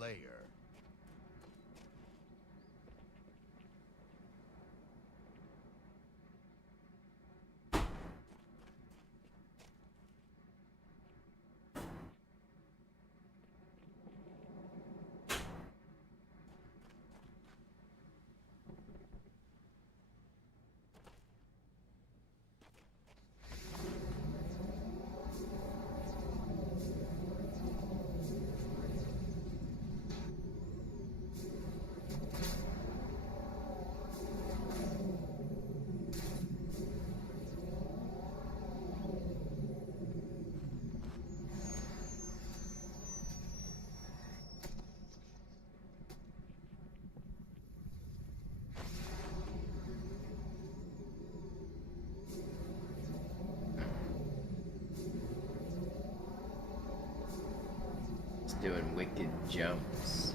Slayer. Doing wicked jumps.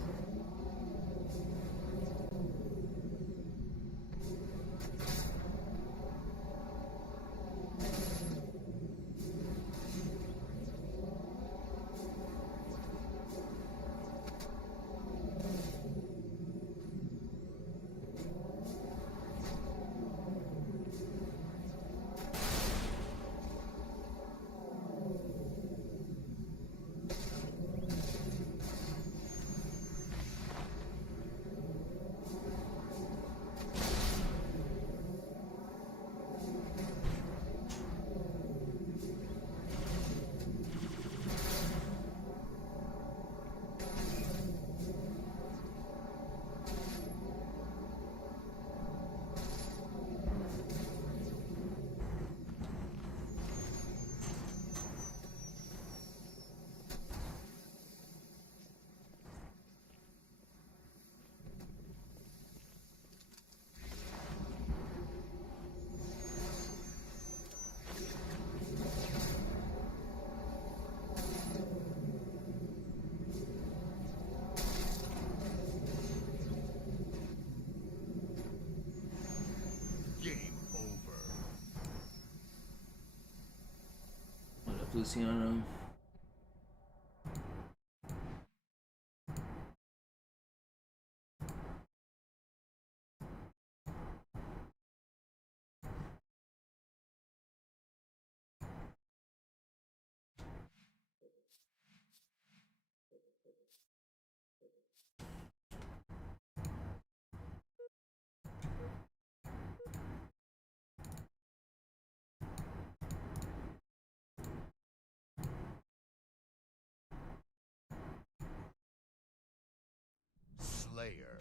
What up, Luciano? Slayer.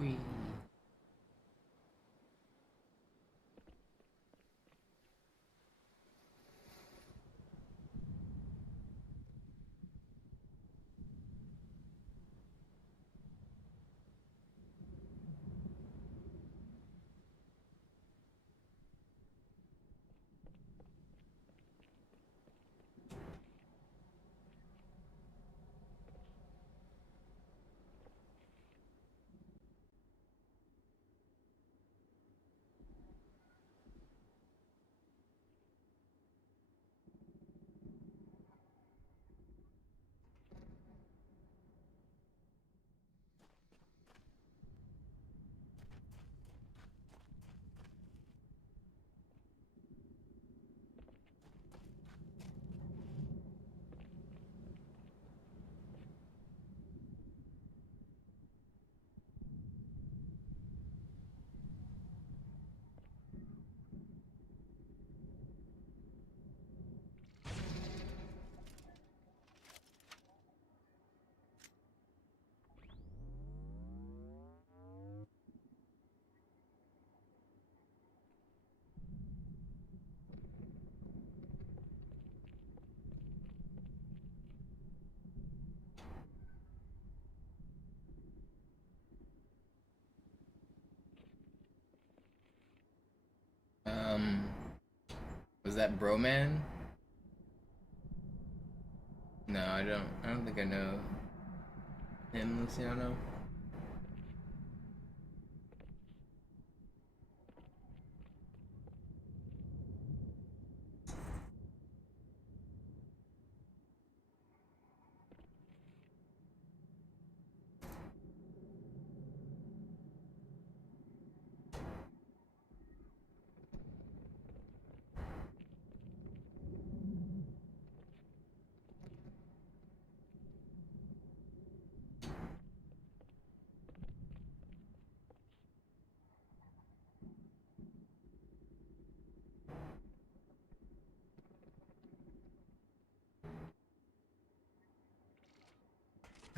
Wee. Was that Broman? No, I don't think I know him, Luciano.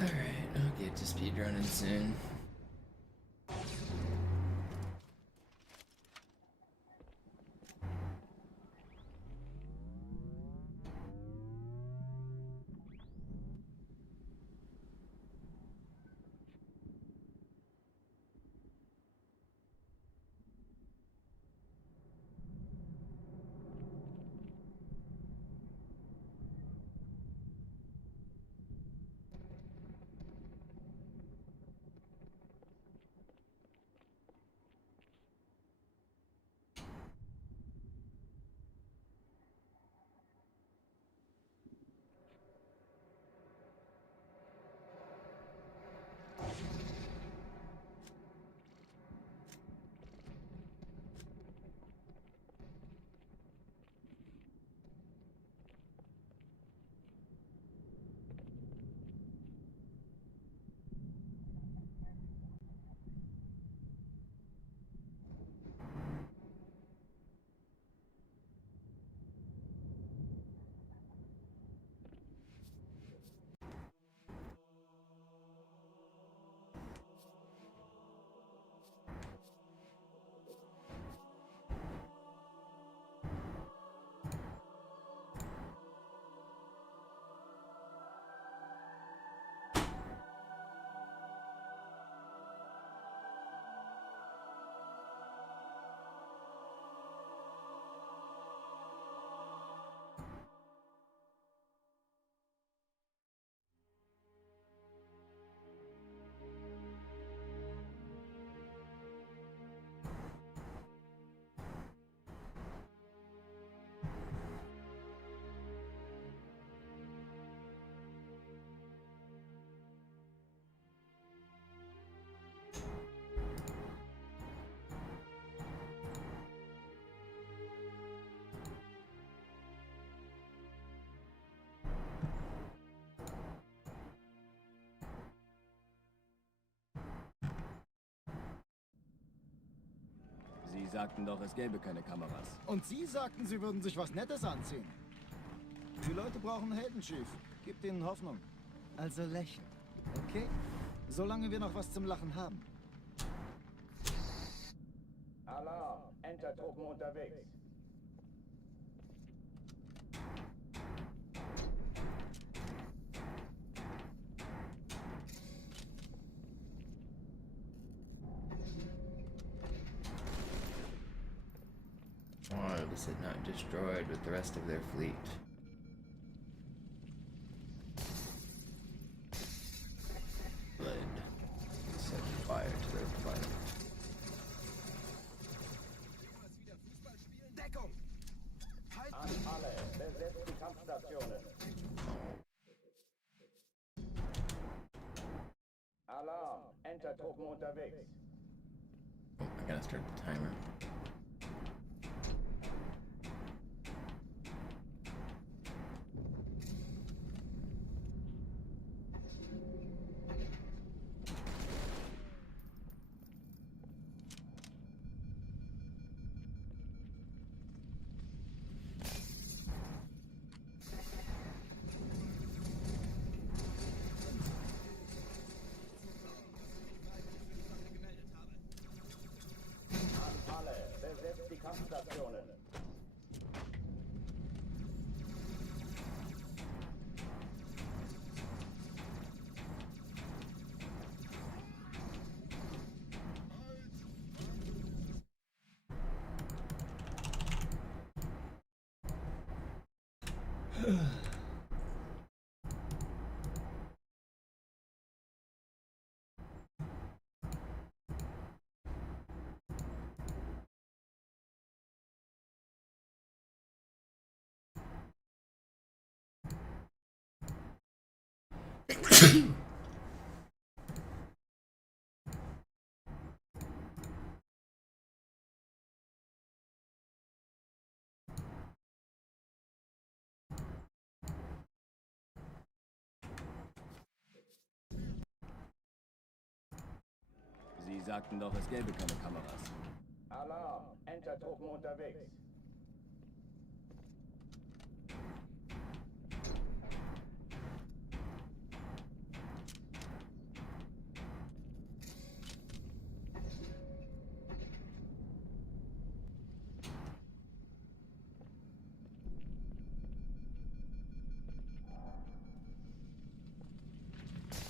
Alright, I'll get to speedrunning soon. Sie sagten doch, es gäbe keine Kameras. Und Sie sagten, Sie würden sich was Nettes anziehen. Die Leute brauchen Heldenschief. Gib ihnen Hoffnung. Also lächeln, okay? Solange wir noch was zum Lachen haben. unterwegs. Why was it not destroyed with the rest of their fleet? Blood set fire to their planet. Deckung! An alle, besetzt die Kampfstationen. Alarm, Entertruppen unterwegs. Oh, I gotta start the timer. Besetzt die Kampfstationen. Sie sagten doch, es gäbe keine Kameras. Alarm, Entertruppen unterwegs.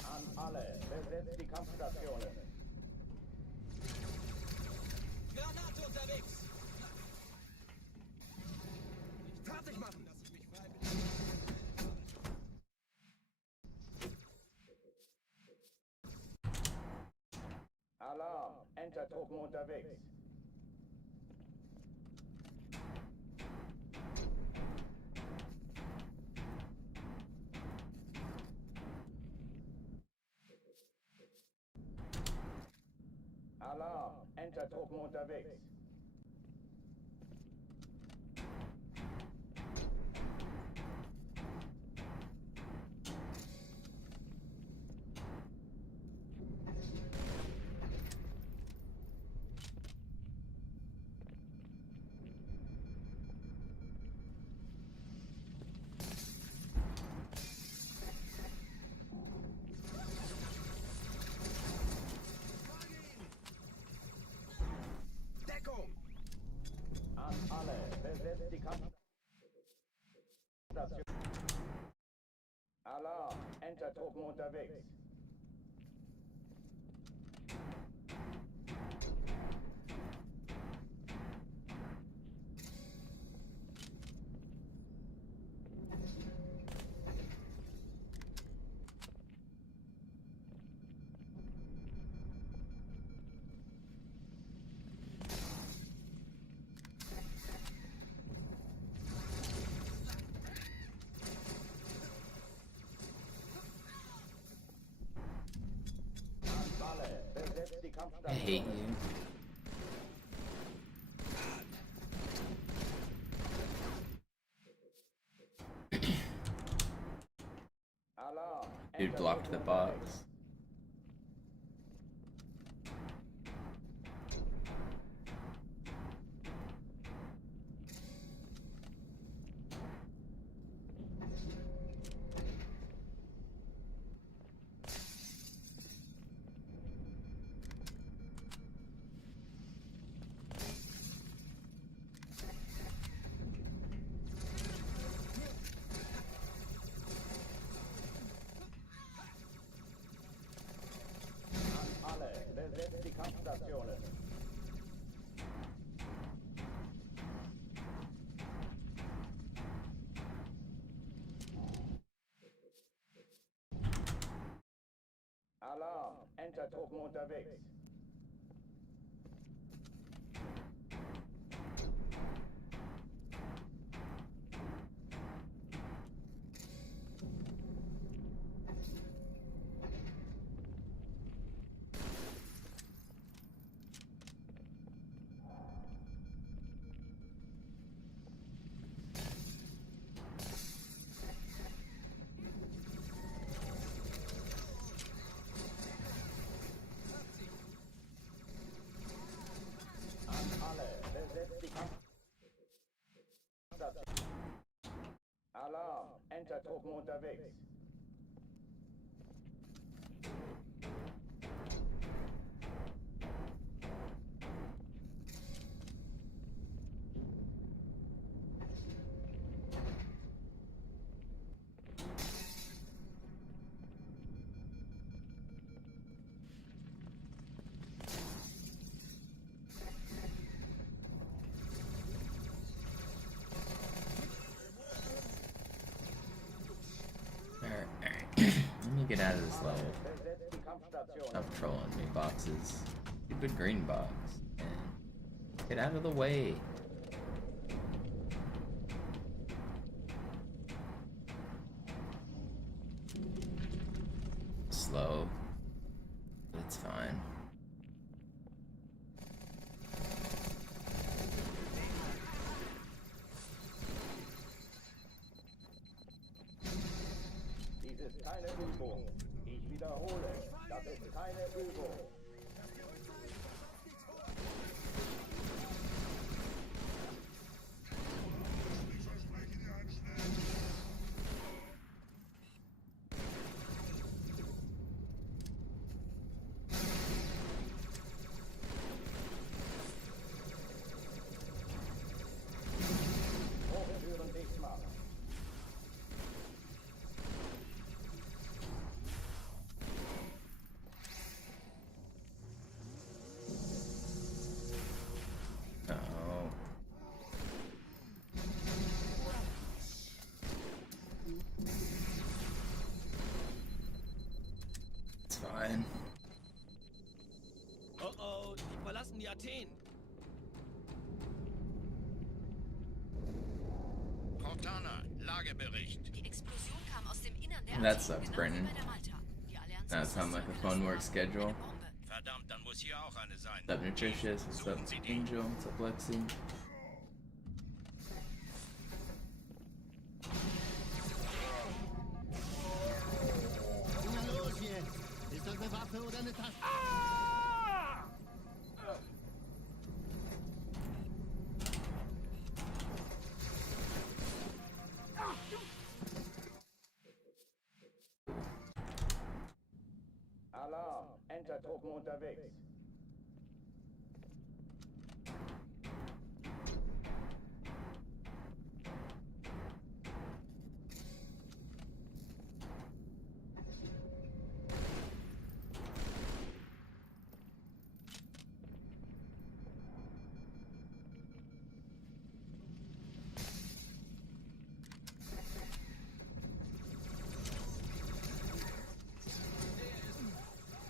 An alle, besetzt die Kampfstationen. Granate unterwegs! Fertig machen! Alarm, Entertruppen unterwegs. Alarm, Entertruppen unterwegs. Deckung! An alle, besetzt die Kampfstation. Alarm, Entertruppen unterwegs. Besetzt die I Kampfstation. hate you. Alarm. Dude blocked the box. Alarm, Entertruppen unterwegs. Alarm, Entertruppen unterwegs. Let me get out of this level. Stop trolling me, boxes. Stupid green box. Man. Get out of the way. Slow. But it's fine. Dies ist keine Übung. Ich wiederhole, das ist keine Übung. Hochtüren dicht machen. Oh. It's fine. Oh oh, die verlassen die Athen. Cortana, Lagebericht. Die Explosion kam aus dem Innern der That Athen, sucks, genau Brennan. wie bei der Malta. Die Allianz That muss sounds like a das fun zurückgelassen work haben. schedule. Eine Bombe. Verdammt, dann muss hier auch eine sein. What's up, Nutritious? What's up, Angel? What's up, Lexi? Na los jetzt! Ist das eine Waffe oder eine Tasche? Alarm, Entertruppen unterwegs.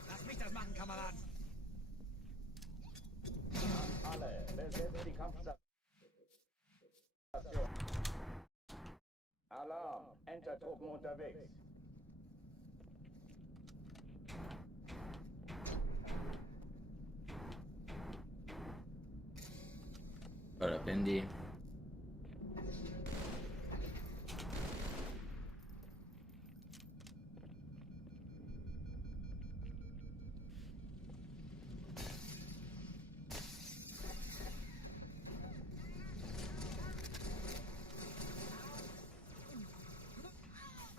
Lass mich das machen, Kameraden. Alle, besetzt die Kampfstation. Alarm, Entertruppen unterwegs. What up, Indy?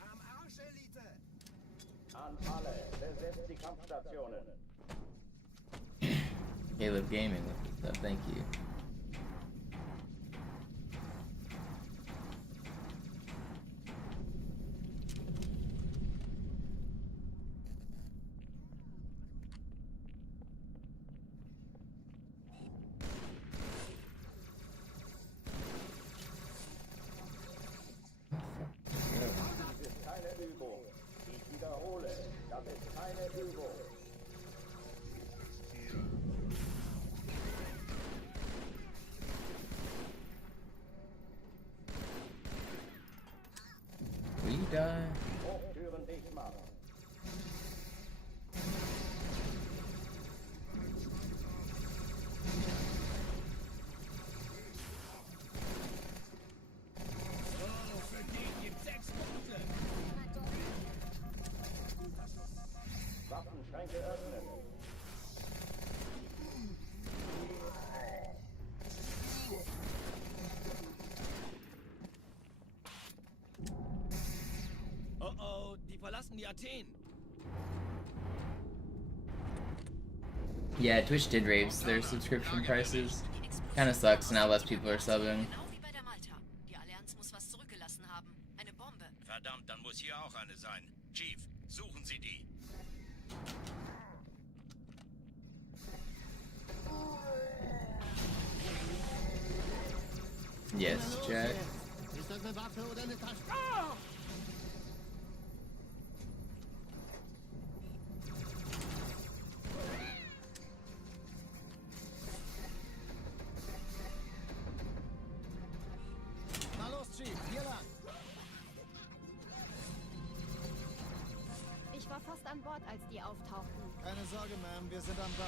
Am Arsch, Elite. An alle, besetzt die Kampfstationen. Caleb Gaming with this stuff, thank you. Dies ist keine Übung. Ich wiederhole, das ist keine Übung. Will you die? Hochtüren dicht machen. Oh, für den gibt's 6 Punkte. Waffenschränke öffnen. Oh oh, die verlassen die Athen. Yeah, Twitch did raise their subscription prices. Kinda sucks now less people are subbing. Genau wie bei der Malta. Die Allianz muss was zurückgelassen haben. Eine Bombe. Verdammt, dann muss hier auch eine sein. Chief, suchen Sie die. Yes, Jack. Ist das eine Waffe oder eine Tasche? Na los, Chief, hier lang. Ich war fast an Bord, als die auftauchten. Keine Sorge, Ma'am, wir sind am Ball.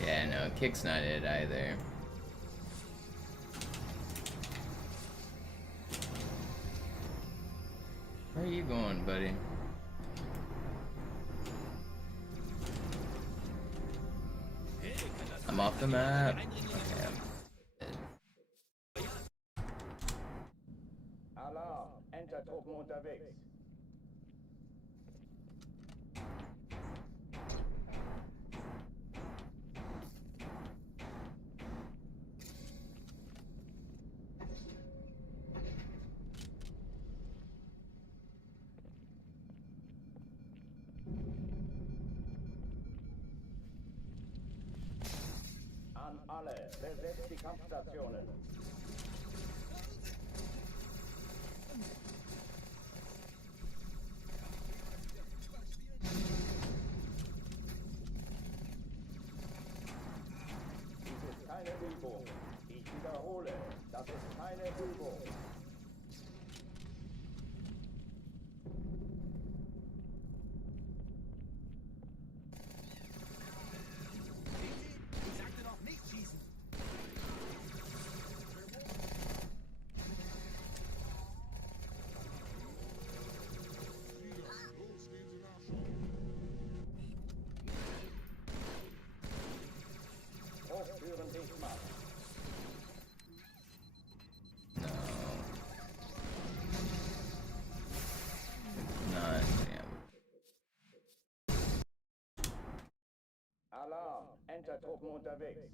Yeah, no, Kick's not it either. Where are you going, buddy? I'm off the map. Okay, Alarm, Entertruppen unterwegs. An alle, besetzt die Kampfstationen. Dies ist keine Übung. Ich wiederhole, das ist keine Übung. Ich sagte doch nicht schießen. Hochtüren dicht machen. no. Not damn. Alarm, Entertruppen unterwegs.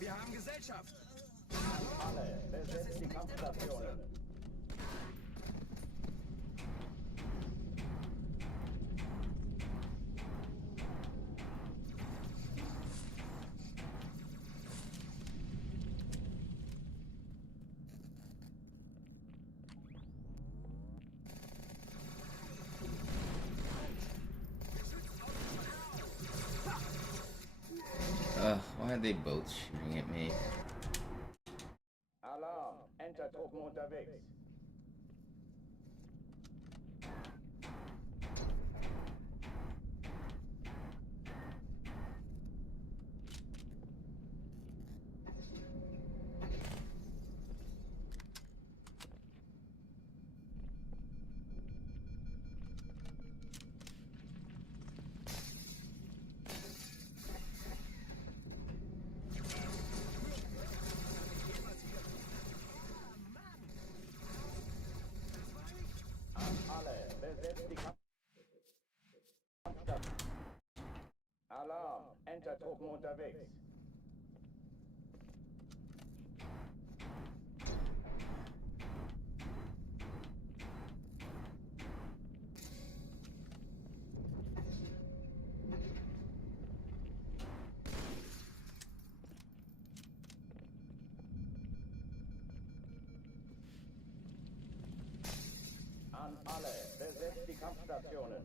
Wir haben Gesellschaft. Alle, besetzt die Kampfstationen. Why are they both shooting at me? Alarm, Entertruppen unterwegs. alle, besetzt die Kampfstationen.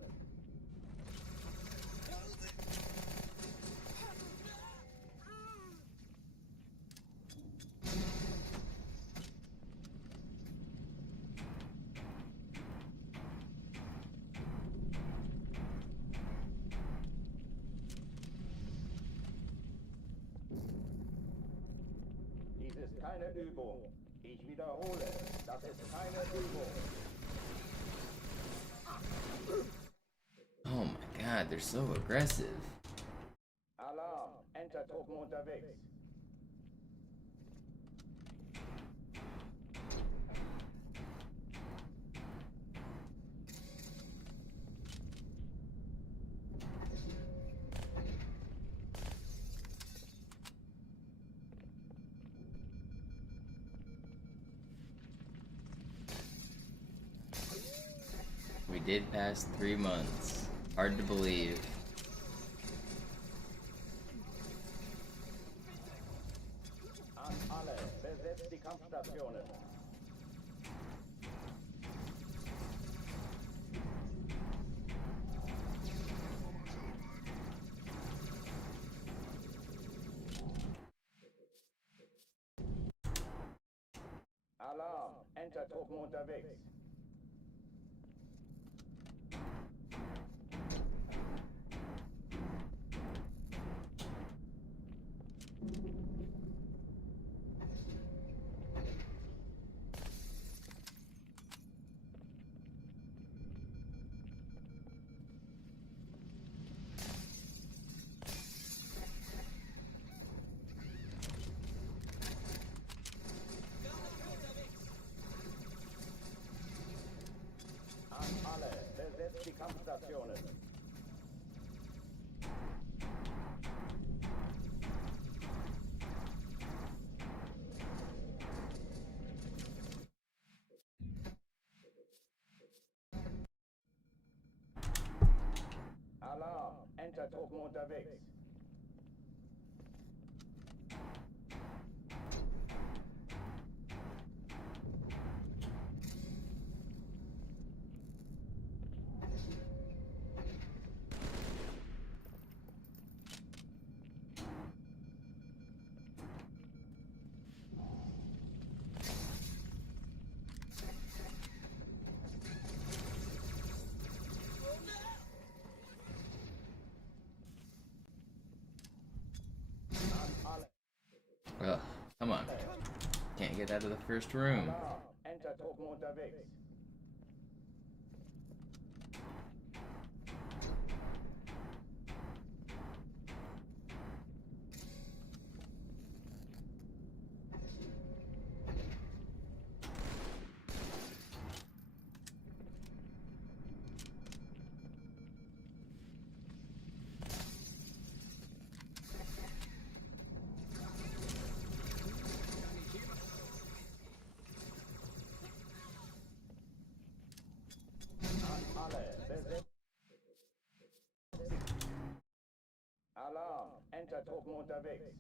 Dies ist keine Übung. Ich wiederhole, das ist keine Übung. Oh my god, they're so aggressive. Alarm, Entertruppen unterwegs. We did pass 3 months. Hard to believe. An alle, besetzt die Kampfstationen. Alarm, Entertruppen unterwegs. Alle, besetzt die Kampfstationen. Alarm, Entertruppen unterwegs. Ugh, come on. Can't get out of the first room. Alarm, Entertruppen unterwegs. Alarm, Entertruppen unterwegs.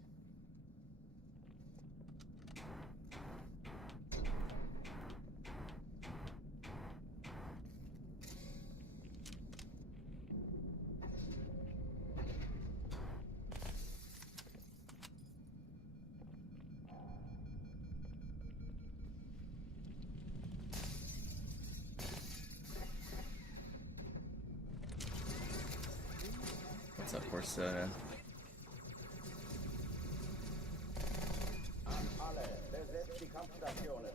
What's up, Corsona? An alle, besetzt die Kampfstationen.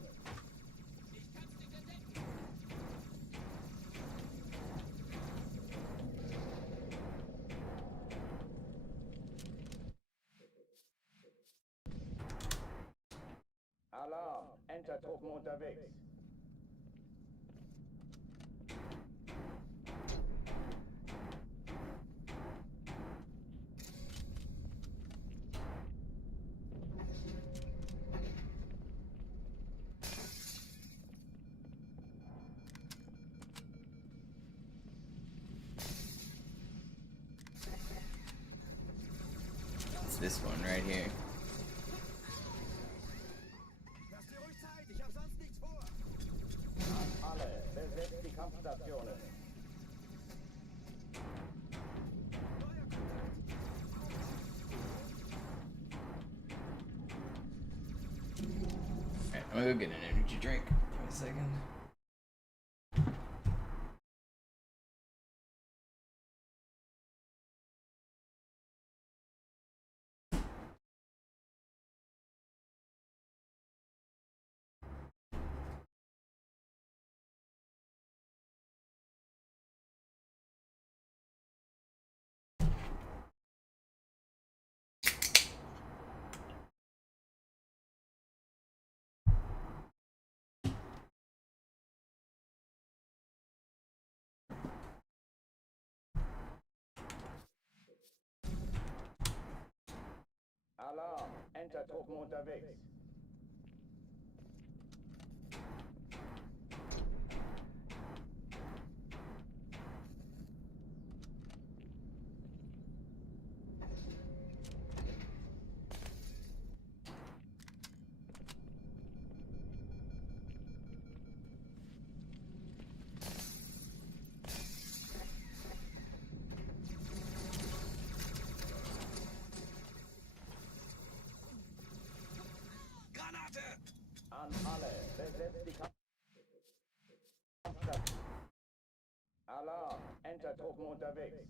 Alarm, Entertruppen unterwegs. It's this one right here. Lass dir ruhig Zeit, ich hab sonst nichts vor. An alle, besetzt die Kampfstationen. Alright, I'm gonna go get an energy drink. Wait a second. Alarm, Enter-Truppen unterwegs. Granate! An alle, besetzt die Kampfstation. Alarm, Enter-Truppen unterwegs.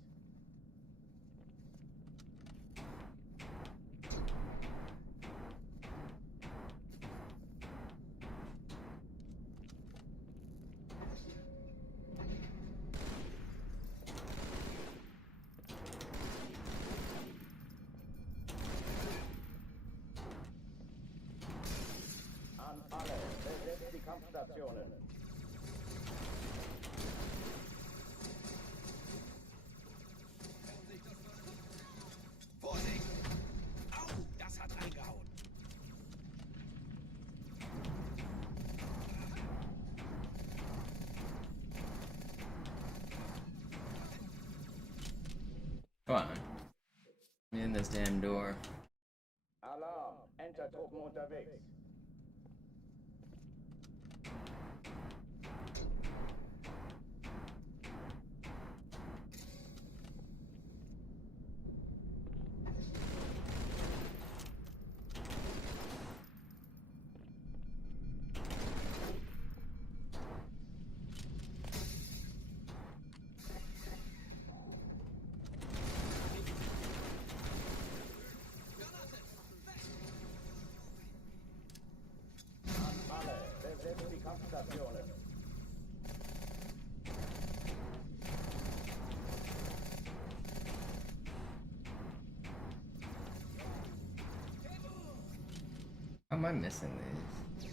An alle, besetzt die Kampfstationen. Vorsicht! Au, das hat reingehauen. Come on. Let me in this damn door. Alarm, Enter-Truppen unterwegs. Alle, besetzt die Kampfstationen. How am I missing these?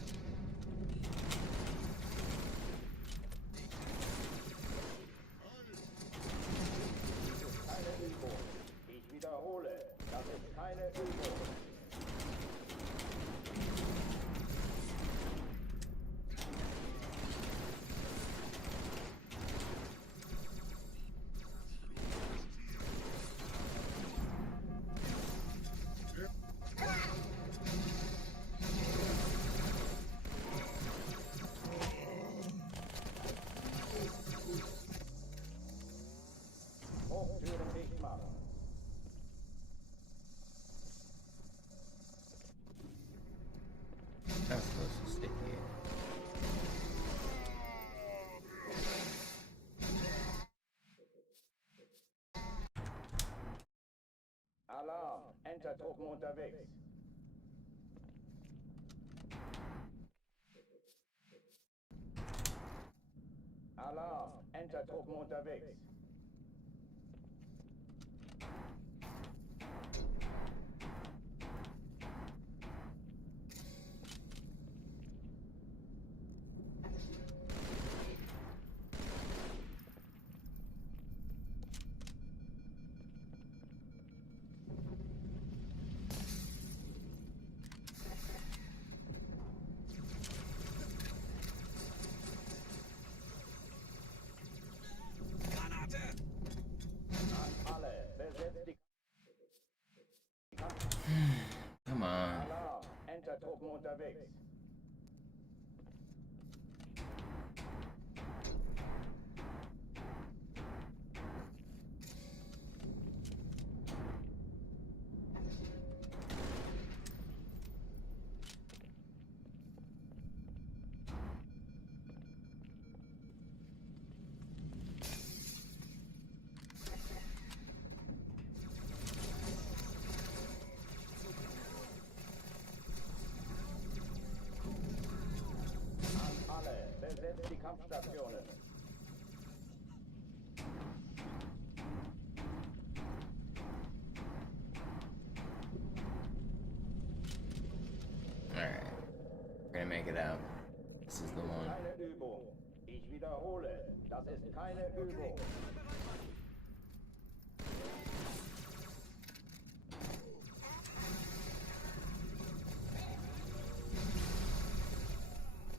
Keine Übung. Ich wiederhole, das ist keine Übung. Hochtüren dicht machen. I'm supposed to stick here. Alarm, Enter-Truppen unterwegs. Alarm, Enter-Truppen unterwegs. Granate! Kampfstationen. Alright. We're gonna make it out. This is the one. Keine Übung. Ich wiederhole, das ist keine Übung.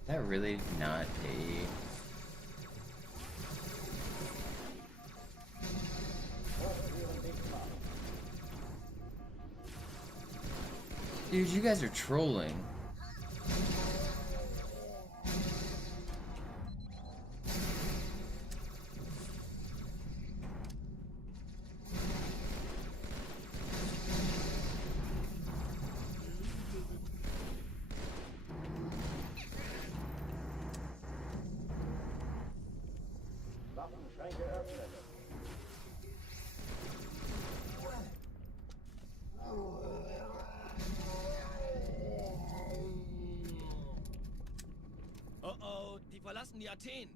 That really not a... Dude, you guys are trolling. Waffenschränke öffnen. Oh oh, die verlassen die Athen.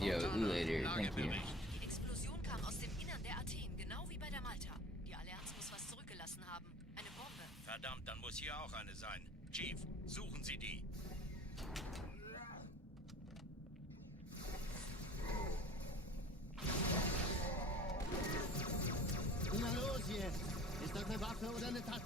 Yo, later. Thank you. Die Explosion kam aus dem Innern der Athen, genau wie bei der Malta. Die Allianz muss was zurückgelassen haben. Eine Bombe. Verdammt, dann muss hier auch eine sein. Chief, suchen Sie die. Na los jetzt! Ist das eine Waffe oder eine Tasse?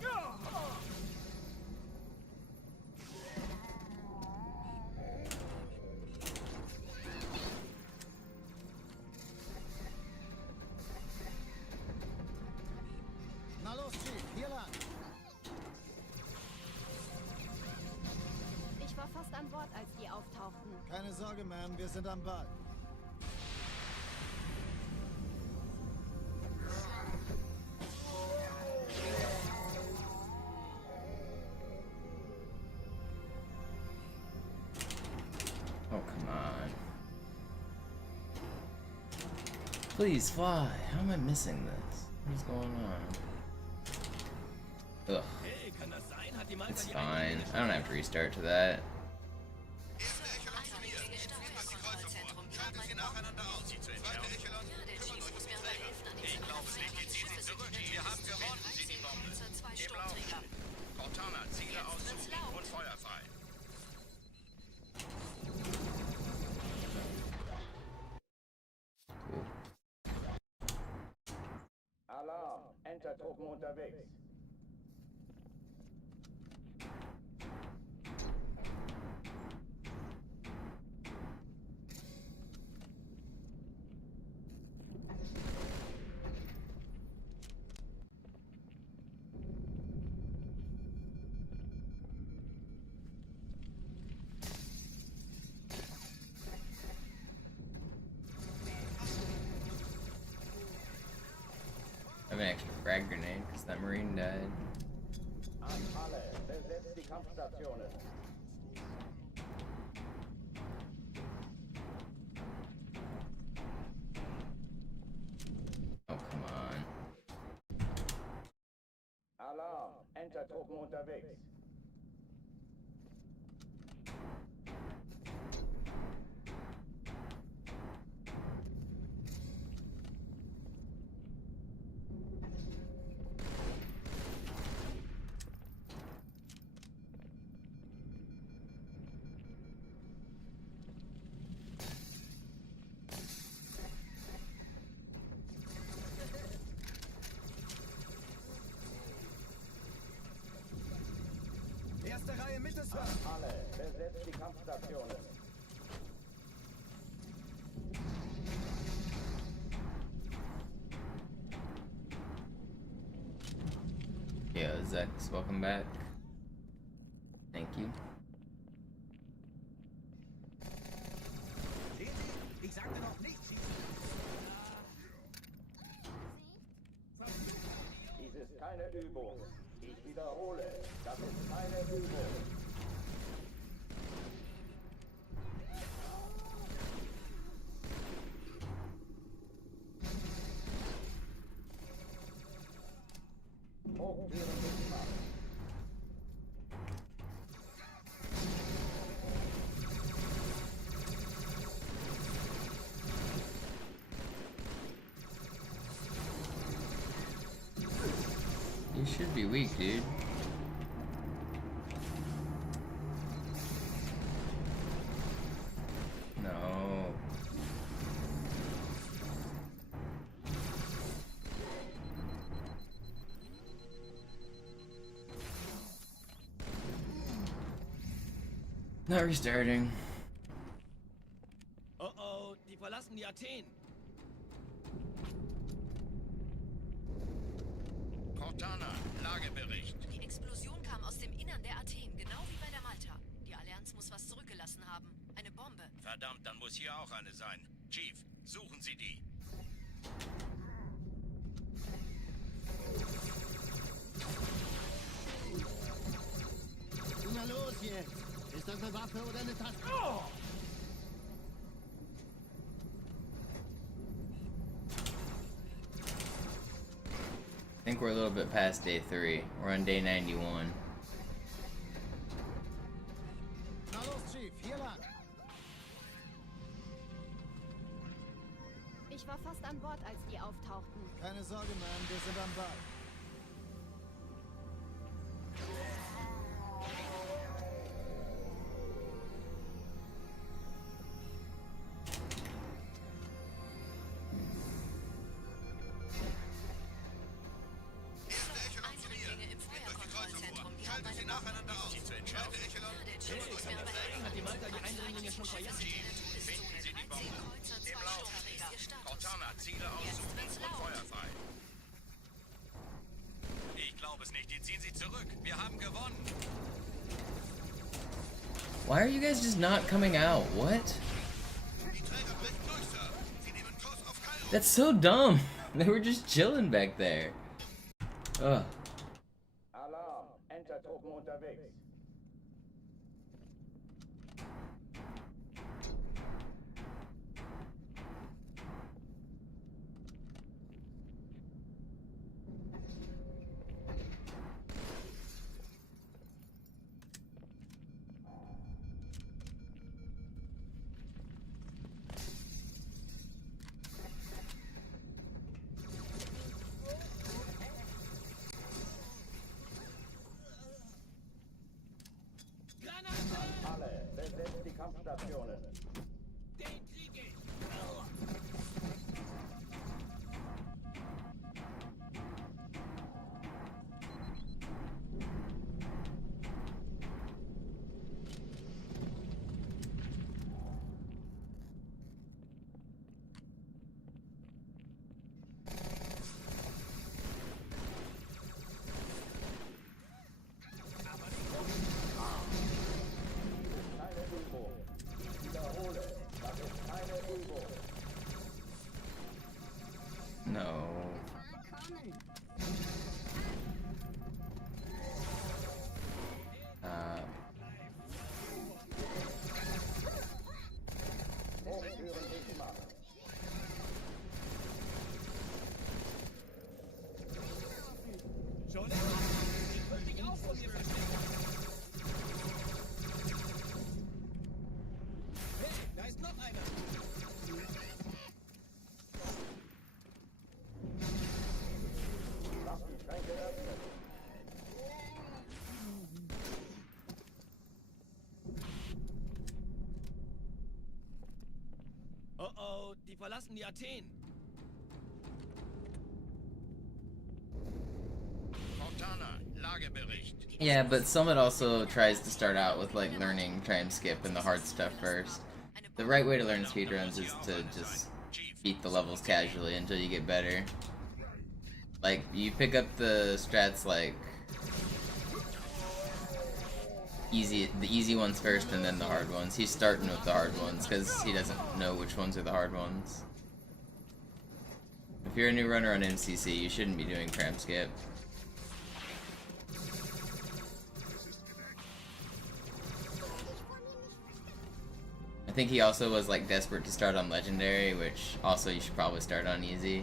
Na los, Chief, hier lang! Ich war fast an Bord, als die auftauchten. Keine Sorge, Ma'am, wir sind am Ball. Oh, come on. Please fly. How am I missing this? What's going on? Ugh, Hey, kann das sein? Hat die Malta it's die fine. I don't have to restart to that. Kontrollzentrum. Schalten Sie nacheinander aus, Sie zu entfernen. Ja, der Chief muss mir aber helfen, an den Ich glaube, es liegt jetzt Ihnen zurück. Wir haben gewonnen, Sie die Bombe. Zwei Im Sturmträger. Laufen. Cortana, Ziele aussuchen und Feuer frei. Cool. Alarm. Entertruppen unterwegs. I have an extra frag grenade because that Marine died. An alle. Besetzt die Kampfstationen. Oh, come on. Alarm. Entertruppen unterwegs. Erste Reihe Mittelswand! Alle. Besetzt die Kampfstationen. Yo, Zex, welcome back. Thank you. Ich sagte noch nicht, Chief. Dies ist keine Übung. Ich wiederhole, das ist keine Übung. Hochtieren Bismarck. should be weak, dude. No. Not restarting. Oh oh, die verlassen die Athen. Cortana, Lagebericht. Die Explosion kam aus dem Innern der Athen, genau wie bei der Malta. Die Allianz muss was zurückgelassen haben. Eine Bombe. Verdammt, dann muss hier auch eine sein. Chief, suchen Sie die. Na los jetzt! Ist das eine Waffe oder eine Taste? Oh! I think we're a little bit past day 3. We're on day 91. Na los, Chief, hier lang! Ich war fast an Bord, als die auftauchten. Keine Sorge, Mann, wir sind am Ball. Eindringlinge im Feuerkontrollzentrum. Die haben eine Bombe. Sie zu entschärfen. Der Chief ist mir aber Hat die Malta die Eindringlinge schon verjagt? Finden Sie die Bombe. Im Lauf. Cortana, Ziele aussuchen und Feuer frei. Ich glaube es nicht. Die ziehen Sie zurück. Wir haben gewonnen. Why are you guys just not coming out? What? That's so dumb. They were just chilling back there. Ugh. Alarm, Entertruppen unterwegs. Alle, besetzt die Kampfstationen. Den krieg ich. Keine Übung. Ich wiederhole, das ist keine Übung. No. Hochführen dicht machen. Schon länger. Ich will mich auch von dir verstecken. Hey, da ist noch einer. Lass die Schränke öffnen. Oh oh, die verlassen die Athen. Cortana, Lagebericht. Yeah, but Summit also tries to start out with like learning try and skip and the hard stuff first. The right way to learn speedruns is to just beat the levels casually until you get better. Like, you pick up the strats like the easy ones first and then the hard ones. He's starting with the hard ones because he doesn't know which ones are the hard ones. If you're a new runner on MCC, you shouldn't be doing tram skip. I think he also was like desperate to start on legendary, which also you should probably start on easy.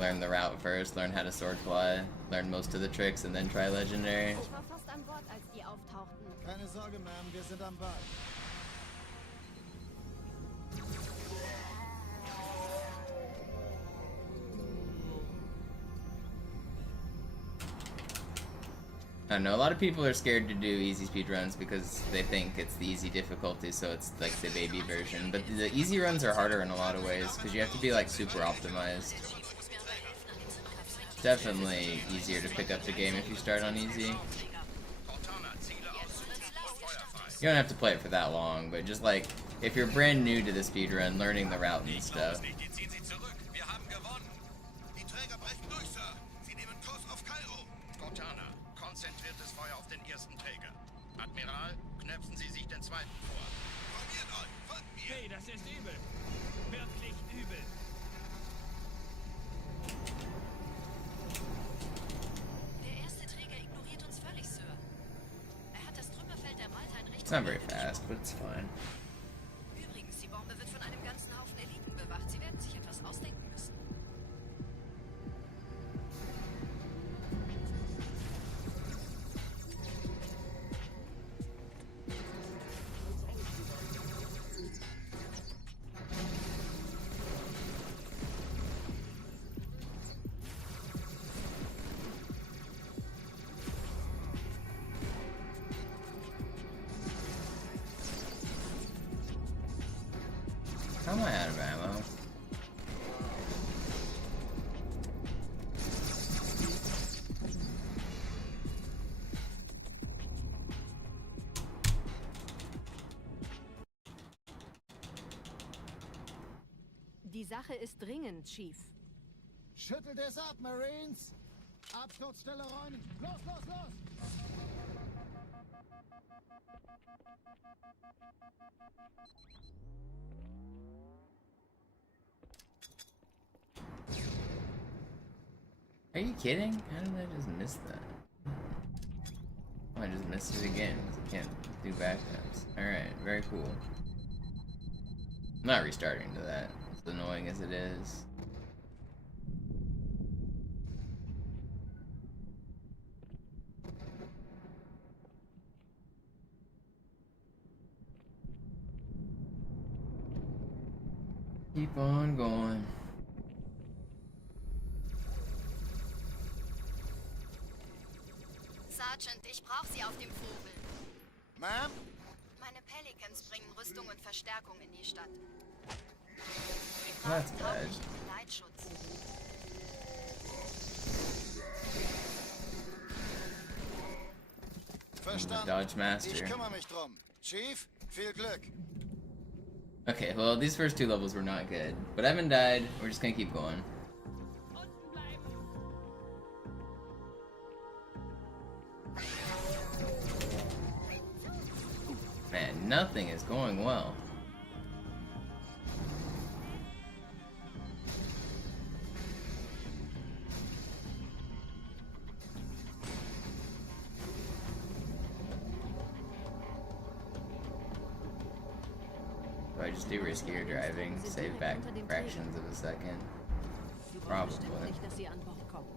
Learn the route first, learn how to sword fly, learn most of the tricks, and then try legendary. Ich war fast an Bord, als die auftauchten. Keine Sorge, Ma'am, wir sind am Ball. I don't know, a lot of people are scared to do easy speedruns because they think it's the easy difficulty, so it's like the baby version. But the easy runs are harder in a lot of ways because you have to be like super optimized. Definitely easier to pick up the game if you start on easy. You don't have to play it for that long, but just like if you're brand new to the speedrun, learning the route and stuff. Konzentriertes Feuer auf den ersten Träger. Admiral, knöpfen Sie sich den zweiten vor. Formiert euch, folgt mir! Hey, das ist übel. Wirklich übel. Der erste Träger ignoriert uns völlig, Sir. Er hat das Trümmerfeld der Malta in Richtung... It's not very fast, but it's fine. Übrigens, die Bombe wird von einem ganzen Haufen Eliten bewacht. Sie werden sich etwas ausdenken müssen. How am I out of ammo? Die Sache ist dringend, Chief. Schüttelt es ab, Marines! Absturzstelle räumen! Los, los, los! Are you kidding? How did I just miss that? Oh, I just missed it again because I can't do backups. Alright, very cool. I'm not restarting to that, as annoying as it is. Keep on going. Sergeant, ich brauche Sie auf dem Vogel. Ma'am? Meine Pelicans bringen Rüstung und Verstärkung in die Stadt. Sie That's brauchen bad. tauglichen Geleitschutz. Verstanden. Dodge Master. Ich kümmere mich drum. Chief, viel Glück. Okay, well, these first two levels were not good, but I haven't died. We're just gonna keep going. Unten bleiben. Man, nothing is going well. Do I just do riskier driving, save back fractions of a second? Probably. Nicht, dass Sie an Bord kommen.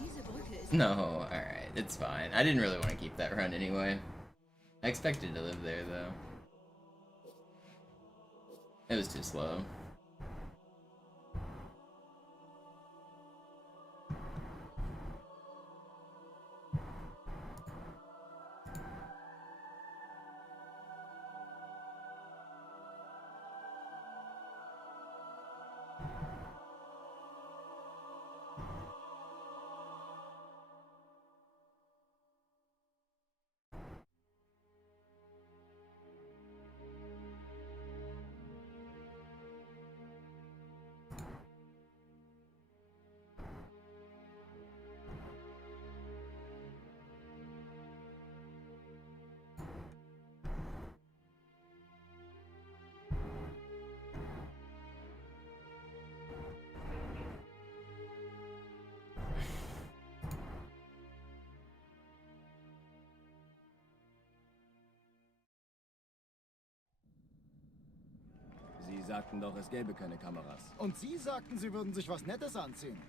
Diese Brücke ist No, alright, it's fine. I didn't really want to keep that run anyway. I expected to live there, though. It was too slow. Sie sagten doch, es gäbe keine Kameras. Und Sie sagten, Sie würden sich was Nettes anziehen.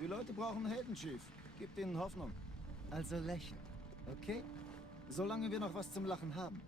Die Leute brauchen Helden, Chief. Gebt ihnen Hoffnung. Also lächeln, okay? Solange wir noch was zum Lachen haben.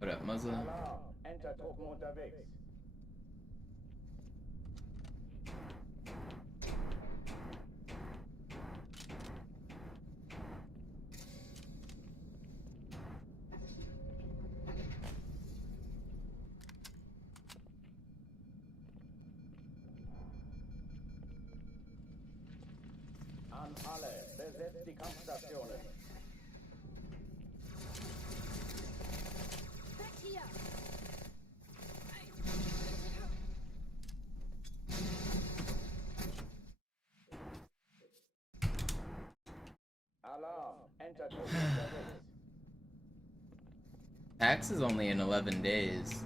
What up, Muzzle? Alarm. Enter-Truppen unterwegs. An alle, besetzt die Kampfstationen. Weg hier! Alarm. Enter-Truppen unterwegs. PAX is only in 11 days.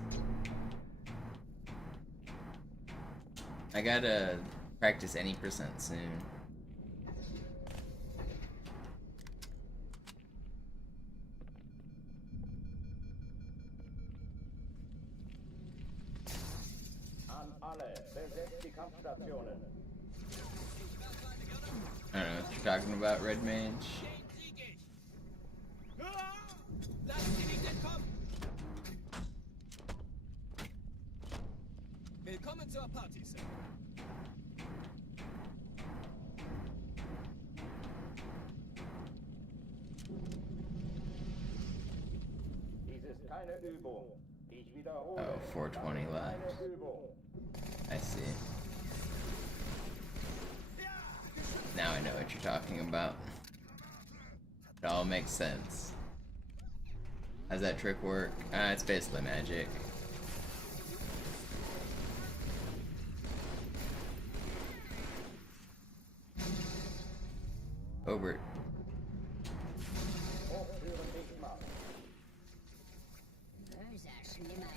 I gotta practice any percent soon. An alle, besetzt die Kampfstationen. I don't know what you're talking about, Red Mage. Den krieg ich! Ah! Lass sie nicht entkommen! Willkommen zur Party, Sir. Dies ist keine Übung. Ich wiederhole. Oh, 420 left. Keine Übung. I see. Now I know what you're talking about. It all makes sense. How's that trick work? It's basically magic. Obert. Hochführen nicht machen. Böser, schlimmer.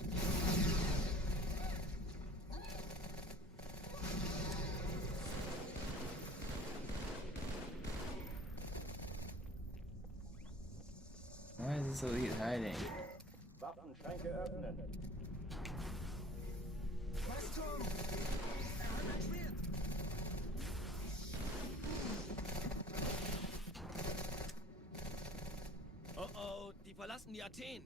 Why is this elite hiding? Waffenschränke öffnen. Was zum? Er hat ein Schwert! Oh oh, die verlassen die Athen.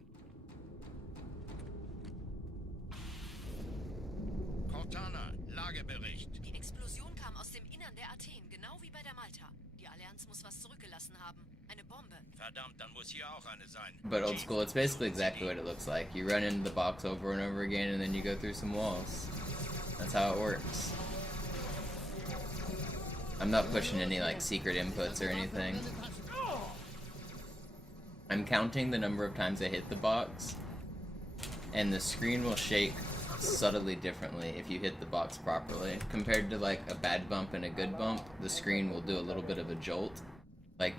Cortana, Lagebericht. Die Explosion kam aus dem Innern der Athen, genau wie bei der Malta. Die Allianz muss was zurückgelassen haben. Eine Bombe. Verdammt, dann muss hier auch eine sein. But old school, it's basically exactly what it looks like. You run into the box over and over again, and then you go through some walls. That's how it works. I'm not pushing any like secret inputs or anything. I'm counting the number of times I hit the box, and the screen will shake subtly differently if you hit the box properly. Compared to like a bad bump and a good bump, the screen will do a little bit of a jolt. Like,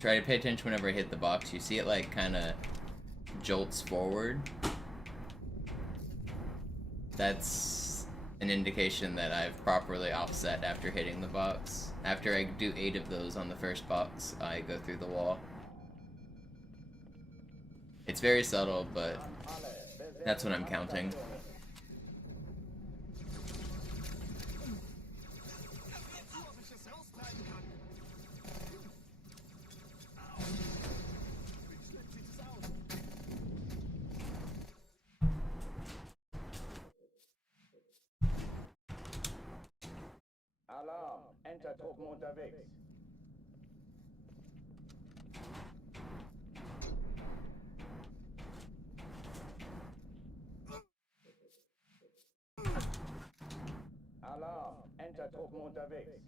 try to pay attention whenever I hit the box. You see it like kind of jolts forward. That's an indication that I've properly offset after hitting the box. After I do 8 of those on the first box, I go through the wall. It's very subtle, but that's what I'm counting. Alarm. Enter-Truppen unterwegs. Alarm. Enter-Truppen unterwegs.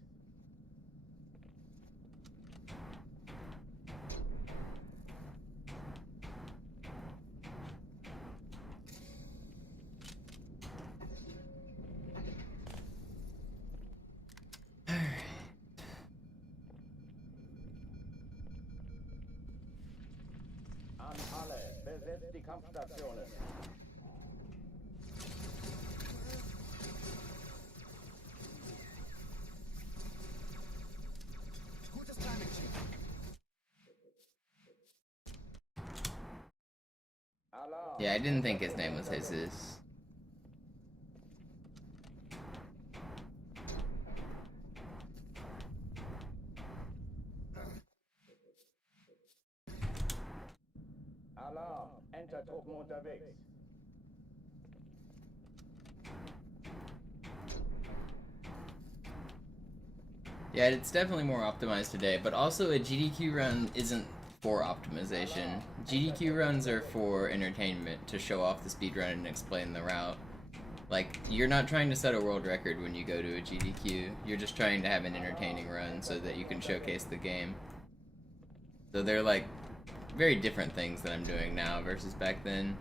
An alle, besetzt die Kampfstationen. Gutes Timing, Chief. Alarm. Yeah, I didn't think his name was Jesus. Alarm. Enter-Truppen unterwegs. Yeah, it's definitely more optimized today, but also a GDQ run isn't for optimization. GDQ runs are for entertainment, to show off the speedrun and explain the route. Like, you're not trying to set a world record when you go to a GDQ, you're just trying to have an entertaining run so that you can showcase the game. So they're like very different things that I'm doing now versus back then.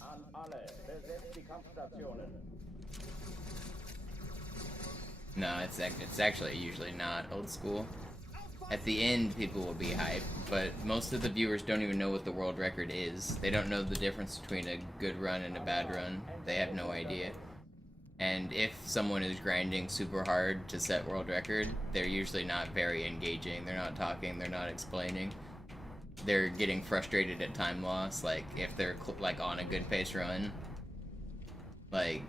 An alle, besetzt die Kampfstationen. No, it's actually usually not old school. At the end, people will be hyped, but most of the viewers don't even know what the world record is. They don't know the difference between a good run and a bad run. They have no idea. And if someone is grinding super hard to set world record, they're usually not very engaging. They're not talking, they're not explaining. They're getting frustrated at time loss, like if they're like on a good pace run. Like,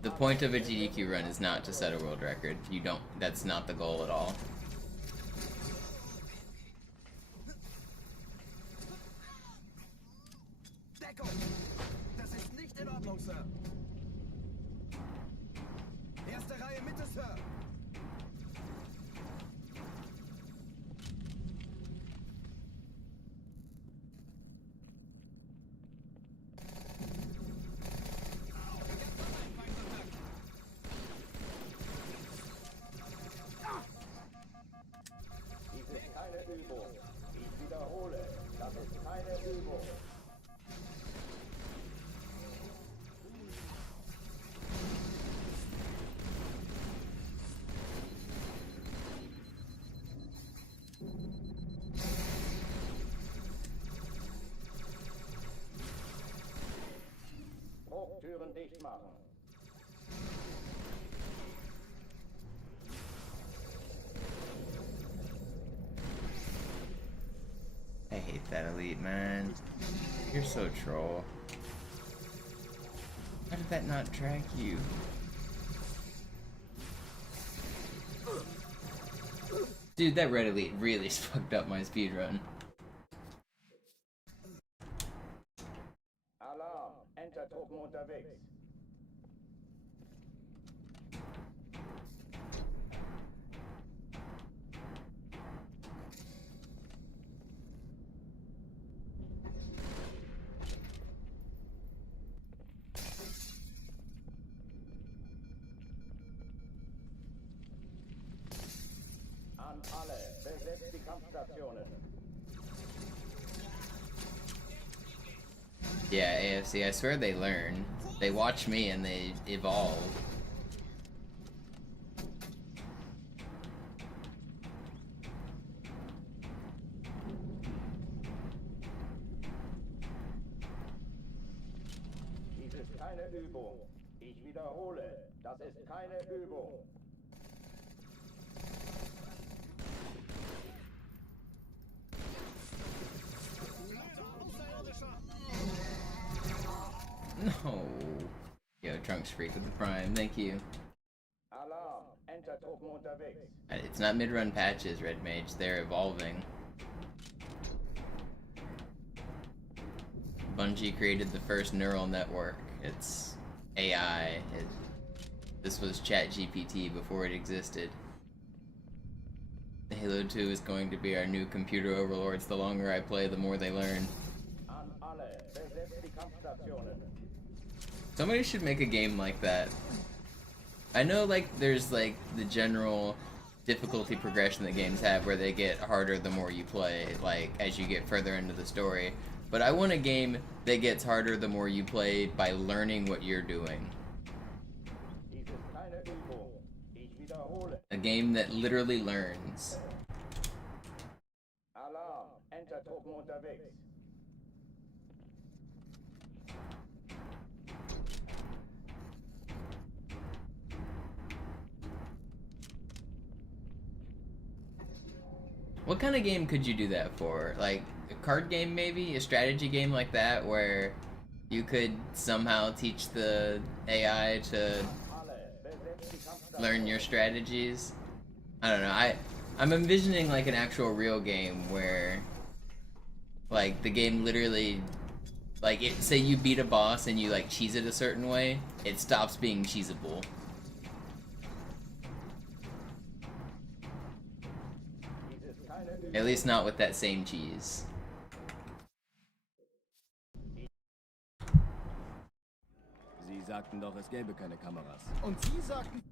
the point of a GDQ run is not to set a world record. That's not the goal at all. Deckung! Das ist nicht in Ordnung, Sir. Erste Reihe Mitte, Sir. Dies ist keine Übung. Ich wiederhole, das ist keine Übung. Drucktüren dicht machen. I hate that elite, man. You're so troll. How did that not track you? Dude, that red elite really fucked up my speedrun. Alarm, Enter-Truppen unterwegs. An alle, besetzt die Kampfstationen. Yeah, AFC, I swear they learn. They watch me and they evolve. Dies ist keine Übung. Ich wiederhole, das ist keine Übung. No. Yo, Trunks Freak with the Prime, thank you. Alarm, Enter-Truppen unterwegs. It's not mid-run patches, Red Mage, they're evolving. Bungie created the first neural network. It's AI. This was ChatGPT before it existed. Halo 2 is going to be our new computer overlords. The longer I play, the more they learn. An alle, besetzt die Kampfstationen. Somebody should make a game like that. I know, like, there's, like, the general difficulty progression that games have where they get harder the more you play, like, as you get further into the story. But I want a game that gets harder the more you play by learning what you're doing. Dies ist keine Übung. Ich wiederhole. A game that literally learns. Alarm, Enter-Truppen unterwegs. What kind of game could you do that for? Like a card game, maybe? A strategy game like that, where you could somehow teach the AI to learn your strategies? I don't know. I'm envisioning like an actual real game where like the game literally like say you beat a boss and you like cheese it a certain way, it stops being cheesable. At least not with that same cheese. Sie sagten doch, es gäbe keine Kameras. Und Sie sagten...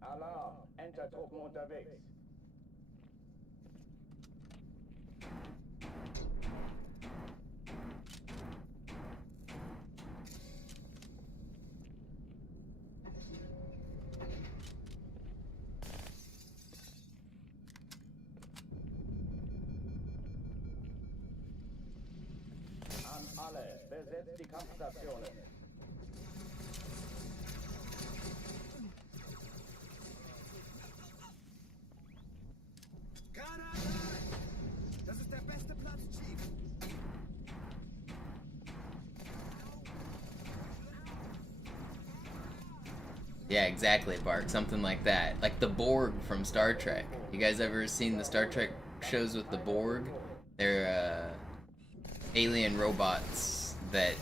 Alarm! Entertruppen unterwegs. An alle, besetzt die Kampfstationen. Das ist der beste Platz, Chief. Yeah, exactly, Bark. Something like that. Like the Borg from Star Trek. You guys ever seen the Star Trek shows with the Borg? They're alien robots that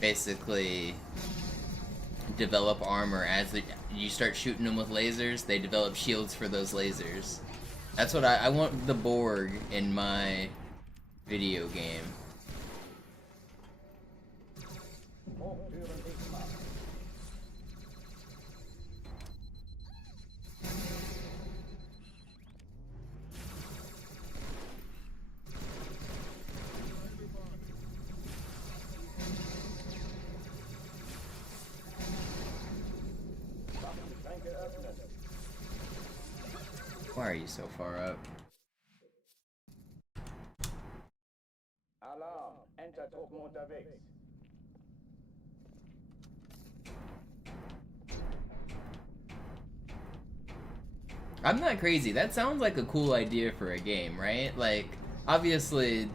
basically develop armor as you start shooting them with lasers. They develop shields for those lasers. That's what I want the Borg in my video game. Hochtüren dicht. Waffenschränke öffnen. Why are you so far up? Alarm! Entertruppen unterwegs. I'm not crazy. That sounds like a cool idea for a game, right? Like, obviously,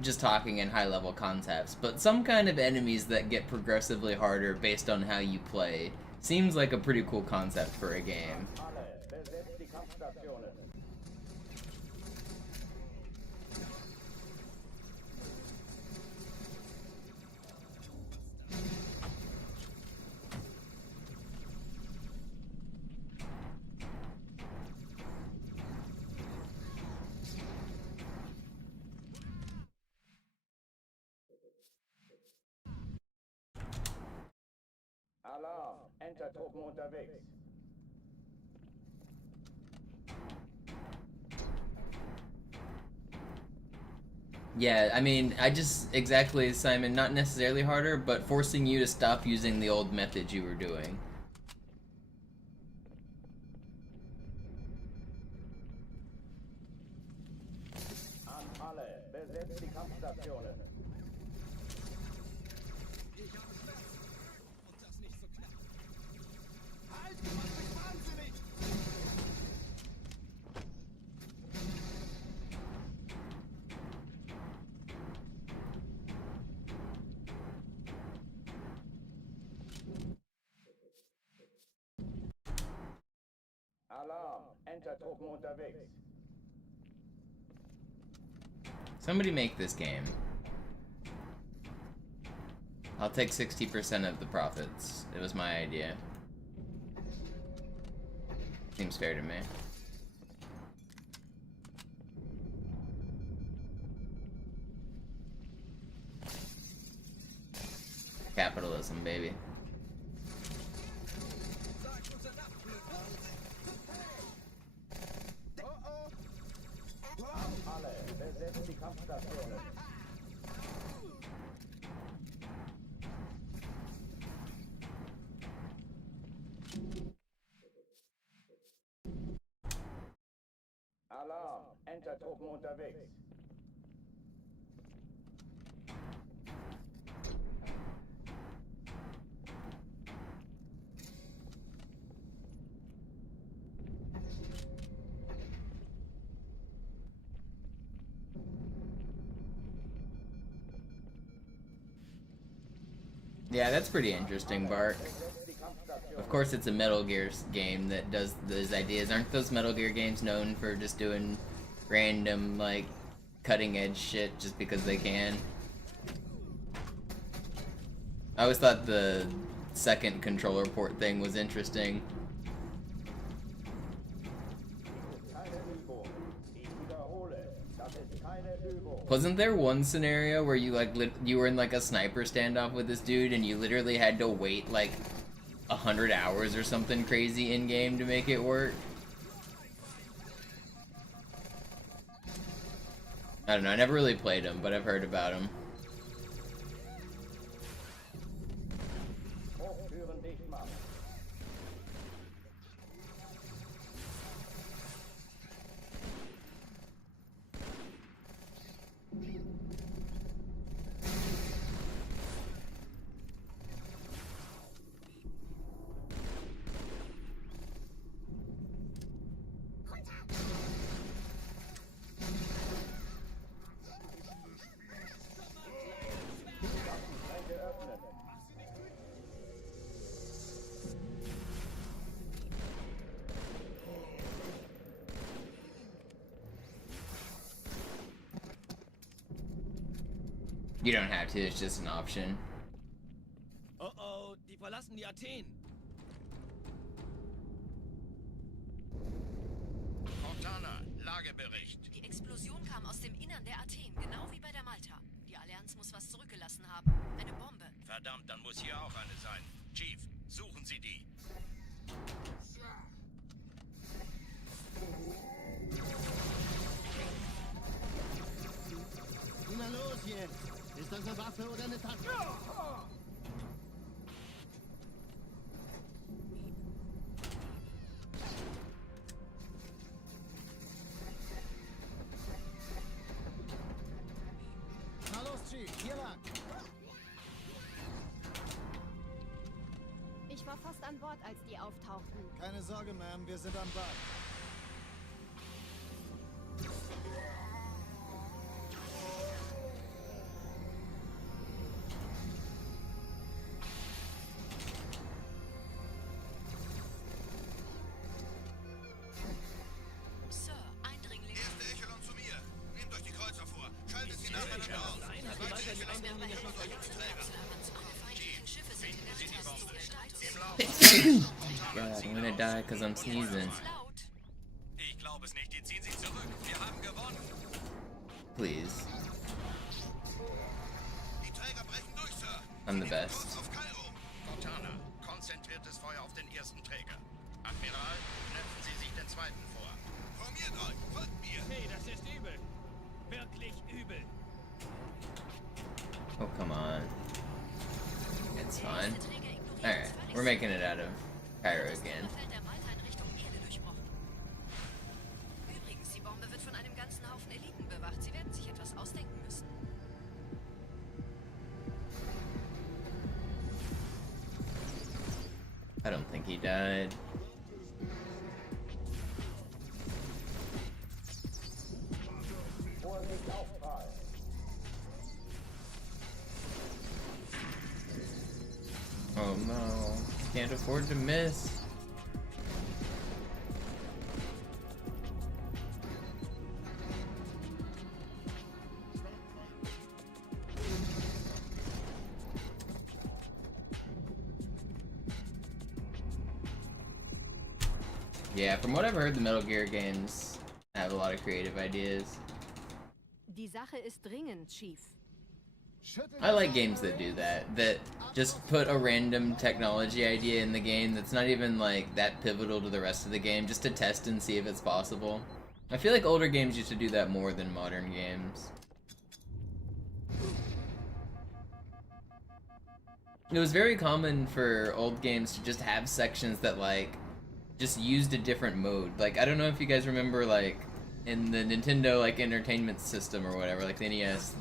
just talking in high-level concepts, but some kind of enemies that get progressively harder based on how you play seems like a pretty cool concept for a game. Alle, besetzt die Kampfstationen. Alarm! Entertruppen unterwegs. Yeah, I mean, I just exactly, Simon, not necessarily harder, but forcing you to stop using the old methods you were doing. An alle, besetzt die Kampfstationen. Ich habe Schmerzen. Und das nicht so knapp. Halt, du machst mich wahnsinnig! Alarm! Entertruppen unterwegs. Somebody make this game. I'll take 60% of the profits. It was my idea. Seems fair to me. Capitalism, baby. Sag uns ab, Alle, besetzt die Kampfstationen. Alarm! Entertruppen unterwegs. Yeah, that's pretty interesting, Bark. Of course, it's a Metal Gear game that does those ideas. Aren't those Metal Gear games known for just doing random, like, cutting-edge shit just because they can? I always thought the second controller port thing was interesting. Wasn't there one scenario where you you were in like a sniper standoff with this dude and you literally had to wait like 100 hours or something crazy in game to make it work? I don't know, I never really played him, but I've heard about him. You don't have to, it's just an option. Oh oh, die verlassen die Athen. Cortana, Lagebericht. Die Explosion kam aus dem Innern der Athen, genau wie bei der Malta. Die Allianz muss was zurückgelassen haben. Eine Bombe. Verdammt, dann muss hier auch eine sein. Chief, suchen Sie die. Na los jetzt! Ist das eine Waffe oder eine Tasche? Na los, Chief, hier lang! Ich war fast an Bord, als die auftauchten. Keine Sorge, Ma'am, wir sind am Bad. Sir, Eindringling. Erste Echelon zu mir. Nehmt euch die Kreuzer vor. Schaltet sie nacheinander aus. Schiffe sind in der Status. God, I'm gonna die because I'm sneezing. Laut. Ich glaube es nicht. Die ziehen sich zurück. Wir haben gewonnen. Please. Die Träger brechen durch, Sir. I'm the best. Auf Kairo. Cortana, konzentriertes Feuer auf den ersten Träger. Admiral, knöpfen Sie sich den zweiten vor. Formiert euch. Folgt mir. Hey, das ist übel. Wirklich übel. Oh, come on. It's fine. Alright, we're making it out of Cairo again. Fällt der Malta in Richtung Erde durchbrochen. Übrigens, die Bombe wird von einem ganzen Haufen Eliten bewacht. Sie werden sich etwas ausdenken müssen. I don't think he died. Vorsicht, Aufprall. Oh no, can't afford to miss. Yeah, from what I've heard, the Metal Gear games have a lot of creative ideas. Die Sache ist dringend, Chief. I like games that do that, that just put a random technology idea in the game that's not even like that pivotal to the rest of the game, just to test and see if it's possible. I feel like older games used to do that more than modern games. It was very common for old games to just have sections that like just used a different mode. Like, I don't know if you guys remember, like in the Nintendo like entertainment system or whatever, like the NES,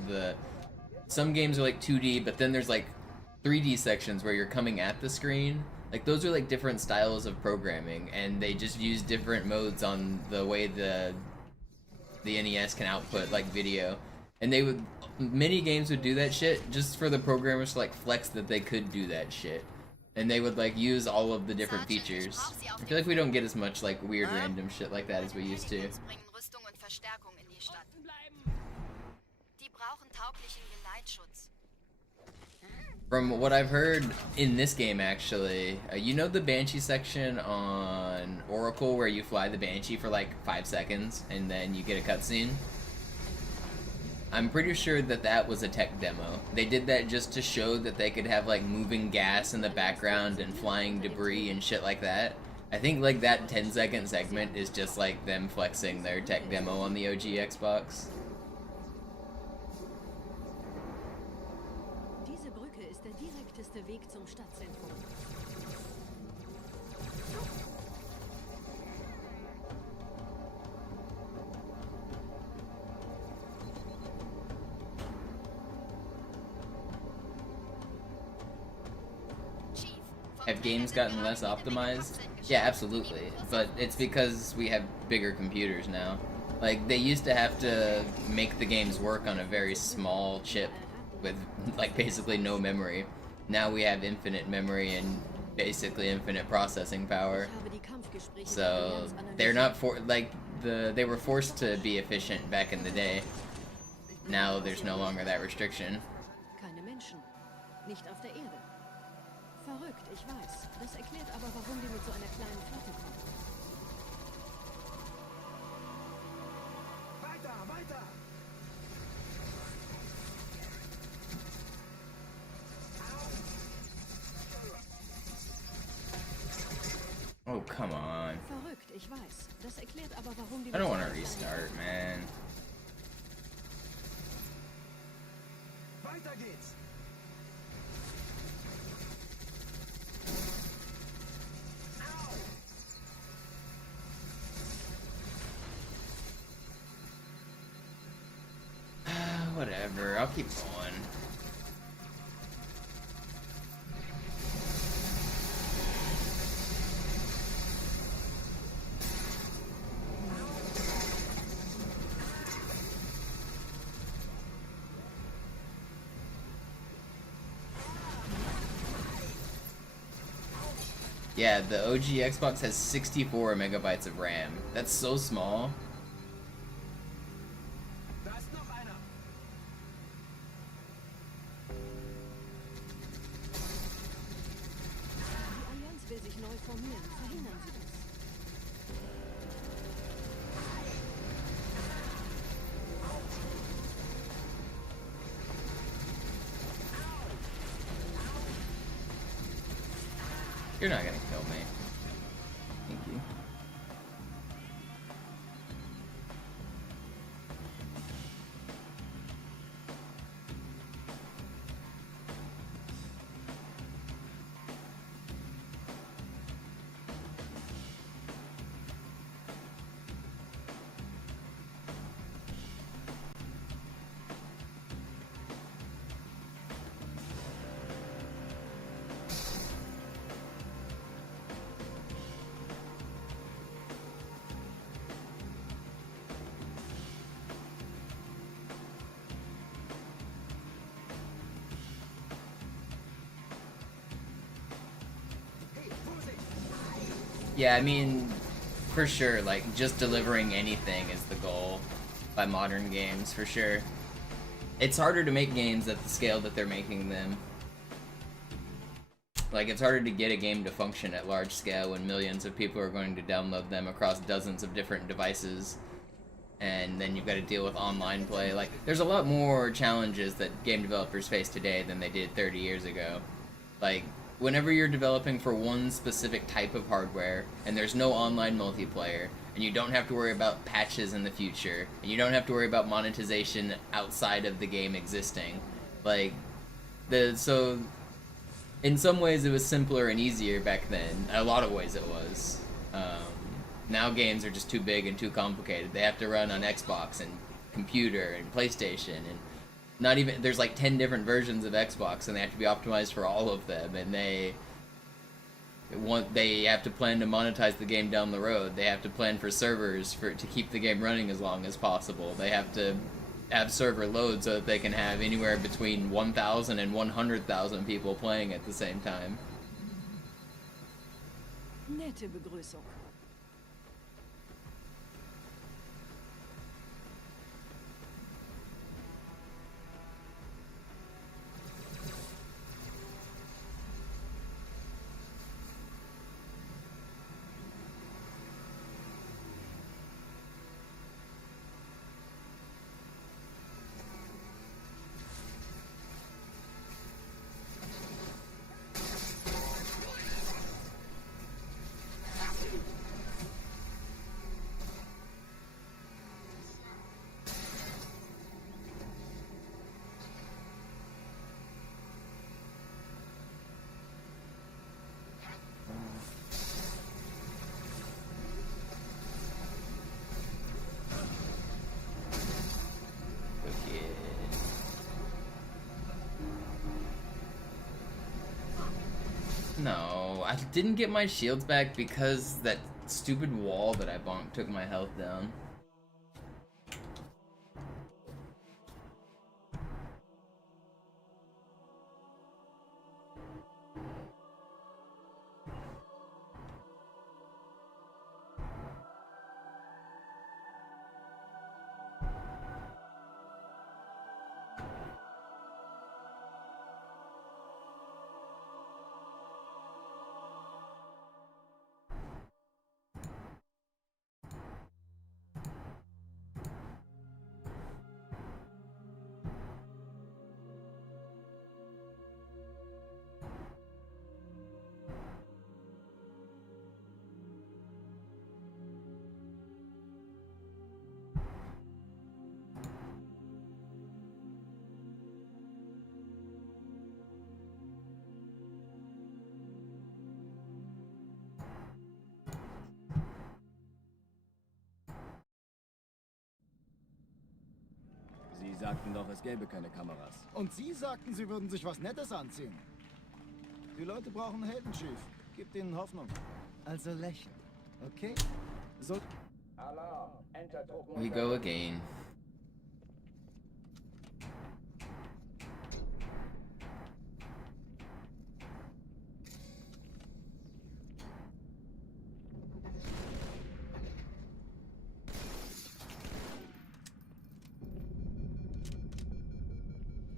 some games are like 2D, but then there's like 3D sections where you're coming at the screen. Like, those are like different styles of programming, and they just use different modes on the way the NES can output like video. And they would many games would do that shit just for the programmers to like flex that they could do that shit. And they would like use all of the different features. I feel like we don't get as much like weird random shit like that as we used to. Pelicans bringen Rüstung und Verstärkung in die Stadt. Die brauchen tauglichen Geleitschutz. From what I've heard in this game, actually, you know the Banshee section on Oracle where you fly the Banshee for like 5 seconds and then you get a cutscene? I'm pretty sure that that was a tech demo. They did that just to show that they could have like moving gas in the background and flying debris and shit like that. I think like that 10-second segment is just like them flexing their tech demo on the OG Xbox. Diese Brücke ist der direkteste Weg zum Stadtzentrum. Have games gotten less optimized? Yeah, absolutely. But it's because we have bigger computers now. Like, they used to have to make the games work on a very small chip with, like, basically no memory. Now we have infinite memory and basically infinite processing power. So, they're not they were forced to be efficient back in the day. Now there's no longer that restriction. Keine Menschen. Nicht auf der Erde. Verrückt, ich weiß. Das erklärt aber, warum die mit so einer kleinen Flotte kommen. Weiter, weiter! Oh, come on. Verrückt, ich weiß. Das erklärt aber, warum die I don't mit want so to einer restart, man. Weiter geht's! Whatever, I'll keep going. Yeah, the OG Xbox has 64 megabytes of RAM. That's so small. Da ist noch einer! Die Allianz will sich neu formieren. Verhindern Sie das. You're not gonna kill me. Thank you. Yeah, I mean, for sure, like, just delivering anything is the goal by modern games, for sure. It's harder to make games at the scale that they're making them. Like, it's harder to get a game to function at large scale when millions of people are going to download them across dozens of different devices. And then you've got to deal with online play. Like, there's a lot more challenges that game developers face today than they did 30 years ago. Like, whenever you're developing for one specific type of hardware, and there's no online multiplayer, and you don't have to worry about patches in the future, and you don't have to worry about monetization outside of the game existing, like, so, in some ways it was simpler and easier back then. In a lot of ways it was. Now games are just too big and too complicated. They have to run on Xbox and computer and PlayStation, and not even, there's like 10 different versions of Xbox, and they have to be optimized for all of them, and they have to plan to monetize the game down the road. They have to plan for servers to keep the game running as long as possible. They have to have server load so that they can have anywhere between 1,000 and 100,000 people playing at the same time. Nette Begrüßung. No, I didn't get my shields back because that stupid wall that I bonked took my health down. Sie sagten doch, es gäbe keine Kameras. Und Sie sagten, Sie würden sich was Nettes anziehen. Die Leute brauchen Helden, Chief. Gibt ihnen Hoffnung. Also lächeln, okay? So. Alarm. Entertruppen We go again.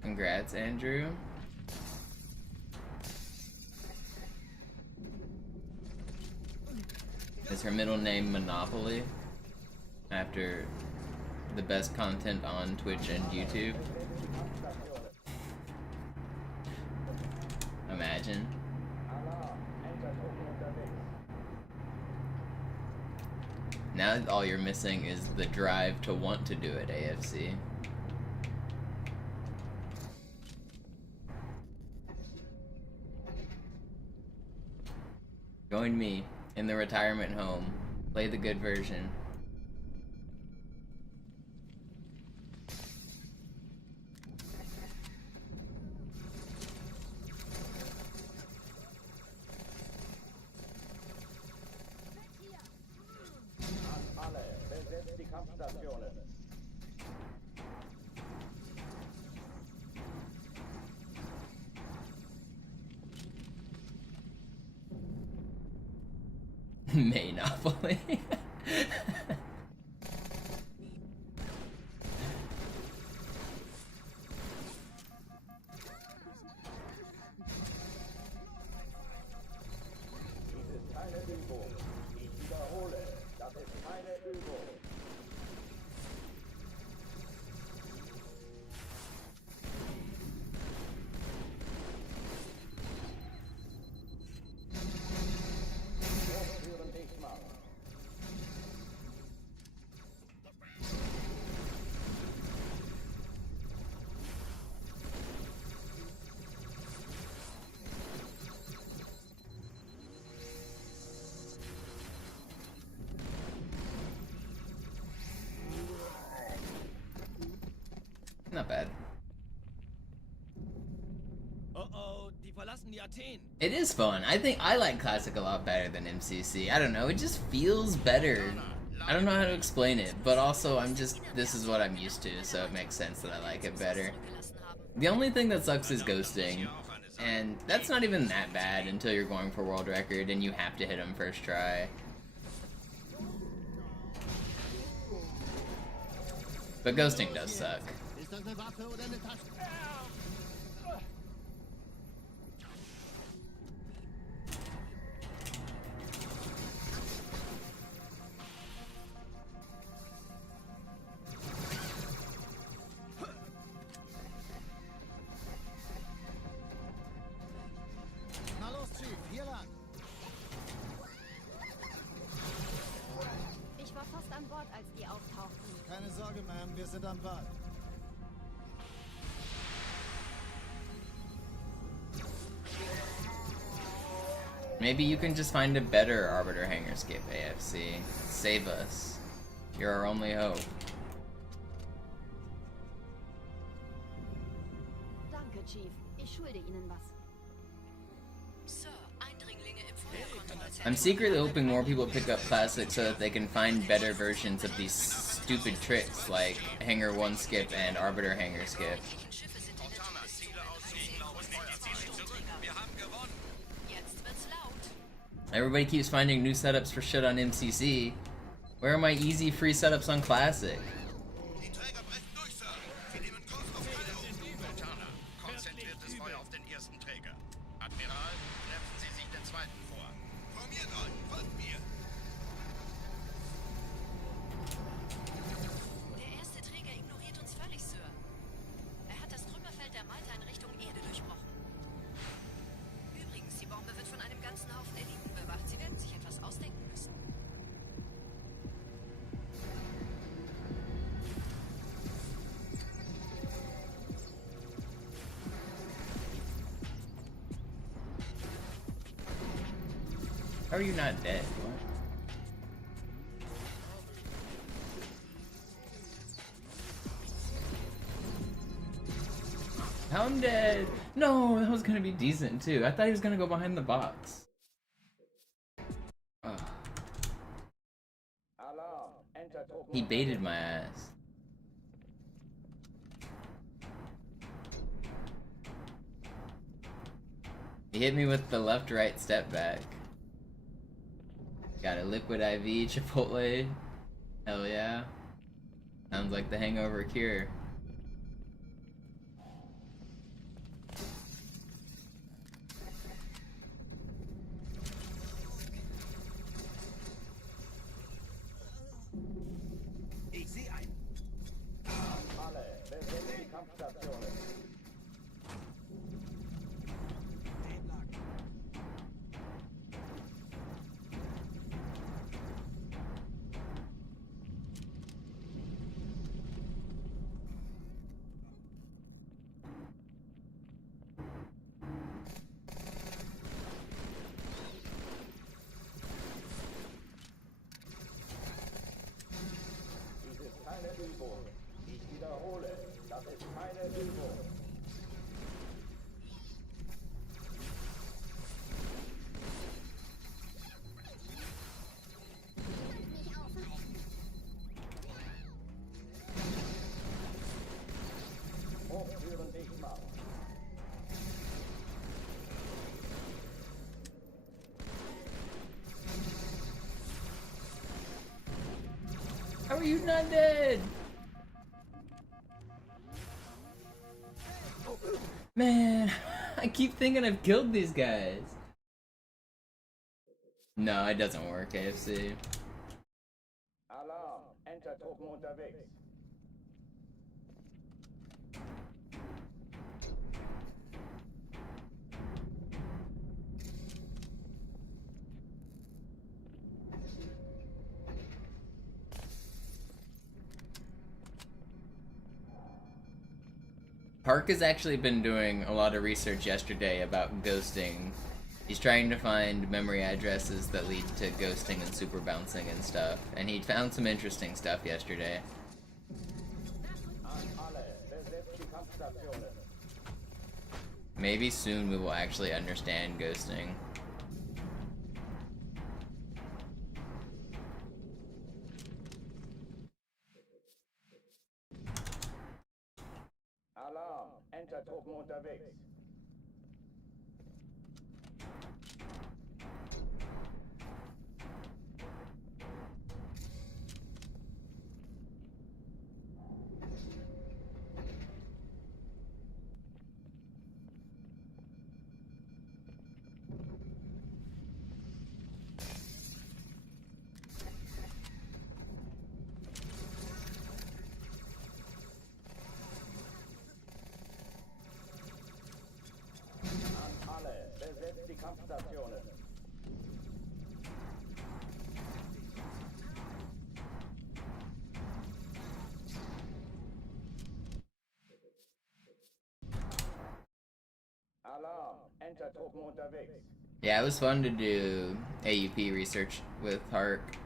Congrats, Andrew. Is her middle name Monopoly? After the best content on Twitch and YouTube? Imagine. Now all you're missing is the drive to want to do it, AFC. Join me in the retirement home. Play the good version. alle. Besetzt die Kampfstationen. Monopoly. Dies ist keine Übung. Ich wiederhole, das ist keine Übung. Durchführen dich mal. Not bad. Oh, die verlassen die Athen. It is fun. I think I like Classic a lot better than MCC. I don't know, it just feels better I don't know how to explain it, but also this is what I'm used to, so it makes sense that I like it better. The only thing that sucks is ghosting, and that's not even that bad until you're going for world record and you have to hit him first try. But ghosting does suck. Ist das eine Waffe oder eine Tasche? Na los, Chief, hier lang. Ich war fast an Bord, als die auftauchten. Keine Sorge, Ma'am, wir sind am Ball. Maybe you can just find a better Arbiter Hanger skip, AFC. Save us. You're our only hope. Danke, Chief. Ich schulde Ihnen was. Sir, Eindringlinge im Feuerkontrollzentrum. I'm secretly hoping more people pick up Classic so that they can find better versions of these stupid tricks like Hanger 1 skip and Arbiter Hanger skip. Schiffe sind in der Ziele aussuchen. Wir haben gewonnen. Jetzt wird's laut. Everybody keeps finding new setups for shit on MCC. Where are my easy free setups on Classic? Die Träger brechen durch, Sir. Wir nehmen Kurs auf Feindung. Montana, konzentriertes Feuer auf den ersten Träger. Admiral, knöpfen Sie sich den zweiten vor. Formiert euch, folgt mir. Der erste Träger ignoriert uns völlig, Sir. Er hat das Trümmerfeld der Malta in Richtung Erde durchbrochen. Übrigens, die Bombe wird von einem ganzen Haufen Eliten bewacht. Sie werden sich etwas ausdenken müssen. How are you not dead? What? How I'm dead? No, that was gonna be decent too. I thought he was gonna go behind the box. Ugh. Alarm. Enter Truppen. He baited my ass. He hit me with the left-right step back. Got a liquid IV Chipotle. Hell yeah. Sounds like the hangover cure. Ich sehe einen. Alle, besetzen die Kampfstationen. Dies ist keine Übung. Ich wiederhole, das ist keine Übung. Hochtüren dicht machen. How are you not dead? Man, I keep thinking I've killed these guys. No, it doesn't work, AFC. Alarm. Enter Truppen unterwegs. Park has actually been doing a lot of research yesterday about ghosting. He's trying to find memory addresses that lead to ghosting and super bouncing and stuff, and he found some interesting stuff yesterday. An alle, besetzt die Kampfstationen. Maybe soon we will actually understand ghosting. unterwegs. Besetzt die Kampfstationen. Alarm, Enter-Truppen unterwegs. Yeah, it was fun to do AUP research with Hark.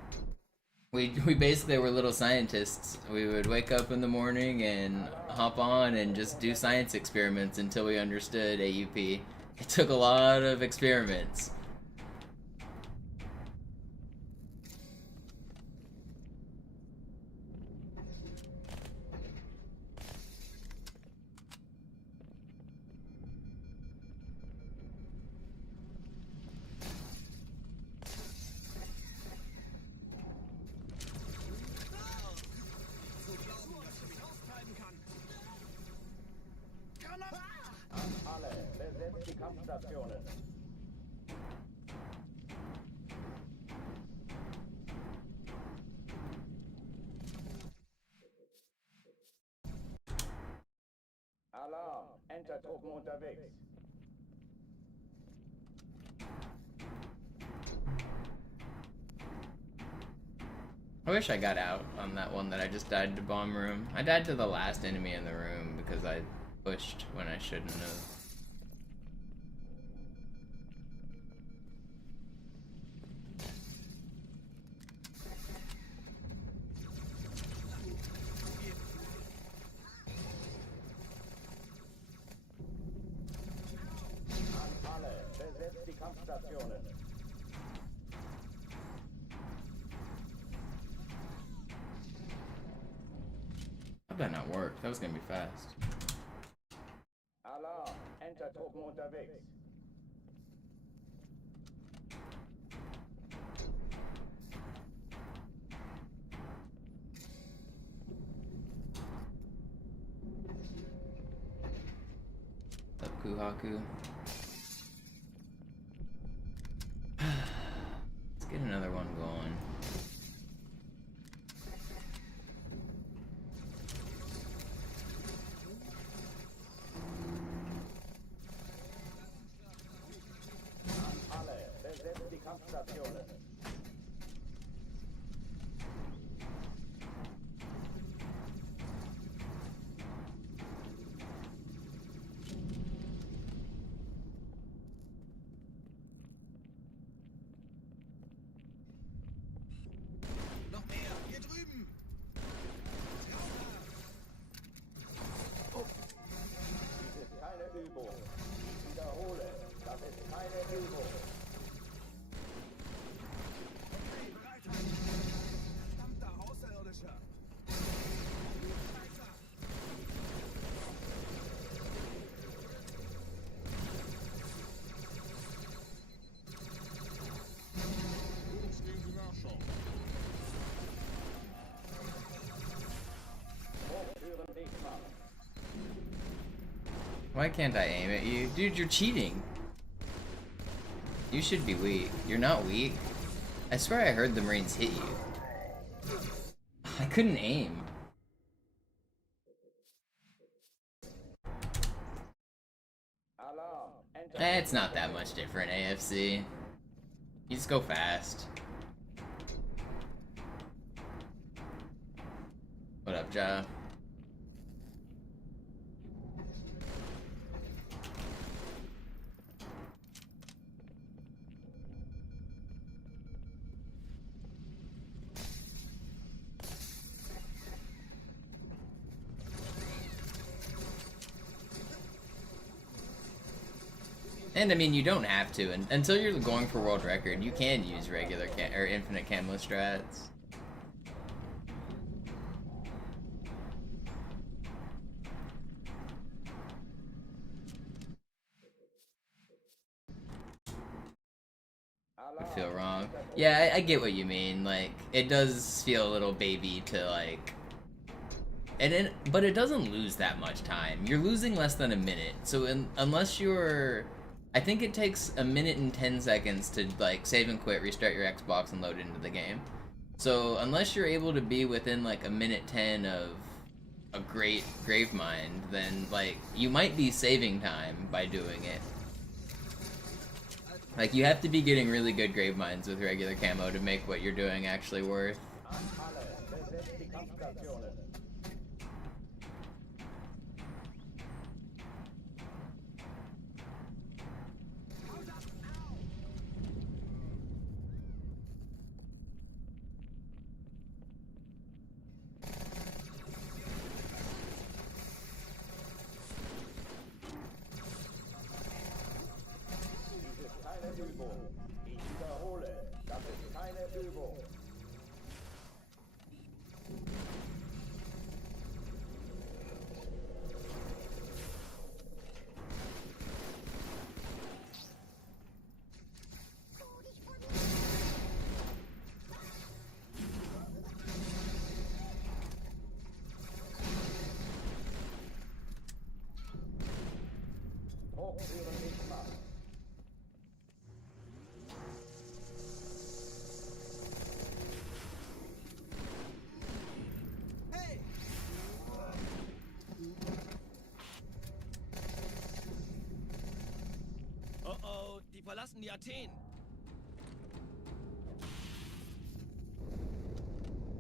We basically were little scientists. We would wake up in the morning and hop on and just do science experiments until we understood AUP. It took a lot of experiments. Alle, besetzt die Kampfstationen. Alarm, Enter-Truppen unterwegs. I wish I got out on that one that I just died to bomb room. I died to the last enemy in the room because I pushed when I shouldn't have. Alle, besetzt die Kampfstationen. How'd that not work? That was gonna be fast. Alarm, Enter-Truppen unterwegs. Up, Kuhaku. Let's get another one going. Alle, besetzt die Kampfstationen. Noch mehr! Hier drüben! Dies ist keine Übung. Ich wiederhole, das ist keine Übung. Verdammter Außerirdischer! Hochführen Wegmann. Why can't I aim at you? Dude, you're cheating. You should be weak. You're not weak. I swear I heard the Marines hit you. I couldn't aim. Alarm, Enter. It's not that much different, AFC. You just go fast. What up, Ja? And I mean, you don't have to, and until you're going for world record, you can use regular or infinite camo strats. feel wrong. Yeah, I get what you mean. Like, it does feel a little baby to like, but it doesn't lose that much time. You're losing less than a minute. So unless you're, I think it takes a minute and 10 seconds to like save and quit, restart your Xbox, and load into the game. So unless you're able to be within like a minute 10 of a great Gravemind, then like you might be saving time by doing it. Like, you have to be getting really good Graveminds with regular camo to make what you're doing actually worth. Übung. Ich wiederhole, das ist keine Übung. Hochführen nicht machen. Die verlassen die Athen.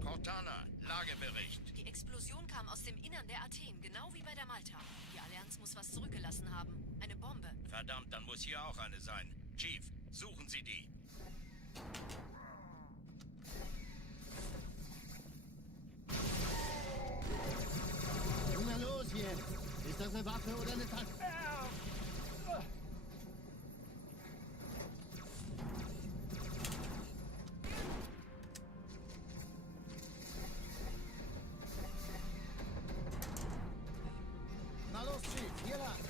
Cortana, Lagebericht. Die Explosion kam aus dem Innern der Athen, genau wie bei der Malta. Die Allianz muss was zurückgelassen haben. Eine Bombe. Verdammt, dann muss hier auch eine sein. Chief, suchen Sie die. Na los jetzt! Ist das eine Waffe oder eine Tasche? Na los, Chief, hier lang!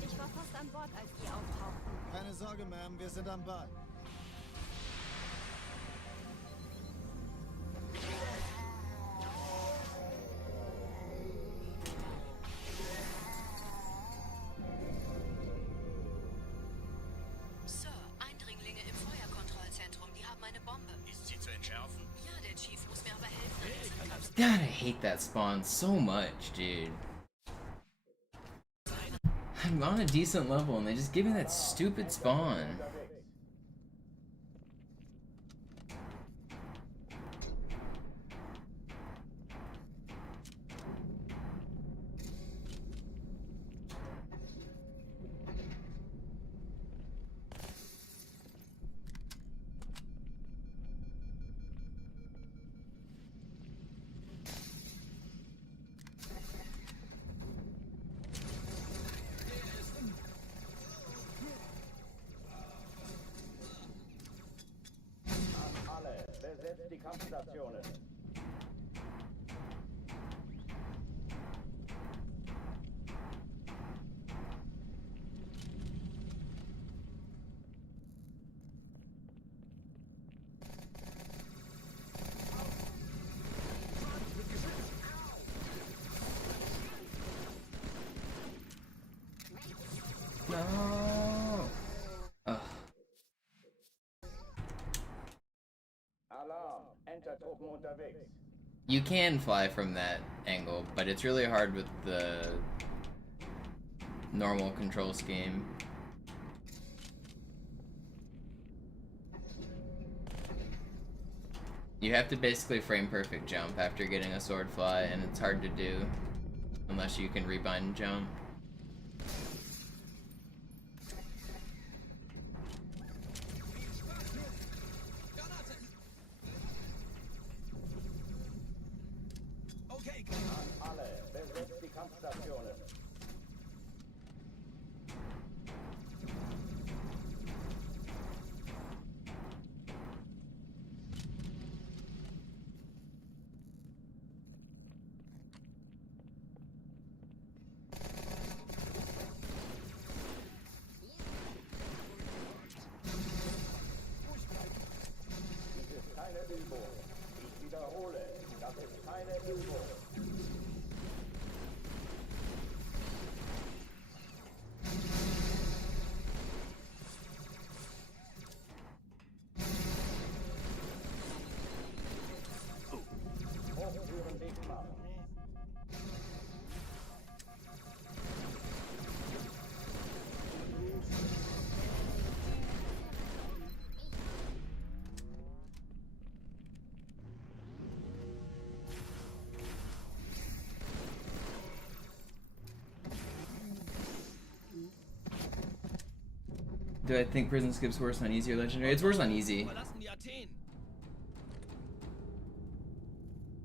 Ich war fast an Bord, als die auftauchten. Keine Sorge, Ma'am, wir sind am Ball. Sir, Eindringlinge im Feuerkontrollzentrum, die haben eine Bombe. Ist sie zu entschärfen? Ja, der Chief muss mir aber helfen. God, I hate that spawn so much, dude. I'm on a decent level and they just give me that stupid spawn. Alle, besetzt die Kampfstationen. No. Ugh. Alarm, Entertruppen unterwegs. You can fly from that angle, but it's really hard with the normal control scheme. You have to basically frame perfect jump after getting a sword fly, and it's hard to do unless you can rebind jump. Okay, Alle, besetzt die Kampfstationen. Übung. Ich wiederhole, das ist keine Übung. Hochführen dicht machen. Do I think prison skip's worse on easy or legendary? It's worse on easy. Verlassen die Athen.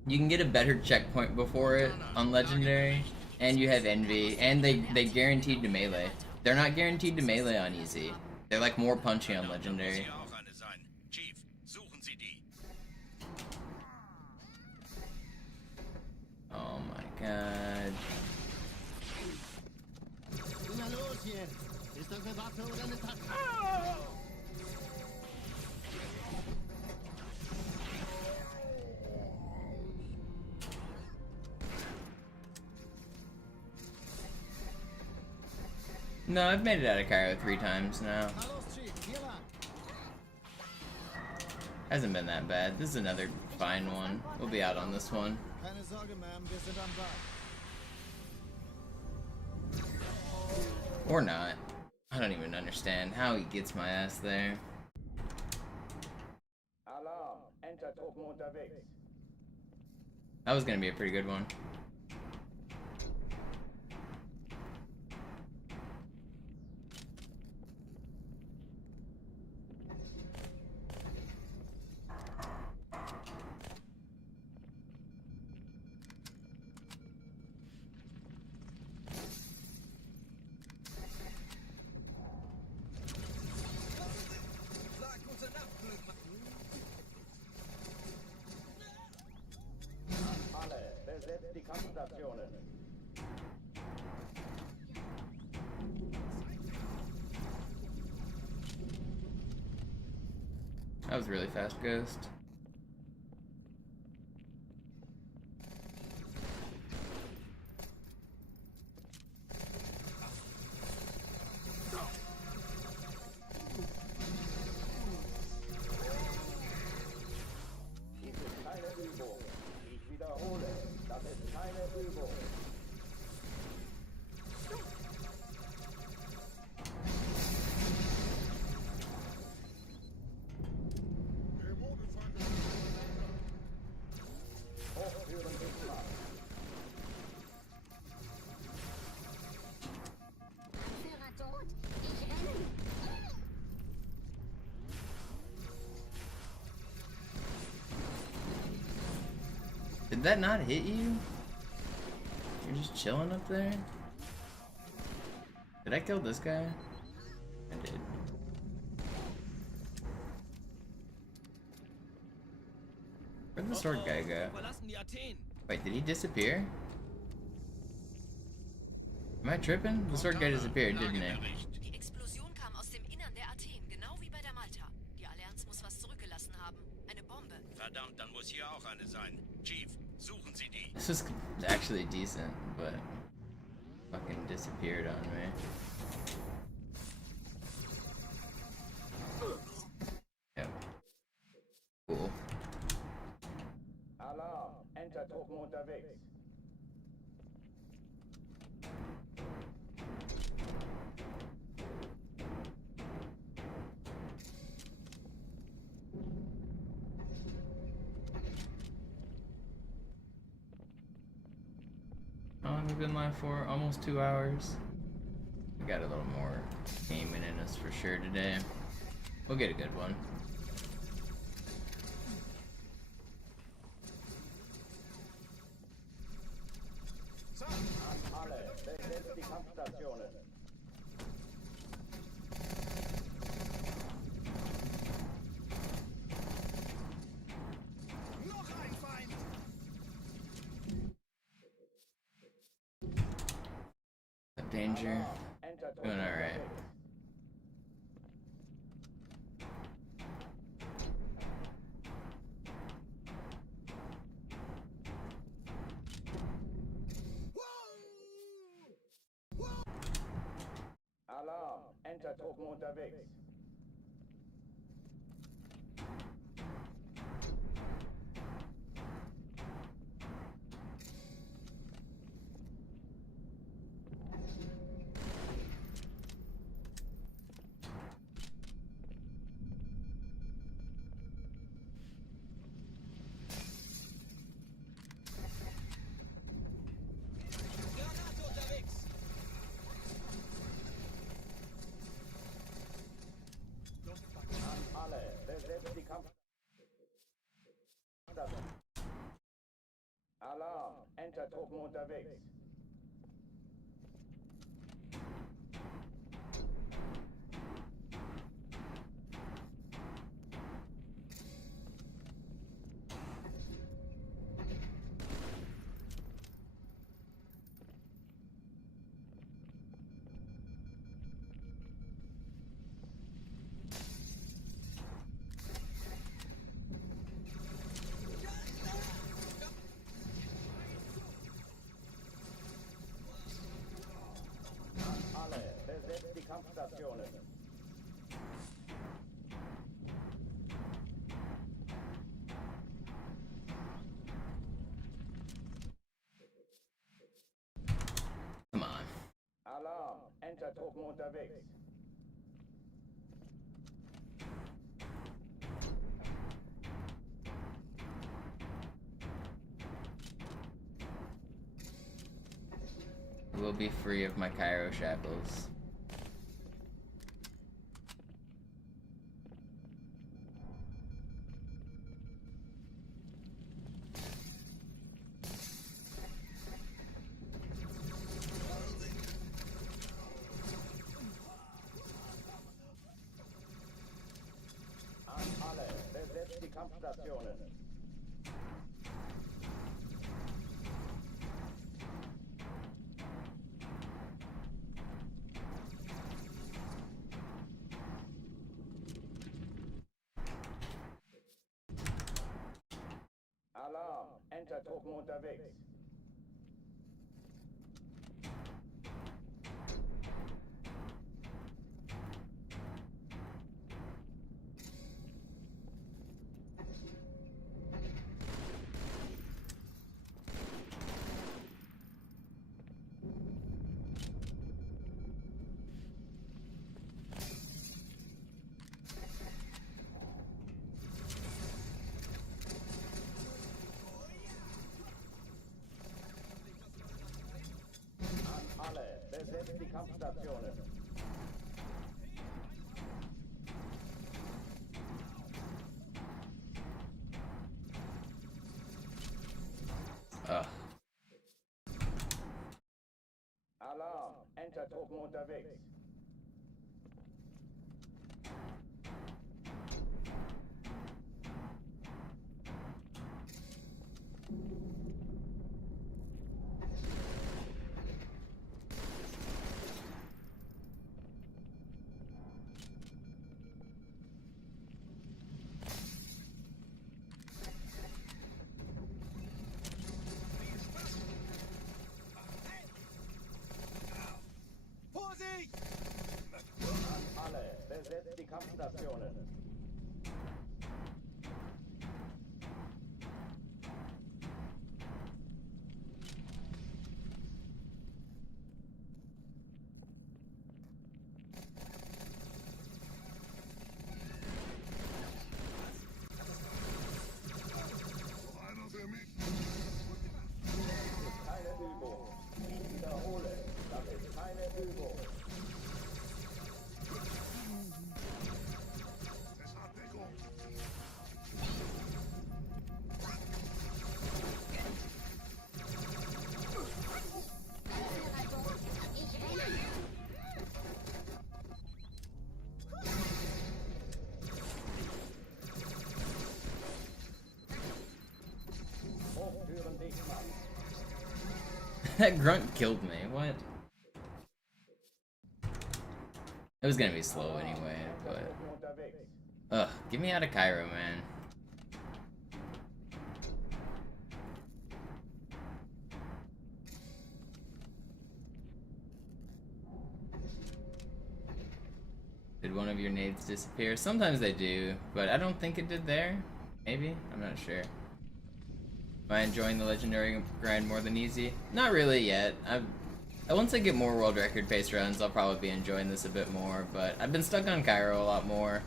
You can get a better checkpoint before it on legendary, and you have envy, and they guaranteed to melee. They're not guaranteed to melee on easy. They're like more punchy on legendary. Hier auch eine sein. Chief, suchen Sie die. Oh my god. Na los jetzt! Ist das eine Waffe oder eine Tasse? No, I've made it out of Cairo 3 times now. Na los, Chief, hier lang! Hasn't been that bad. This is another fine one. We'll be out on this one. Keine Sorge, Ma'am, wir sind am Ball. Or not. I don't even understand how he gets my ass there. Alarm, Entertruppen unterwegs. That was gonna be a pretty good one. Sag gute Nacht, Blödmann. Alle, besetzt die Kampfstationen. That was really fast, Ghost. Dies ist keine Übung. Ich wiederhole, das ist keine Übung. Hochführen dicht machen. Führer tot. Ich renne. Did that not hit you? You're just chilling up there? Did I kill this guy? I did. Where'd the sword guy go? Verlassen die Athen. Wait, did he disappear? Am I tripping? The sword guy disappeared, didn't he? Die Explosion kam aus dem Innern der Athen, genau wie bei der Malta. Die Allianz muss was zurückgelassen haben. Eine Bombe. Verdammt, dann muss hier auch eine sein. Chief, suchen Sie die. This was actually decent, but fucking disappeared on me. Yep. Cool. Alarm, Entertruppen unterwegs. How long have we been live for? Almost 2 hours. We got a little more gaming in us for sure today. We'll get a good one. An alle, besetzt die Kampfstationen. Noch ein Feind. Danger. Entertruppen Doing alright. unterwegs. Enter-Truppen unterwegs. Granate unterwegs. An alle, besetzt die Kampf... Alarm, Enter-Truppen unterwegs. Alle, besetzt die Kampfstationen. Come on. Alarm, Enter-Truppen unterwegs. We'll be free of my Cairo shackles. An alle, besetzt die Kampfstationen. Alarm, Enter-Truppen unterwegs. An alle, besetzt die Kampfstationen. Ugh. Alarm, Enter-Truppen unterwegs. Vorsicht! An alle, besetzt die Kampfstationen. Keine Übung. Ich wiederhole, das ist keine Übung. Hochführen dich, Mann. That grunt killed me. What? It was gonna be slow anyway, but... Enter-Truppen unterwegs. Ugh, get me out of Cairo, man. Did one of your nades disappear? Sometimes they do, but I don't think it did there. Maybe? I'm not sure. Am I enjoying the legendary grind more than easy? Not really yet. Once I get more world record pace runs, I'll probably be enjoying this a bit more, but I've been stuck on Cairo a lot more.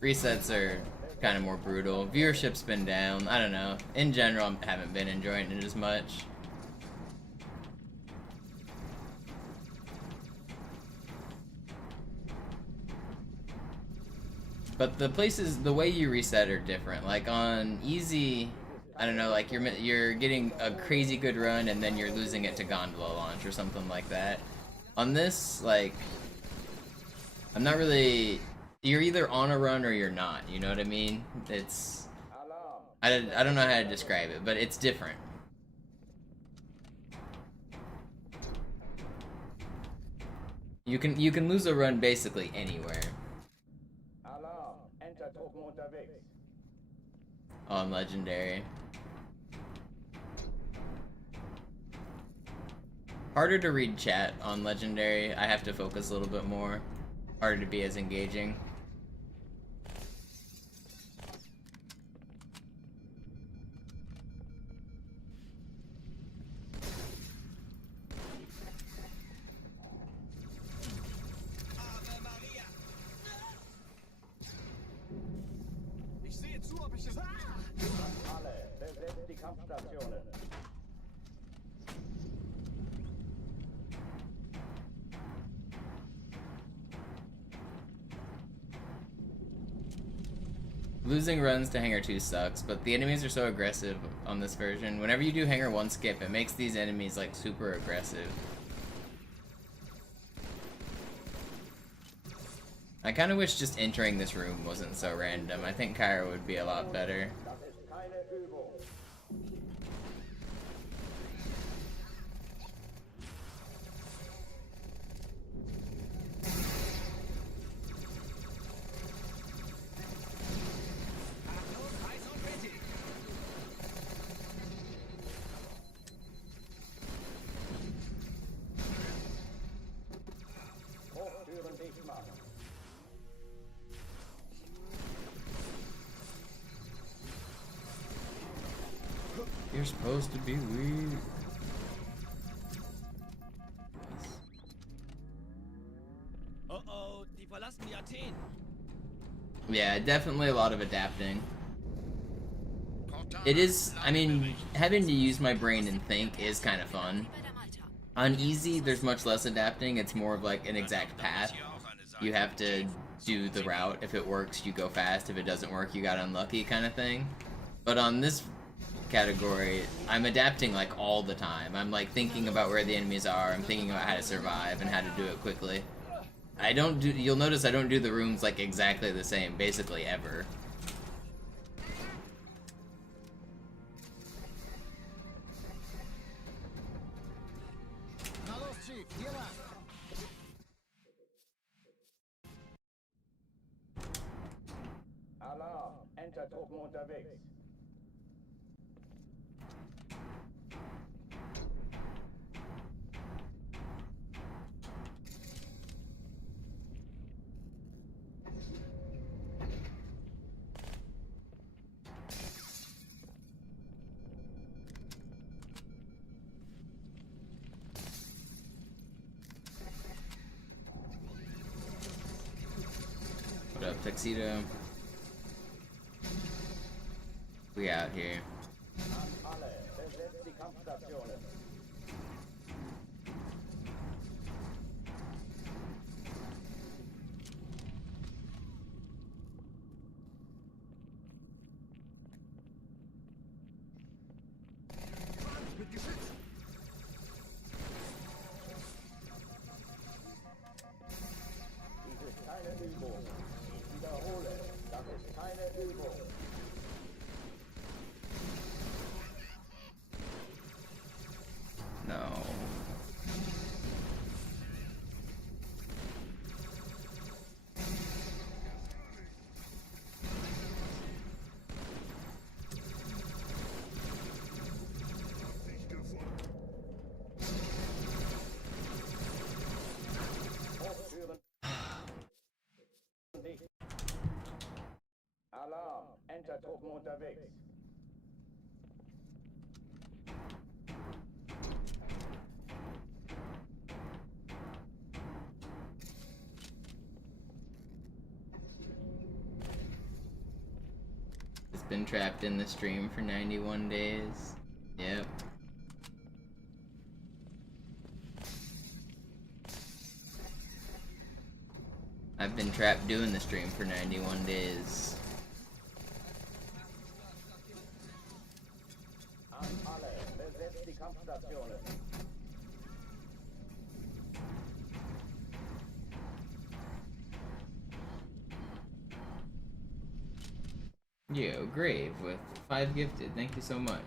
Resets are kind of more brutal. Viewership's been down. I don't know. In general, I haven't been enjoying it as much. But the places, the way you reset are different. Like on easy, I don't know, like you're getting a crazy good run and then you're losing it to gondola launch or something like that. On this, like, I'm not really, you're either on a run or you're not, you know what I mean? It's, I don't know how to describe it, but it's different. You can lose a run basically anywhere. On legendary. Harder to read chat on legendary. I have to focus a little bit more. Harder to be as engaging. Ich sehe zu, ob ich es... Alle, besetzt die Kampfstationen. Losing runs to Hangar 2 sucks, but the enemies are so aggressive on this version. Whenever you do Hangar 1 skip, it makes these enemies like super aggressive. I kind of wish just entering this room wasn't so random. I think Cairo would be a lot better. Das ist keine Übung. Hochtüren dicht machen. You're supposed to be weak. Oh, die verlassen die Athen. Yeah, definitely a lot of adapting. It is, I mean, having to use my brain and think is kind of fun. On easy, there's much less adapting. It's more of like an exact path. You have to do the route. If it works, you go fast. If it doesn't work, you got unlucky kind of thing. But on this category, I'm adapting like all the time. I'm like thinking about where the enemies are. I'm thinking about how to survive and how to do it quickly. You'll notice I don't do the rooms like exactly the same, basically ever. Na los, Chief, hier lang. Alarm, Entertruppen unterwegs. What up, Tuxedo? We out here. Alle, besetzt die Kampfstationen. Mit Geschütz. Dies ist keine Übung. Ich wiederhole, das ist keine Übung. unterwegs. It's been trapped in the stream for 91 days. Yep. I've been trapped doing the stream for 91 days. An alle, besetzt die Kampfstationen. Yo, Grave with 5 gifted. Thank you so much.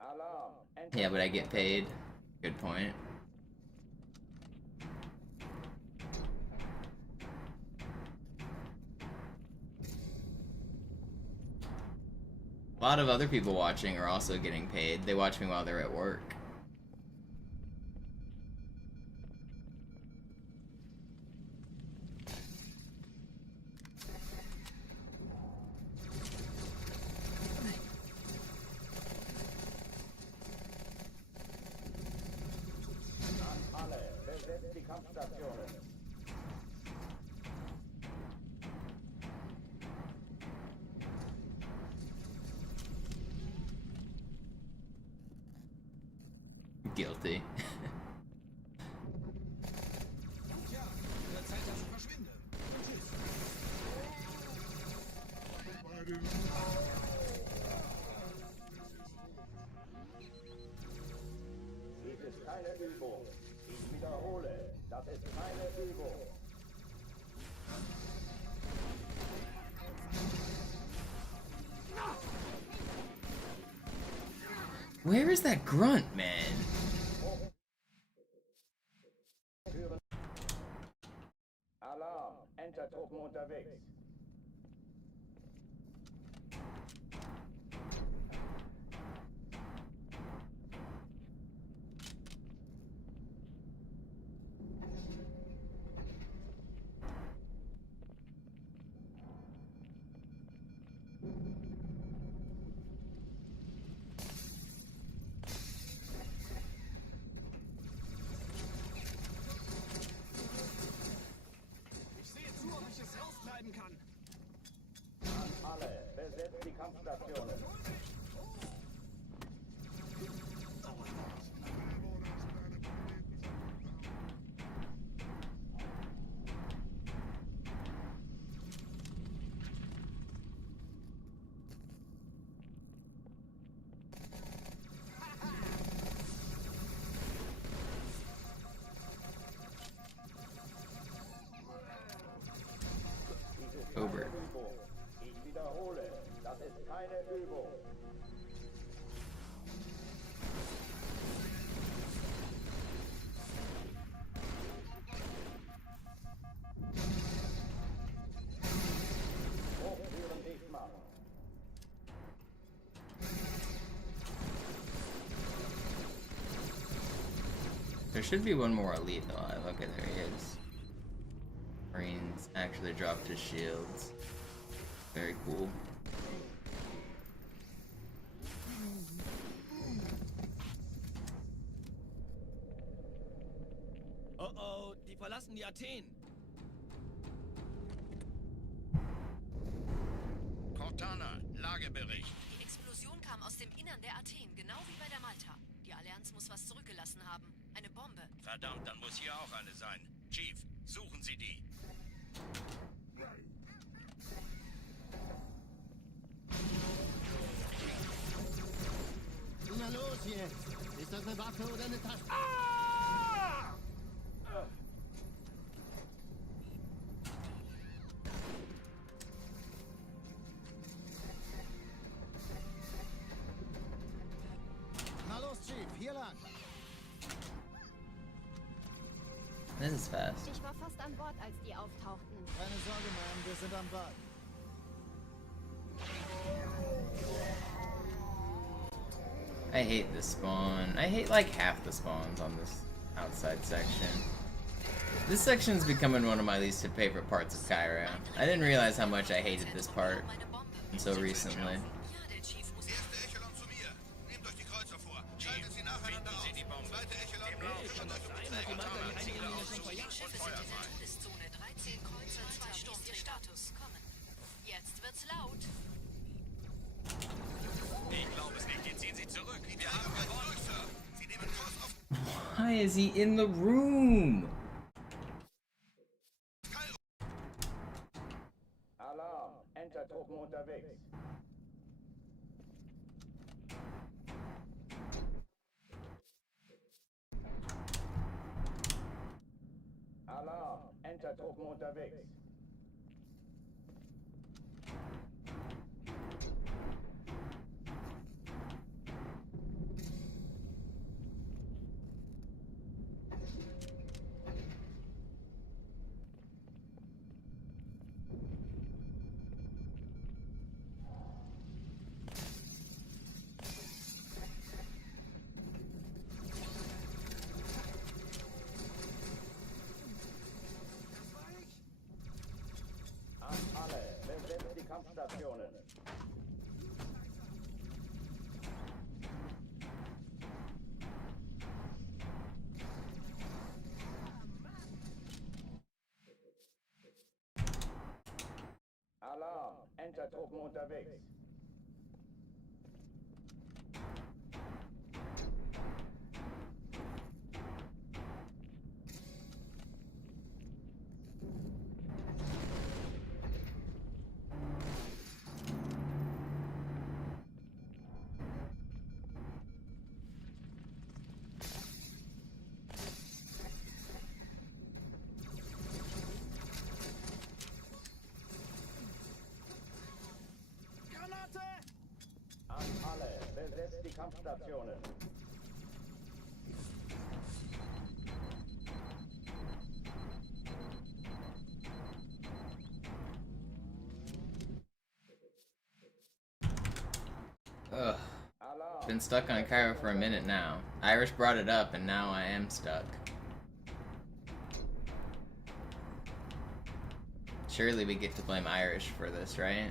Alarm. Yeah, but I get paid. Good point. A lot of other people watching are also getting paid. They watch me while they're at work. An alle, besetzt die Kampfstationen. Guilty. Tja, wird Zeit, dass ich verschwinde. Tschüss. Dies ist keine Übung. Ich wiederhole, das ist keine Übung. Where is that grunt, man? Alarm, Entertruppen unterwegs. Ich sehe zu, ob ich es rausbleiben kann. An alle, besetzt die Kampfstationen. Dies ist Over. keine Übung. Ich wiederhole, das ist keine Übung. Hochtüren dicht machen. There should be one more elite alive. Okay, there he is. Marines actually dropped his shields. Very cool. Oh oh, die verlassen die Athen. Cortana, Lagebericht. Die Explosion kam aus dem Innern der Athen, genau wie bei der Malta. Die Allianz muss was zurückgelassen haben. Eine Bombe. Verdammt, dann muss hier auch eine sein. Chief, suchen Sie die. Na los jetzt! Ist das eine Waffe oder eine Tasche? Na los, Chief, hier lang! This is fast. Ich war fast an Bord, als die auftauchten. Keine Sorge, Mann, wir sind am Ball. I hate this spawn. I hate like half the spawns on this outside section. This section's becoming one of my least favorite parts of Cairo. I didn't realize how much I hated this part. Meine Bombe. until recently. Ja, der Chief muss... Erste Echelon zu mir. Nehmt euch die Kreuzer vor. Schaltet sie nacheinander auf. Zweite Echelon, kümmert euch um die Träger. Die Ziele aussuchen Schiffe und sind Feuer in der frei. Todeszone. 13 Kreuzer, 2 Sturmstatus. Kommen. Jetzt wird's laut. Ich glaube es nicht, die ziehen sich zurück. Wir haben gewonnen. Durch, Sir. Sie nehmen Kurs auf Why is he in the room? Alarm. Entertruppen unterwegs. Alarm. Entertruppen unterwegs. An alle. Besetzt die Kampfstationen. Alarm. Entertruppen unterwegs. An alle. Besetzt die Kampfstationen. Ugh. Alarm. Been stuck on Cairo for a minute now. Irish brought it up, and now I am stuck. Surely we get to blame Irish for this, right?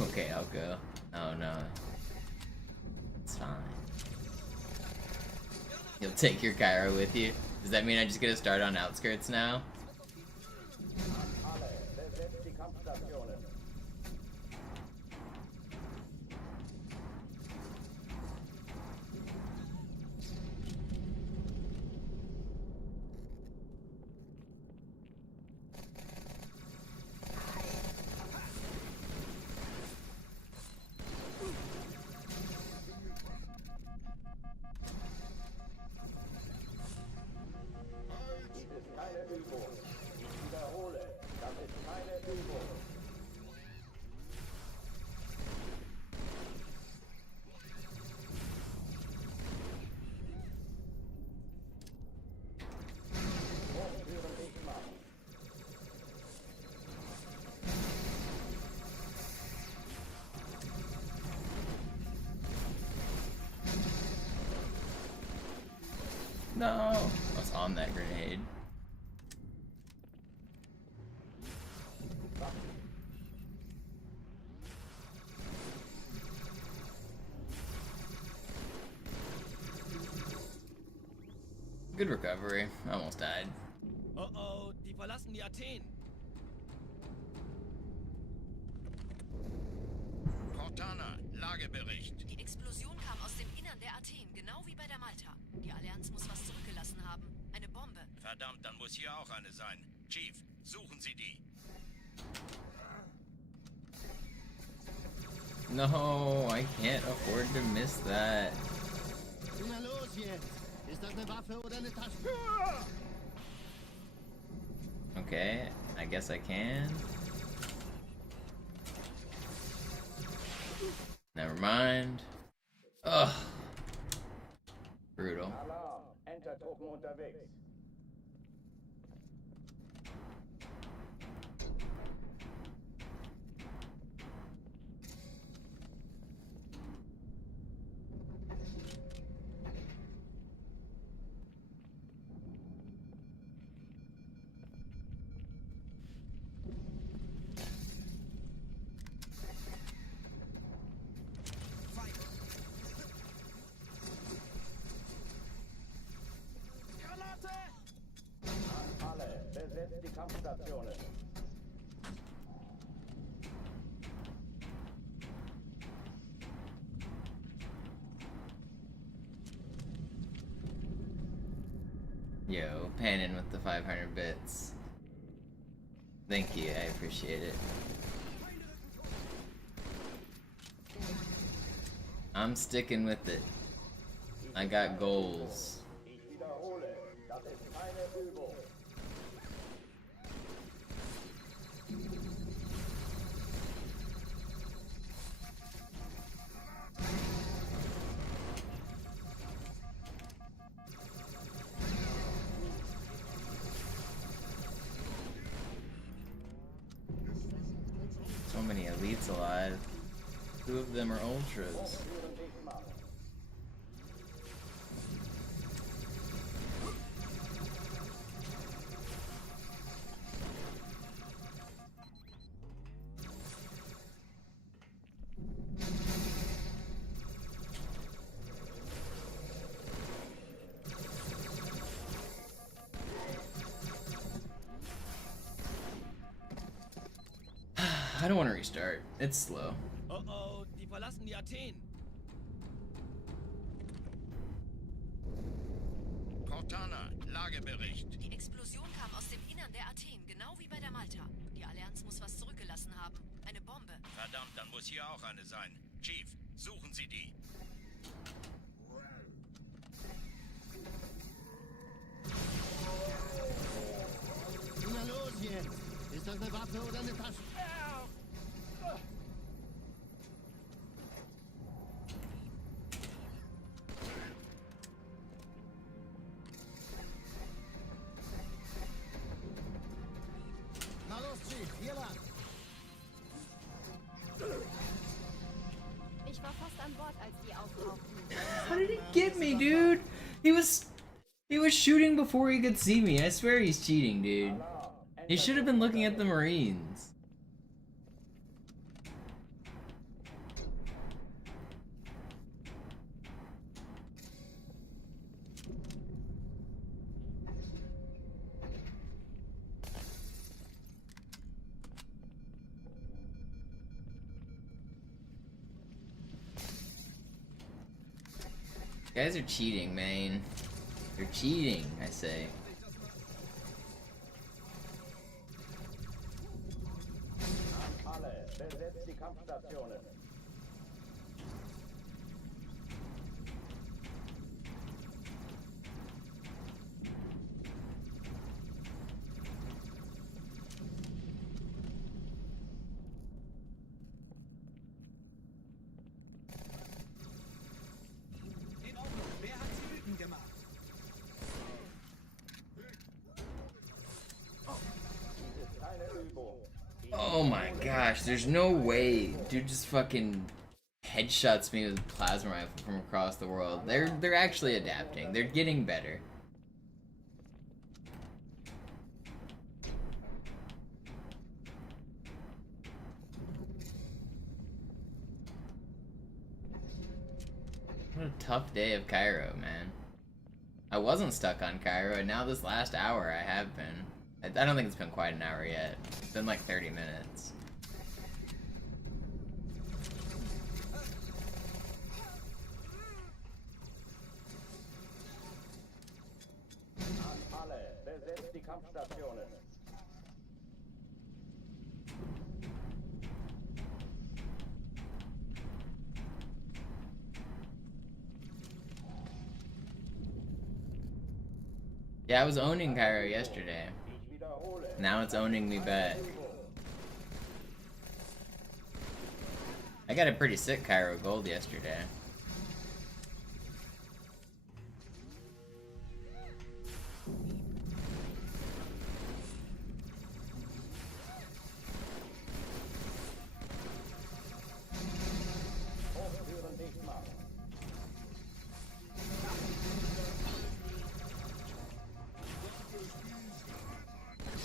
Okay, I'll go. Oh no. It's fine. You'll take your Cairo with you? Does that mean I just get to start on outskirts now? Alle. Besetzt die Kampfstationen. Dies ist keine Übung. Ich wiederhole, das ist keine Übung. Hochführen nicht machen. No! I was on that grenade. Good recovery. I almost died. Oh oh, die verlassen die Athen. Cortana, Lagebericht. Die Explosion kam aus dem Innern der Athen, genau wie bei der Malta. Die Allianz muss was zurückgelassen haben. Eine Bombe. Verdammt, dann muss hier auch eine sein. Chief, suchen Sie die. No, I can't afford to miss that. Na los jetzt! Ist das eine Waffe oder eine Tasche? Okay, I guess I can. Never mind. Ugh. Brutal. Alarm. Entertruppen unterwegs. Kampfstationen. Yo, panning with the 500 bits. Thank you, I appreciate it. I'm sticking with it. I got goals. Ich wiederhole, das ist keine Übung. So many elites alive. 2 of them are ultras. Führen dich mal. I don't want to restart. It's slow. Oh oh, die verlassen die Athen. Cortana, Lagebericht. Die Explosion kam aus dem Innern der Athen, genau wie bei der Malta. Die Allianz muss was zurückgelassen haben. Eine Bombe. Verdammt, dann muss hier auch eine sein. Chief, suchen Sie die. Na los jetzt! Ist das eine Waffe oder eine Tasche? Na los, Chief, hier lang! Ich war fast an Bord, als die auftauchten. How did he get me, dude? He was shooting before he could see me. I swear he's cheating, dude. He should have been looking at the Marines. You guys are cheating, man. You're cheating, I say. Alle, besetzt die Kampfstationen. In Ordnung, wer hat sie wütend gemacht? Dies ist keine Übung. Oh my gosh, there's no way. Dude just fucking headshots me with a plasma rifle from across the world. They're actually adapting. They're getting better. What a tough day of Cairo, man. I wasn't stuck on Cairo, and now this last hour I have been. I don't think it's been quite an hour yet. It's been like 30 minutes. An alle, besetzt die Kampfstationen. Yeah, I was owning Cairo yesterday. Ich wiederhole. Now it's owning me back. I got a pretty sick Cairo gold yesterday. Hochführen dich mal.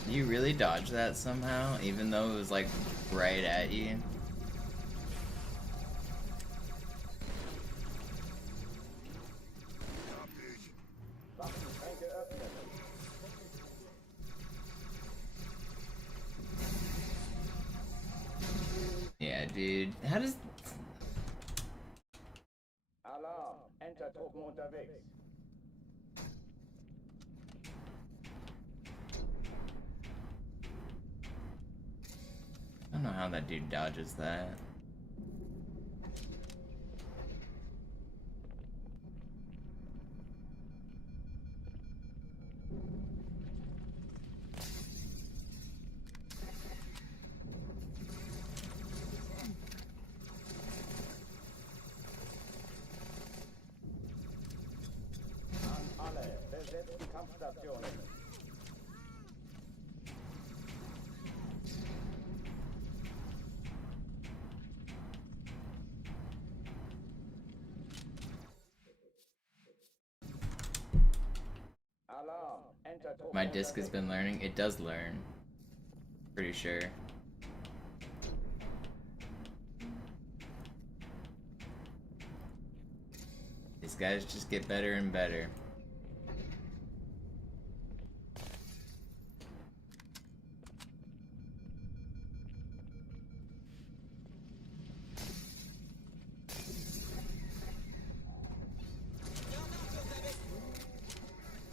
You really dodged that somehow, even though it was like right at you? Waffenschränke öffnen. dude. How does... Alarm! Enter-Truppen unterwegs. I don't know how that dude dodges that. An alle, besetzt die Kampfstationen. Alarm! Enter-Truppen My disc has unterwegs. been learning. It does learn. Pretty sure. These guys just get better and better.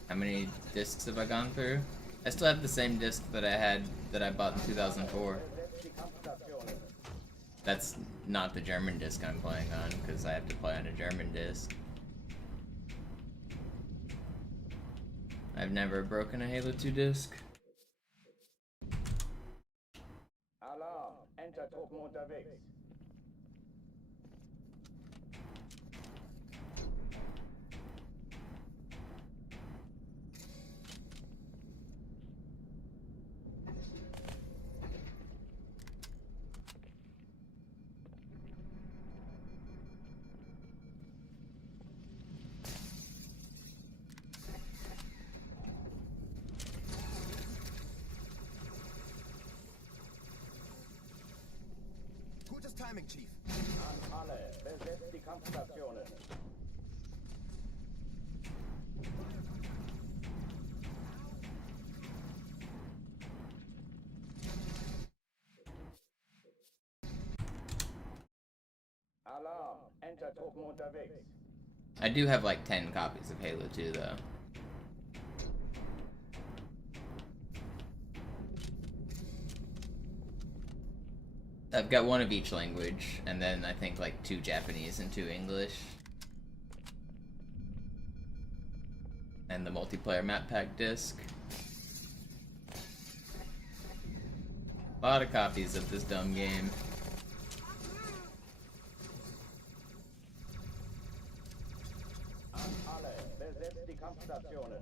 How many discs have I gone through? I still have the same disc that I had that I bought in 2004. Besetzt die Kampfstationen. That's not the German disc I'm playing on because I have to play on a German disc. I've never broken a Halo 2 disc. Alarm! Enter-Truppen unterwegs. Gutes Timing, Chief. An alle, besetzt die Kampfstationen. Alarm! Enter-Truppen unterwegs. I do have like 10 copies of Halo 2 though. I've got one of each language, and then I think like 2 Japanese and 2 English. And the multiplayer map pack disc. A lot of copies of this dumb game. An alle, besetzt die Kampfstationen.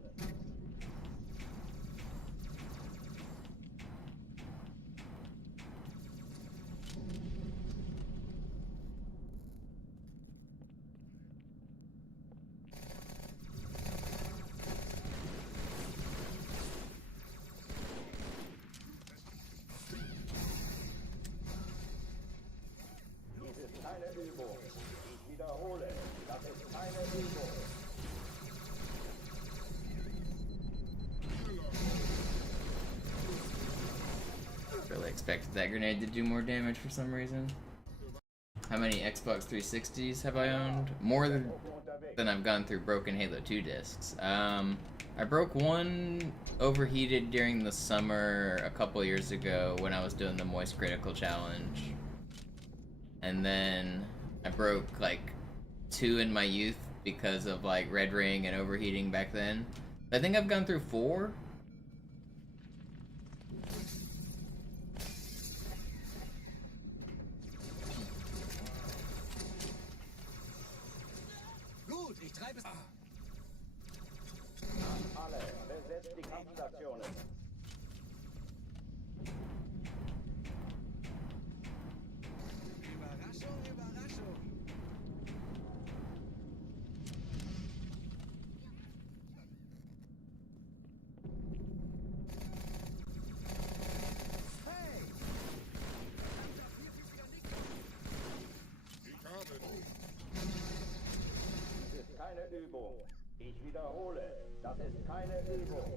Dies ist keine Übung. Ich wiederhole, das ist keine Übung. Really expected that grenade to do more damage for some reason. How many Xbox 360s have I owned? More than I've gone through broken Halo 2 discs. I broke one overheated during the summer a couple years ago when I was doing the Moist Critical Challenge. And then I broke like 2 in my youth because of like red ring and overheating back then. I think I've gone through 4. Gut, ich treibe es. An alle, besetzt die Kampfstationen. Überraschung, Überraschung. Hey! Dies ist keine Übung. Ich wiederhole, das ist keine Übung.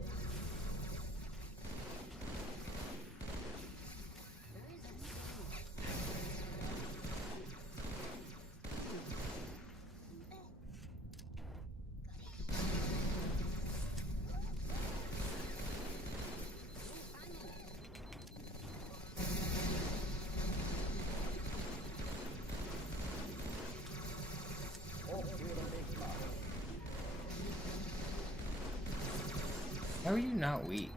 How are you not weak?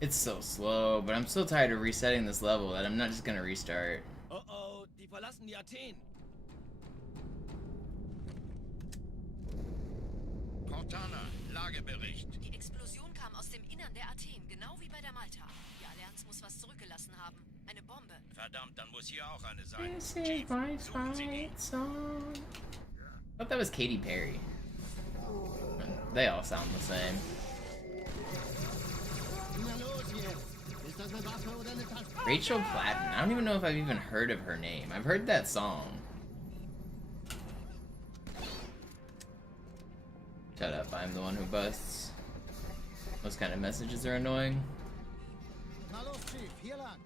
It's so slow, but I'm so tired of resetting this level that I'm not just gonna restart. Oh oh, die verlassen die Athen. Cortana, Lagebericht. Die Explosion kam aus dem Innern der Athen, genau wie bei der Malta. Die Allianz muss was zurückgelassen haben. Eine Bombe. Verdammt, dann muss hier auch eine sein. This Chief, is my suchen Sie die. fight song. I thought that was Katy Perry. They all sound the same. Na los jetzt! Ist das eine Waffe oder eine Taste? Rachel Platten. I don't even know if I've even heard of her name. I've heard that song. Shut up, I'm the one who busts. Those kind of messages are annoying. Na los, Chief, hier lang!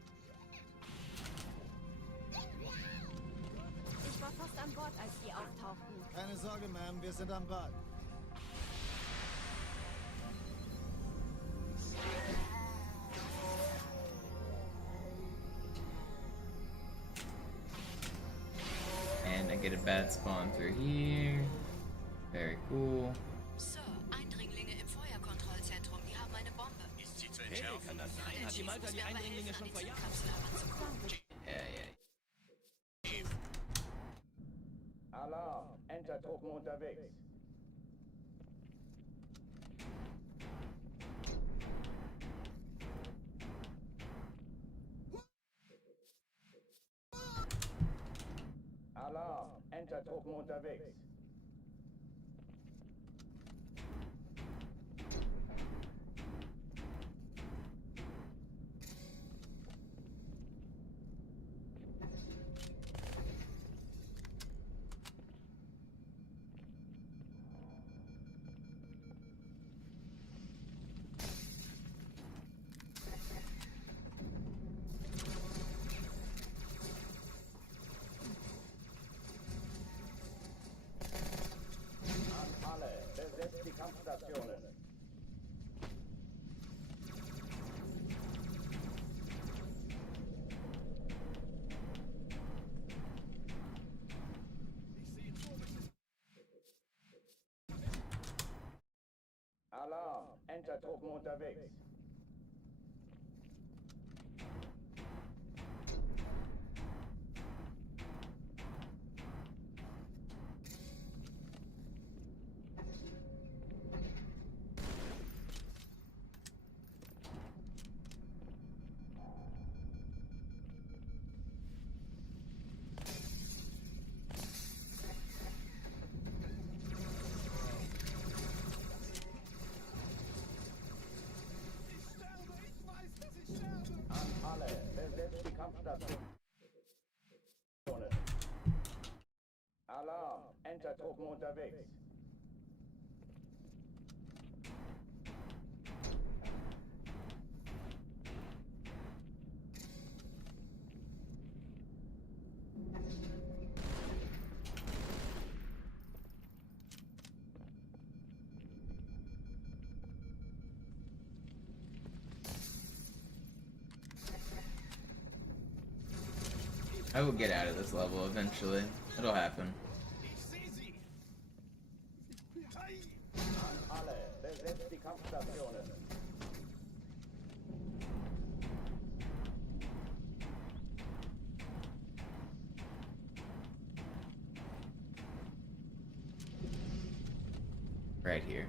Ich war fast an Bord, als die auftauchten. Keine Sorge, Ma'am, wir sind am Ball. And I get a bad spawn through here. Very cool. Sir, Eindringlinge im Feuerkontrollzentrum, die haben eine Bombe. Ist sie zu Hey, entschärfen? kann das sein? Hat die Malta die Eindringlinge schon verjagt? Kapsel heranzukommen. Yeah. Alarm, Entertruppen unterwegs. Alarm, Entertruppen unterwegs. Alle, besetzt die Kampfstationen. Alarm, Entertruppen unterwegs. Alle, besetzt die Kampfstationen. Alarm, Entertruppen unterwegs. I will get out of this level eventually. It'll happen. Ich sehe sie. Alle, besetzt die Kampfstationen. Right here.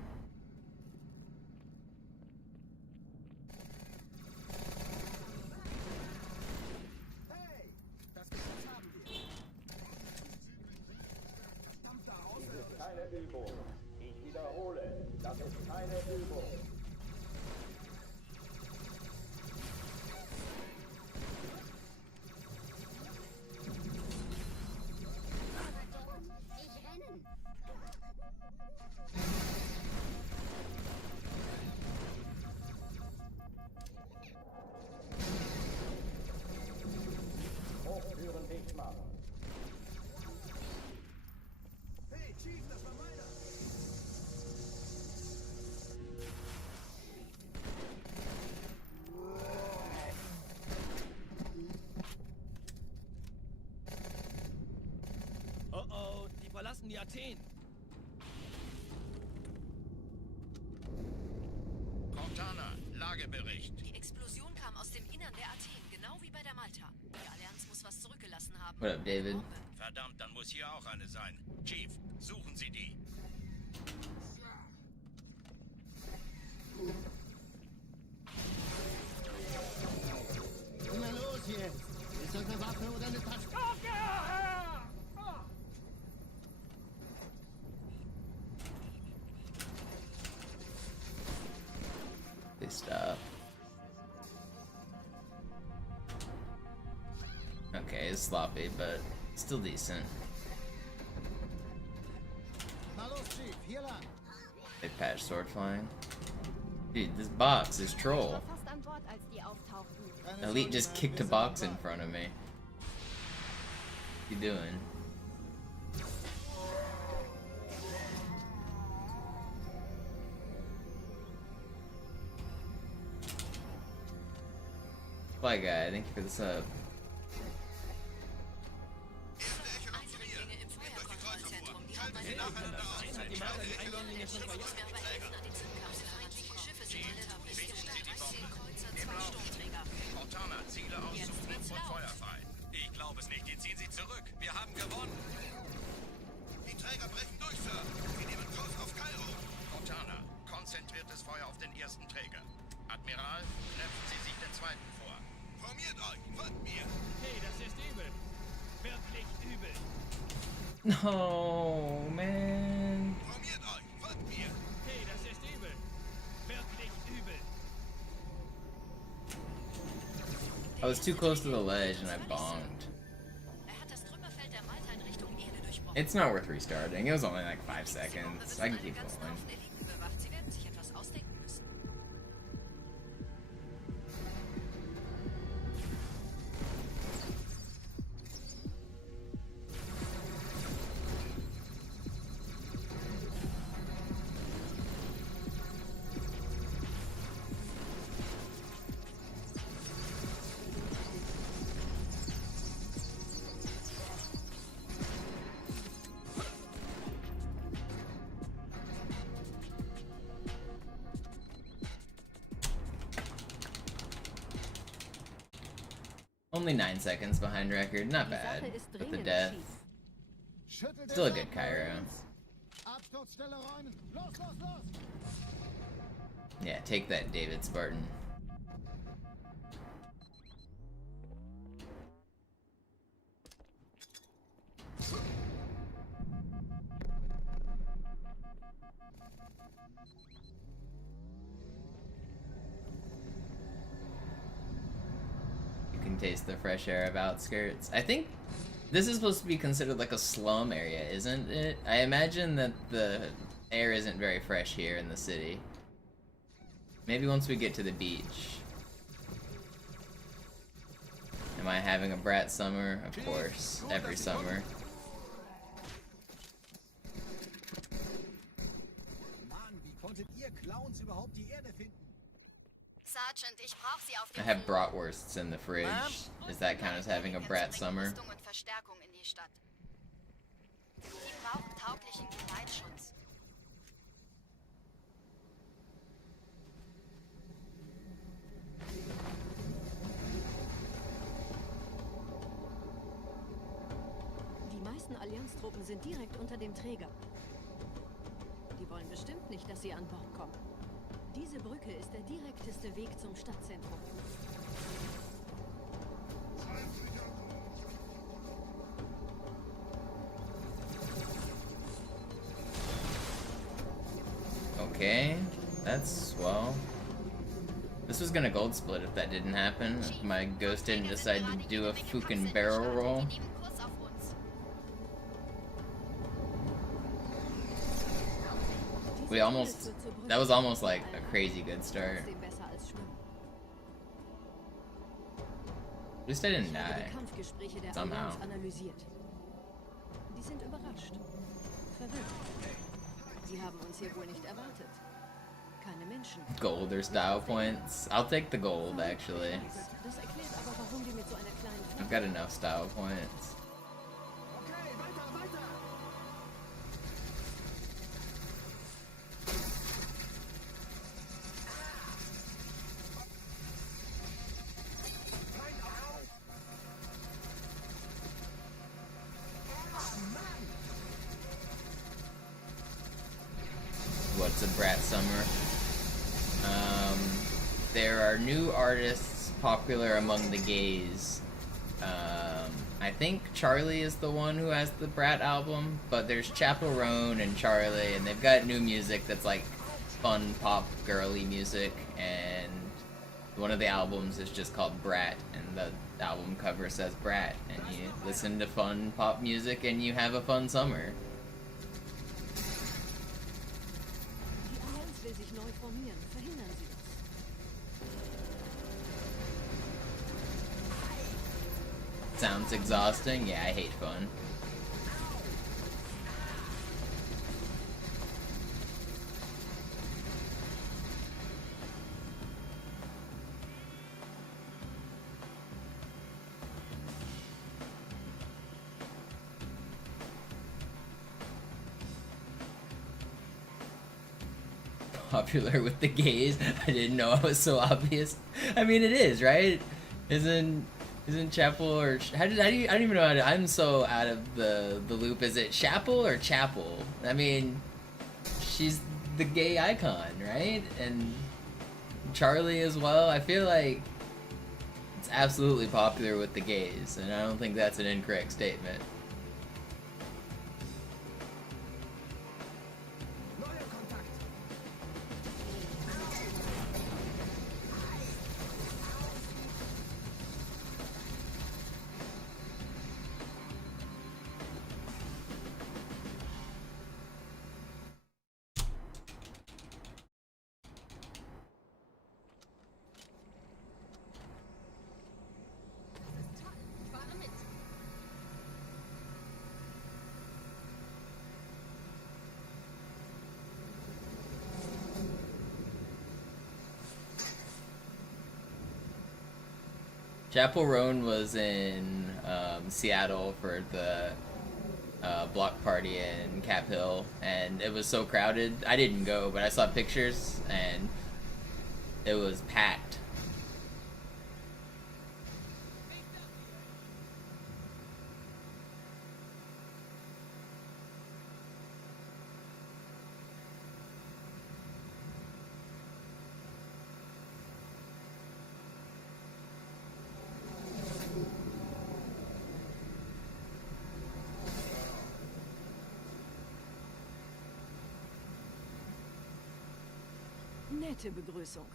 Dies ist keine Übung. Ich wiederhole, das ist keine Übung. Athen. Cortana, Lagebericht. Die Explosion kam aus dem Innern der Athen, genau wie bei der Malta. Die Allianz muss was zurückgelassen haben. What up, David? Bombe. Verdammt, dann muss hier auch eine sein. Chief, suchen Sie die. Na los jetzt! Ist das eine Waffe oder eine Tasche? They stop. Okay, it's sloppy, but still decent. Na los, Chief, hier lang! They patch sword flying. Dude, this box is troll. Fast an Bord, als die auftauchten. Keine Elite Sorge, just Mann, kicked wir a sind box am in Bord. front of me. What you doing? Fly guy, thank you for the sub. Eindringlinge im Feuerkontrollzentrum. Die haben eine Bombe. Hat die Marke die Eindringlinge schon Ich muss mir aber helfen, an den Zündkapseln heranzukommen. Die Schiffe sind etabliert. Gestartet. 10 Kreuzer, 2 Sturmträger. Cortana, Ziele aussuchen wird's und laut. Feuer frei. Ich glaube es nicht, die ziehen sie zurück. Wir haben gewonnen. Die Träger brechen durch, Sir. Sie nehmen Kurs auf Kairo. Cortana, konzentriertes Feuer auf den ersten Träger. Admiral, knöpfen Sie sich den zweiten vor. Formiert euch, folgt mir. Hey, das ist übel. Wirklich übel. No, man. Formiert euch, folgt mir. Hey, das ist übel. Wirklich übel. I was too close to the ledge and I bombed. Hat das Trümmerfeld der Malta in Richtung Erde durchbrochen. It's not worth restarting. It was only like 5 Die Bombe wird seconds. von I can einem keep ganzen going. Haufen Eliten bewacht. Sie werden sich etwas ausdenken müssen. Only 9 seconds behind record. Not Die bad. Sache ist With the dringend, death. Chief. Schüttelt Still a den good Arm, Cairo. Marines. Absturzstelle räumen! Los, los, los! Yeah, take that, David Spartan. You can taste the fresh air of outskirts. I think this is supposed to be considered like a slum area, isn't it? I imagine that the air isn't very fresh here in the city. Maybe once we get to the beach. Am I having a brat summer? Of course, every summer. Mann, wie konntet ihr Clowns überhaupt die Erde finden? Sergeant, ich brauche sie auf I dem have Flur. bratwursts in the fridge. Does that count as having a brat Pelicans bringen summer? Rüstung und Verstärkung in die Stadt. Sie brauchen tauglichen Geleitschutz. Die meisten Allianztruppen sind direkt unter dem Träger. Die wollen bestimmt nicht, dass sie an Bord kommen. Diese Brücke ist der direkteste Weg zum Stadtzentrum. Okay, that's well. This was gonna gold split if that didn't happen. If my ghost didn't decide to do a fucking barrel roll. Die nehmen Kurs auf uns. We almost. That was almost like a crazy good start. Trotzdem besser als schwimmen. At least I didn't Ich habe die. die Kampfgespräche der Somehow. Allianz analysiert. Die sind überrascht. Verwirrt. Sie haben uns hier wohl nicht erwartet. Keine Menschen. Gold or style points. I'll take the gold actually. Das erklärt aber, warum die mit so einer kleinen I've got enough style points. Okay, weiter, weiter! what's a brat summer. There are new artists popular among the gays. I think Charlie is the one who has the Brat album, but there's Chapel Roan and Charlie, and they've got new music that's like fun pop girly music, and one of the albums is just called Brat, and the album cover says Brat, and you listen to fun pop music and you have a fun summer. Die Allianz will sich neu formieren. Verhindern Sie das. Sounds exhausting? Yeah, I hate fun. Popular with the gays? I didn't know it was so obvious. I mean, it is, right? Isn't Chapel or how do you? I don't even know how to. I'm so out of the loop. Is it Chapel or Chapel? I mean, she's the gay icon, right? And Charlie as well. I feel like it's absolutely popular with the gays, and I don't think that's an incorrect statement. Chapel Roan was in Seattle for the block party in Cap Hill, and it was so crowded. I didn't go, but I saw pictures, and it was packed. Nette Begrüßung.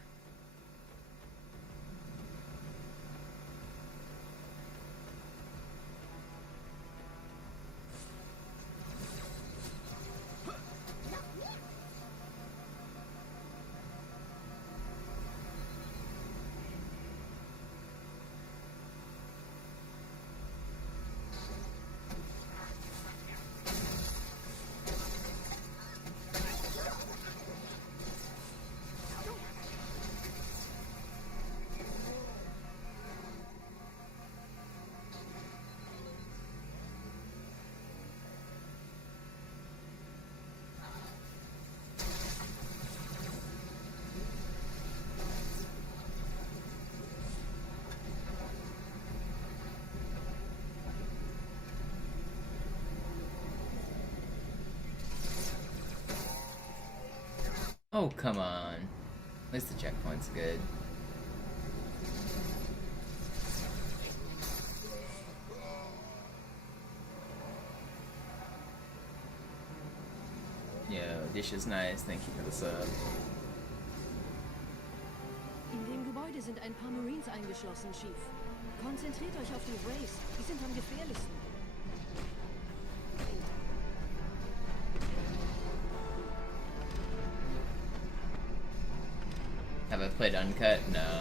Oh, come on. At least the checkpoint's good. Yo, dish is nice. Thank you for the sub. In dem Gebäude sind ein paar Marines eingeschlossen, Chief. Konzentriert euch auf die Rays. Die sind am gefährlichsten. Have I played Uncut? No.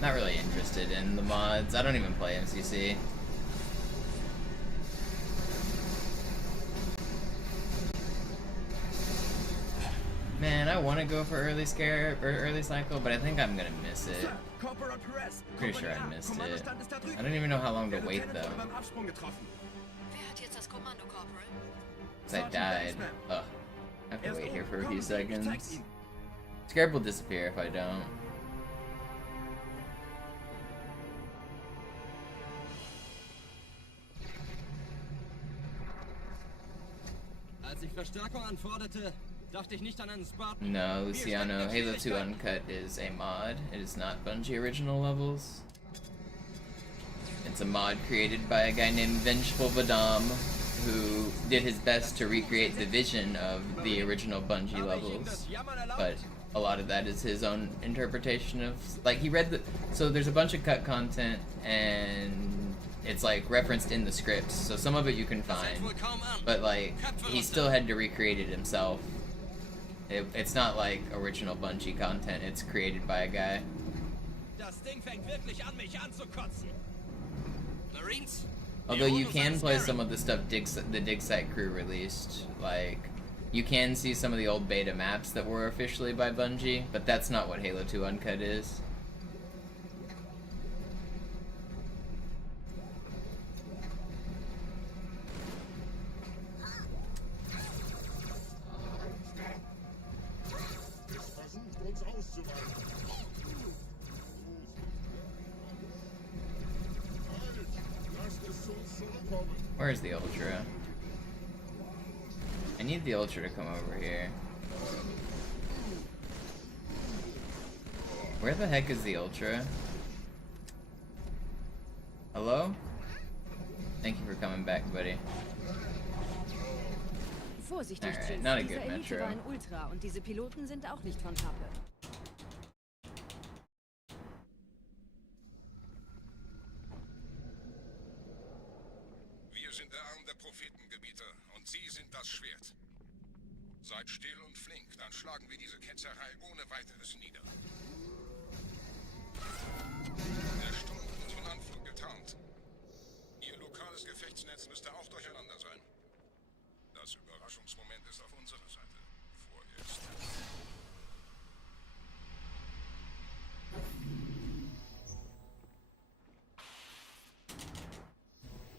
Not really interested in the mods. I don't even play MCC. Man, I want to go for early scare or early cycle, but I think I'm gonna miss it. Pretty sure I missed it. I don't even know how long to wait though. Wer hat jetzt das Kommando, Corporal? 'Cause I died. Ugh. I have to wait here for a few seconds. Scarab will disappear if I don't. Als ich ich Verstärkung anforderte, dachte ich nicht an einen Spartan. No, Luciano, Halo 2 Uncut is a mod. It is not Bungie original levels. It's a mod created by a guy named Vengeful Vadam, who did his best to recreate the vision of the original Bungie levels. But a lot of that is his own interpretation of, like, he read the, so there's a bunch of cut content and it's like referenced in the scripts, so some of it you can find, but like he still had to recreate it himself. It's not like original Bungie content, it's created by a guy. Das Ding fängt wirklich an, mich anzukotzen. Marines? Although you can play some of the stuff the Dig Site crew released, like you can see some of the old beta maps that were officially by Bungie, but that's not what Halo 2 Uncut is. Where's the Ultra? I need the Ultra to come over here. Where the heck is the Ultra? Hello? Thank you for coming back, buddy. Vorsichtig, Alright, Chief. not a Dieser good Elite Metro. war ein Ultra und diese Piloten sind auch nicht von Pappe. Wir sind der Arm der Prophetengebieter und Sie sind das Schwert. Seid still und flink, dann schlagen wir diese Ketzerei ohne weiteres nieder. Der Sturm hat unseren Anflug getarnt. Ihr lokales Gefechtsnetz müsste auch durcheinander sein. Das Überraschungsmoment ist auf unserer Seite. Vorerst.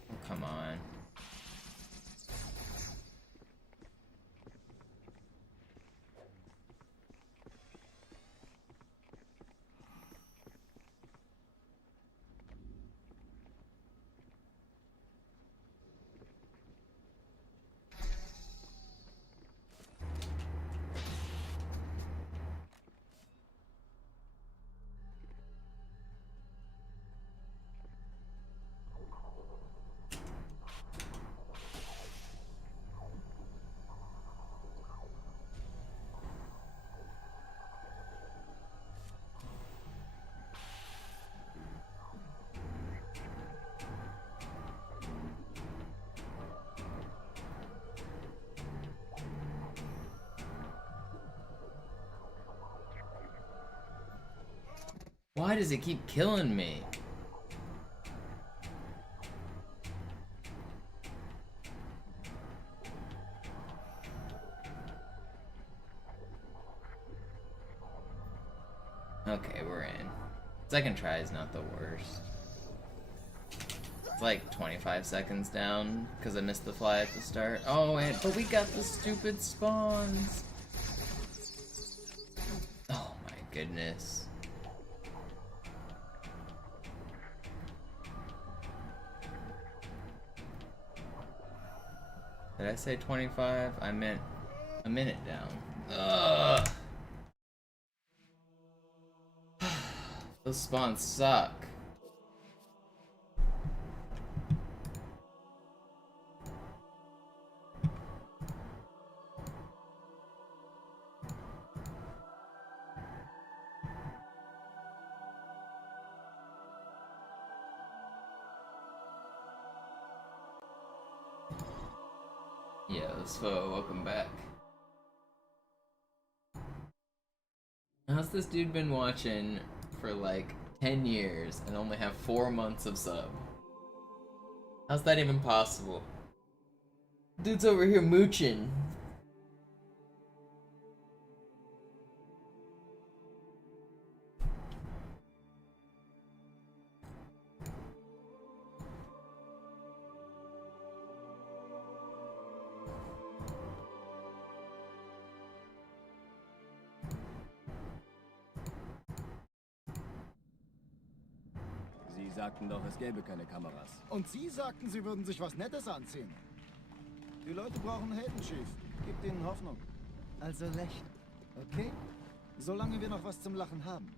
Oh, come on. Why does it keep killing me? Okay, we're in. Second try is not the worst. It's like 25 seconds down because I missed the fly at the start. Oh, but we got the stupid spawns. Oh my goodness. Did I say 25? I meant a minute down. Ugh. Those spawns suck. Yeah, so welcome back. How's this dude been watching for like 10 years and only have 4 months of sub? How's that even possible? Dude's over here mooching. Sie sagten doch, es gäbe keine Kameras. Und Sie sagten, Sie würden sich was Nettes anziehen. Die Leute brauchen Helden, Chief. Gibt ihnen Hoffnung. Also lächeln, okay? Solange wir noch was zum Lachen haben.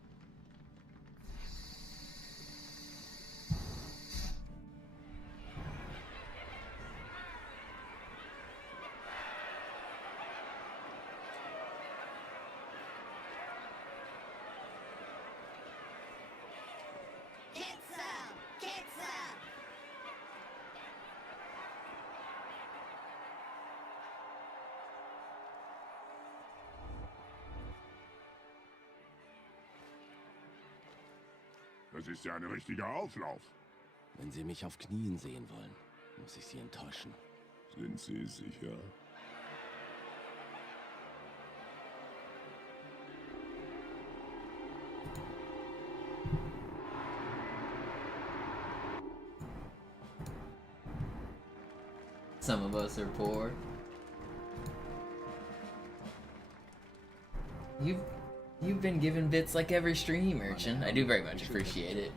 Das ist ja ein richtiger Auflauf. Wenn Sie mich auf Knien sehen wollen, muss ich Sie enttäuschen. Sind Sie sicher? Some of us are poor. You've been given bits like every stream, Urchin. I do very much appreciate it.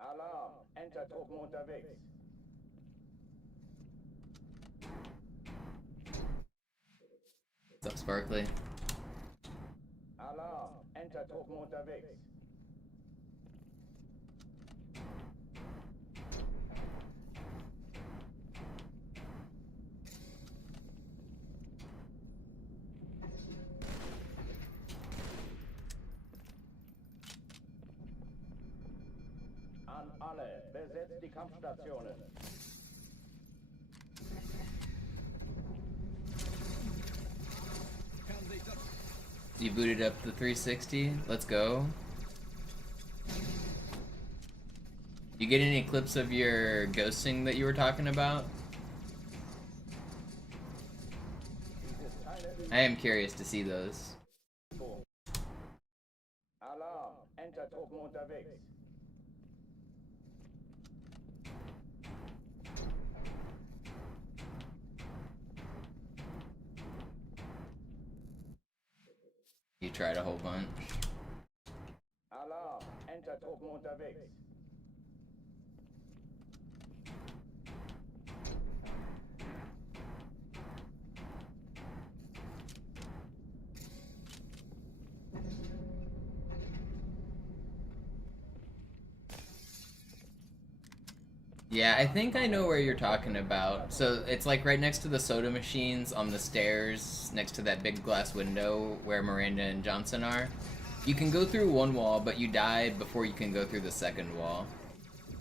Alarm! Entertruppen unterwegs. What's up, Sparkly? Alarm! Entertruppen unterwegs. An alle, besetzt die Kampfstationen. You booted up the 360? Let's go. You get any clips of your ghosting that you were talking about? I am curious to see those. Alarm! Entertruppen unterwegs. You tried a whole bunch. Alarm! Entertruppen unterwegs. Yeah, I think I know where you're talking about. So it's like right next to the soda machines on the stairs, next to that big glass window where Miranda and Johnson are. You can go through one wall, but you die before you can go through the second wall.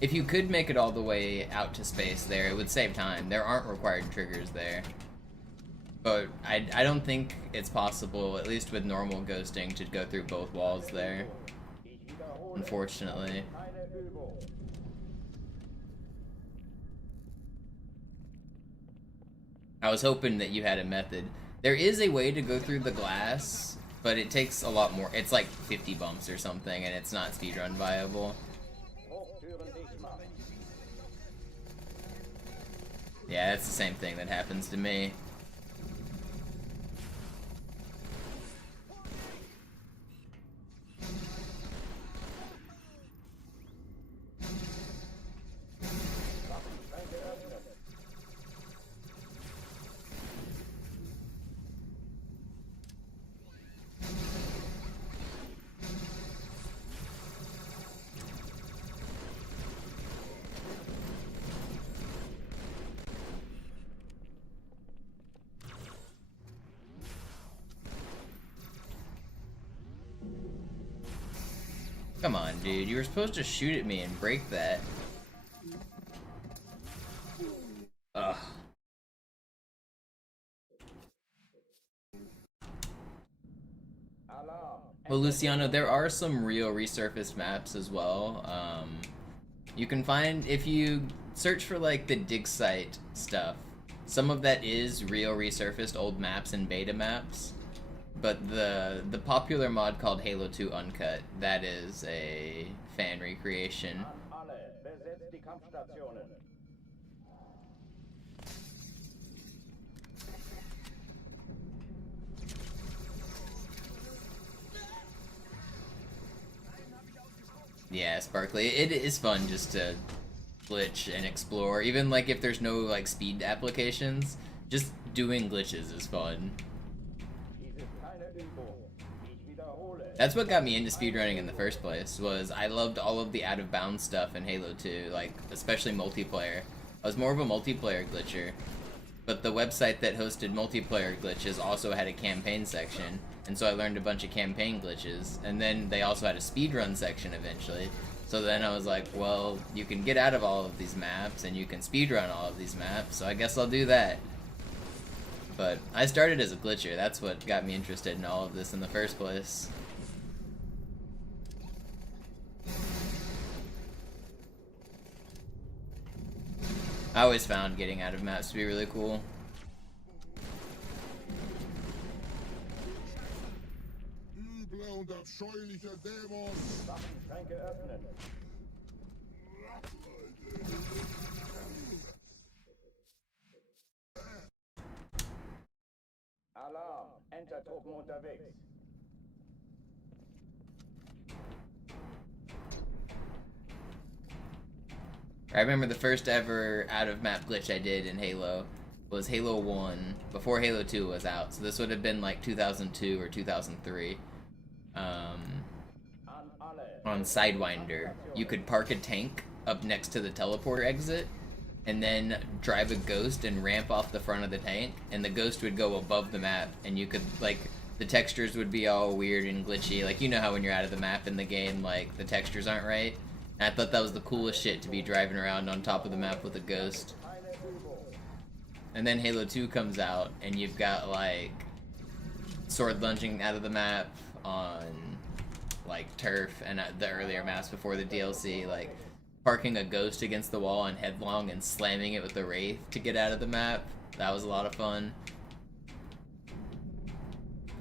If you could make it all the way out to space there, it would save time. There aren't required triggers there. But I don't think it's possible, at least with normal ghosting, to go through both walls there. Unfortunately. Keine Übung. I was hoping that you had a method. There is a way to go through the glass, but it takes a lot more. It's like 50 bumps or something, and it's not speedrun viable. Hochtüren dicht machen. Yeah, it's the same thing that happens to me. Come on, dude. You were supposed to shoot at me and break that. Ugh. Alarm! Well, Luciano, there are some real resurfaced maps as well. You can find, if you search for like the dig site stuff, some of that is real resurfaced old maps and beta maps. But the popular mod called Halo 2 Uncut, that is a fan recreation. An alle, besetzt die Kampfstationen. Yeah, Sparkly, it is fun just to glitch and explore. Even like if there's no like speed applications, just doing glitches is fun. That's what got me into speedrunning in the first place, was I loved all of the out-of-bounds stuff in Halo 2, like, especially multiplayer. I was more of a multiplayer glitcher, but the website that hosted multiplayer glitches also had a campaign section, and so I learned a bunch of campaign glitches, and then they also had a speedrun section eventually. So then I was like, well, you can get out of all of these maps, and you can speedrun all of these maps, so I guess I'll do that. But I started as a glitcher, that's what got me interested in all of this in the first place. I always found getting out of maps to be really cool. Alarm, Entertruppen unterwegs. I remember the first ever out-of-map glitch I did in Halo was Halo 1, before Halo 2 was out, so this would have been like 2002 or 2003. On Sidewinder, you could park a tank up next to the teleporter exit, and then drive a ghost and ramp off the front of the tank, and the ghost would go above the map, and you could, like, the textures would be all weird and glitchy. Like, you know how when you're out of the map in the game, like, the textures aren't right? And I thought that was the coolest shit, to be driving around on top of the map with a ghost. And then Halo 2 comes out, and you've got, like, sword lunging out of the map on, like, turf and the earlier maps before the DLC, like, parking a ghost against the wall and headlong and slamming it with the wraith to get out of the map. That was a lot of fun.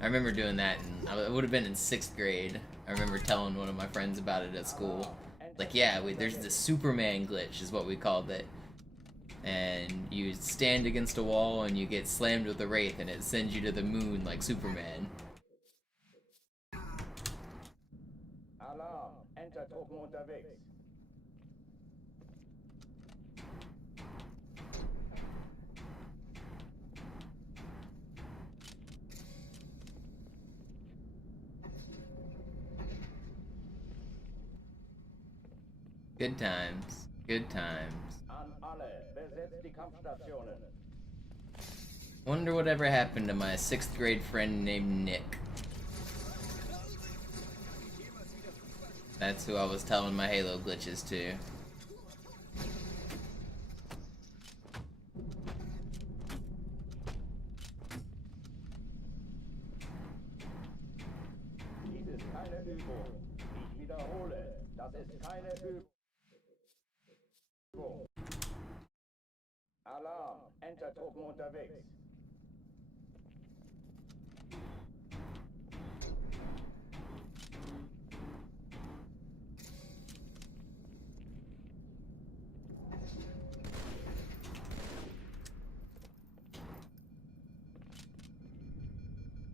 I remember doing that, and I would have been in 6th grade. I remember telling one of my friends about it at school. Like, yeah, there's the Superman glitch, is what we called it. And you stand against a wall and you get slammed with a wraith and it sends you to the moon like Superman. Alarm, Entertruppen unterwegs. Good times. Good times. An alle, besetzt die Kampfstationen. Wonder whatever happened to my 6th grade friend named Nick. That's who I was telling my Halo glitches to. Dies ist keine Übung. Ich wiederhole, das ist keine Übung. Alarm, Entertruppen unterwegs.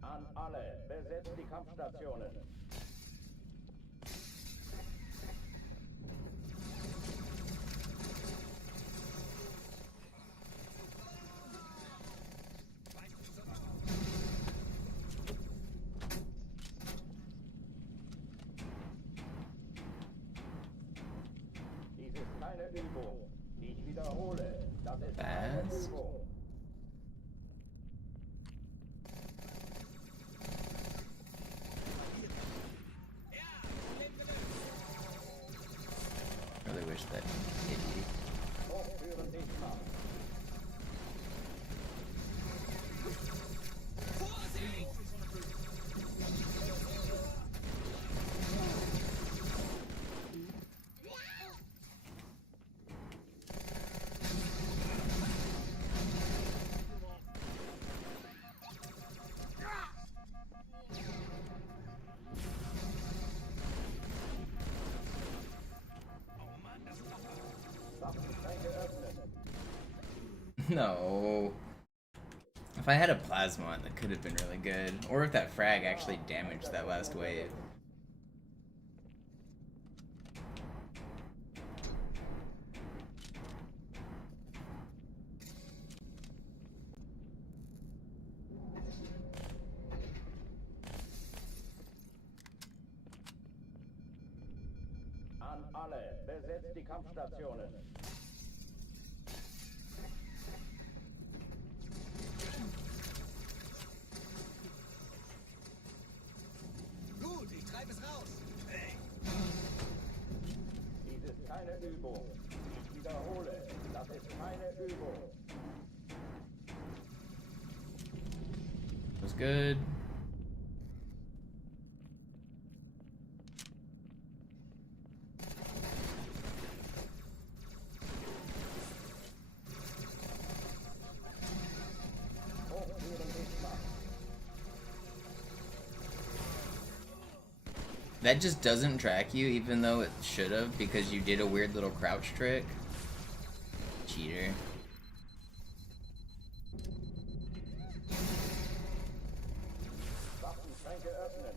An alle, besetzt die Kampfstationen. Dies ist keine Übung. Ich wiederhole, das ist keine Übung. Really wish that idiot. Hochführen dich ab. No. If I had a plasma, that could have been really good. Or if that frag actually damaged that last wave. Alle, besetzt die Kampfstationen. Gut, ich treibe es raus. Hey. Dies ist keine Übung. Ich wiederhole, das ist keine Übung. Was good? That just doesn't track you, even though it should have, because you did a weird little crouch trick. Cheater. Waffenschränke öffnen.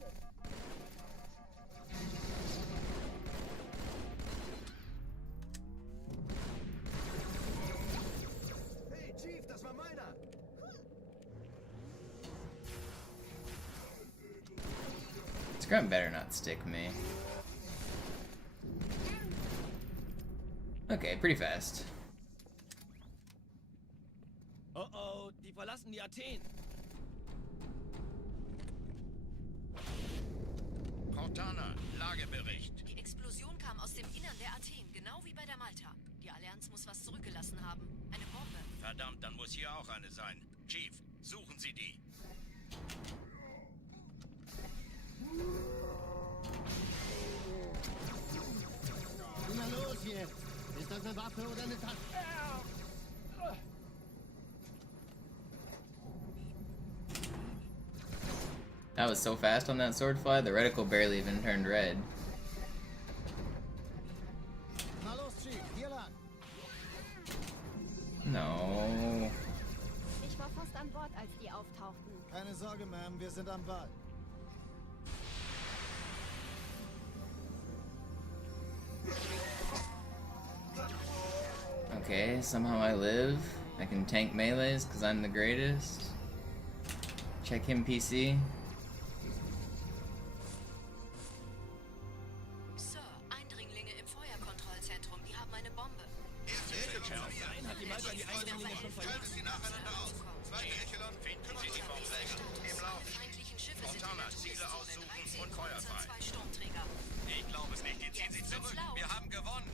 Hey, Chief, das war meiner. Scrum better not stick me. Okay, pretty fast. Oh oh, die verlassen die Athen. Cortana, Lagebericht. Die Explosion kam aus dem Innern der Athen, genau wie bei der Malta. Die Allianz muss was zurückgelassen haben. Eine Bombe. Verdammt, dann muss hier auch eine sein. Chief, suchen Sie die. Na los jetzt! Ist das eine Waffe oder eine Tasche? That was so fast on that sword fly, the reticle barely even turned red. Na los, Chief, hier lang! No. Ich war fast an Bord, als die auftauchten. Keine Sorge, Ma'am, wir sind am Ball. Okay, somehow I live. I can tank melees because I'm the greatest. Check him, PC. Sir, Eindringlinge im Feuerkontrollzentrum. Die haben eine Bombe. Nein, hat die Malta die Eindringlinge schon verlassen? Sie nacheinander aus. Zweite Echelon, finden Sie die Bombenträger. Im Lauf. Feindlichen Schiffe sind Cortana, in der Ziele Schusszone. aussuchen 13 und feuerfrei. 2 Sturmträger. Ich glaube es nicht, die ziehen sich zurück. Wir haben gewonnen.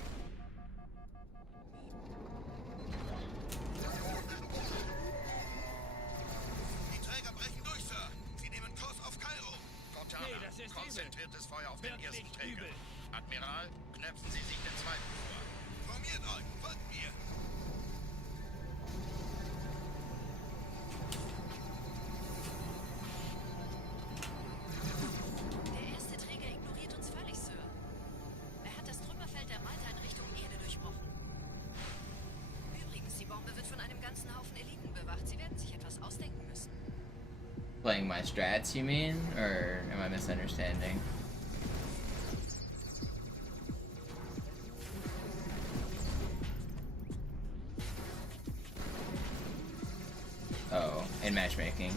Die Träger brechen durch, Sir. Sie nehmen Kurs auf Kairo. Cortana, Hey, das ist konzentriertes Feuer auf den Wirklich ersten Träger. übel. Admiral, knöpfen Sie sich den zweiten vor. Formiert euch, folgt mir. Der erste Träger ignoriert uns völlig, Sir. Er hat das Trümmerfeld der Malta in Richtung Erde durchbrochen. Übrigens, die Bombe wird von einem ganzen Haufen Eliten bewacht. Sie werden sich etwas ausdenken müssen. Playing my strats, you mean? Or am I misunderstanding? Oh, in matchmaking.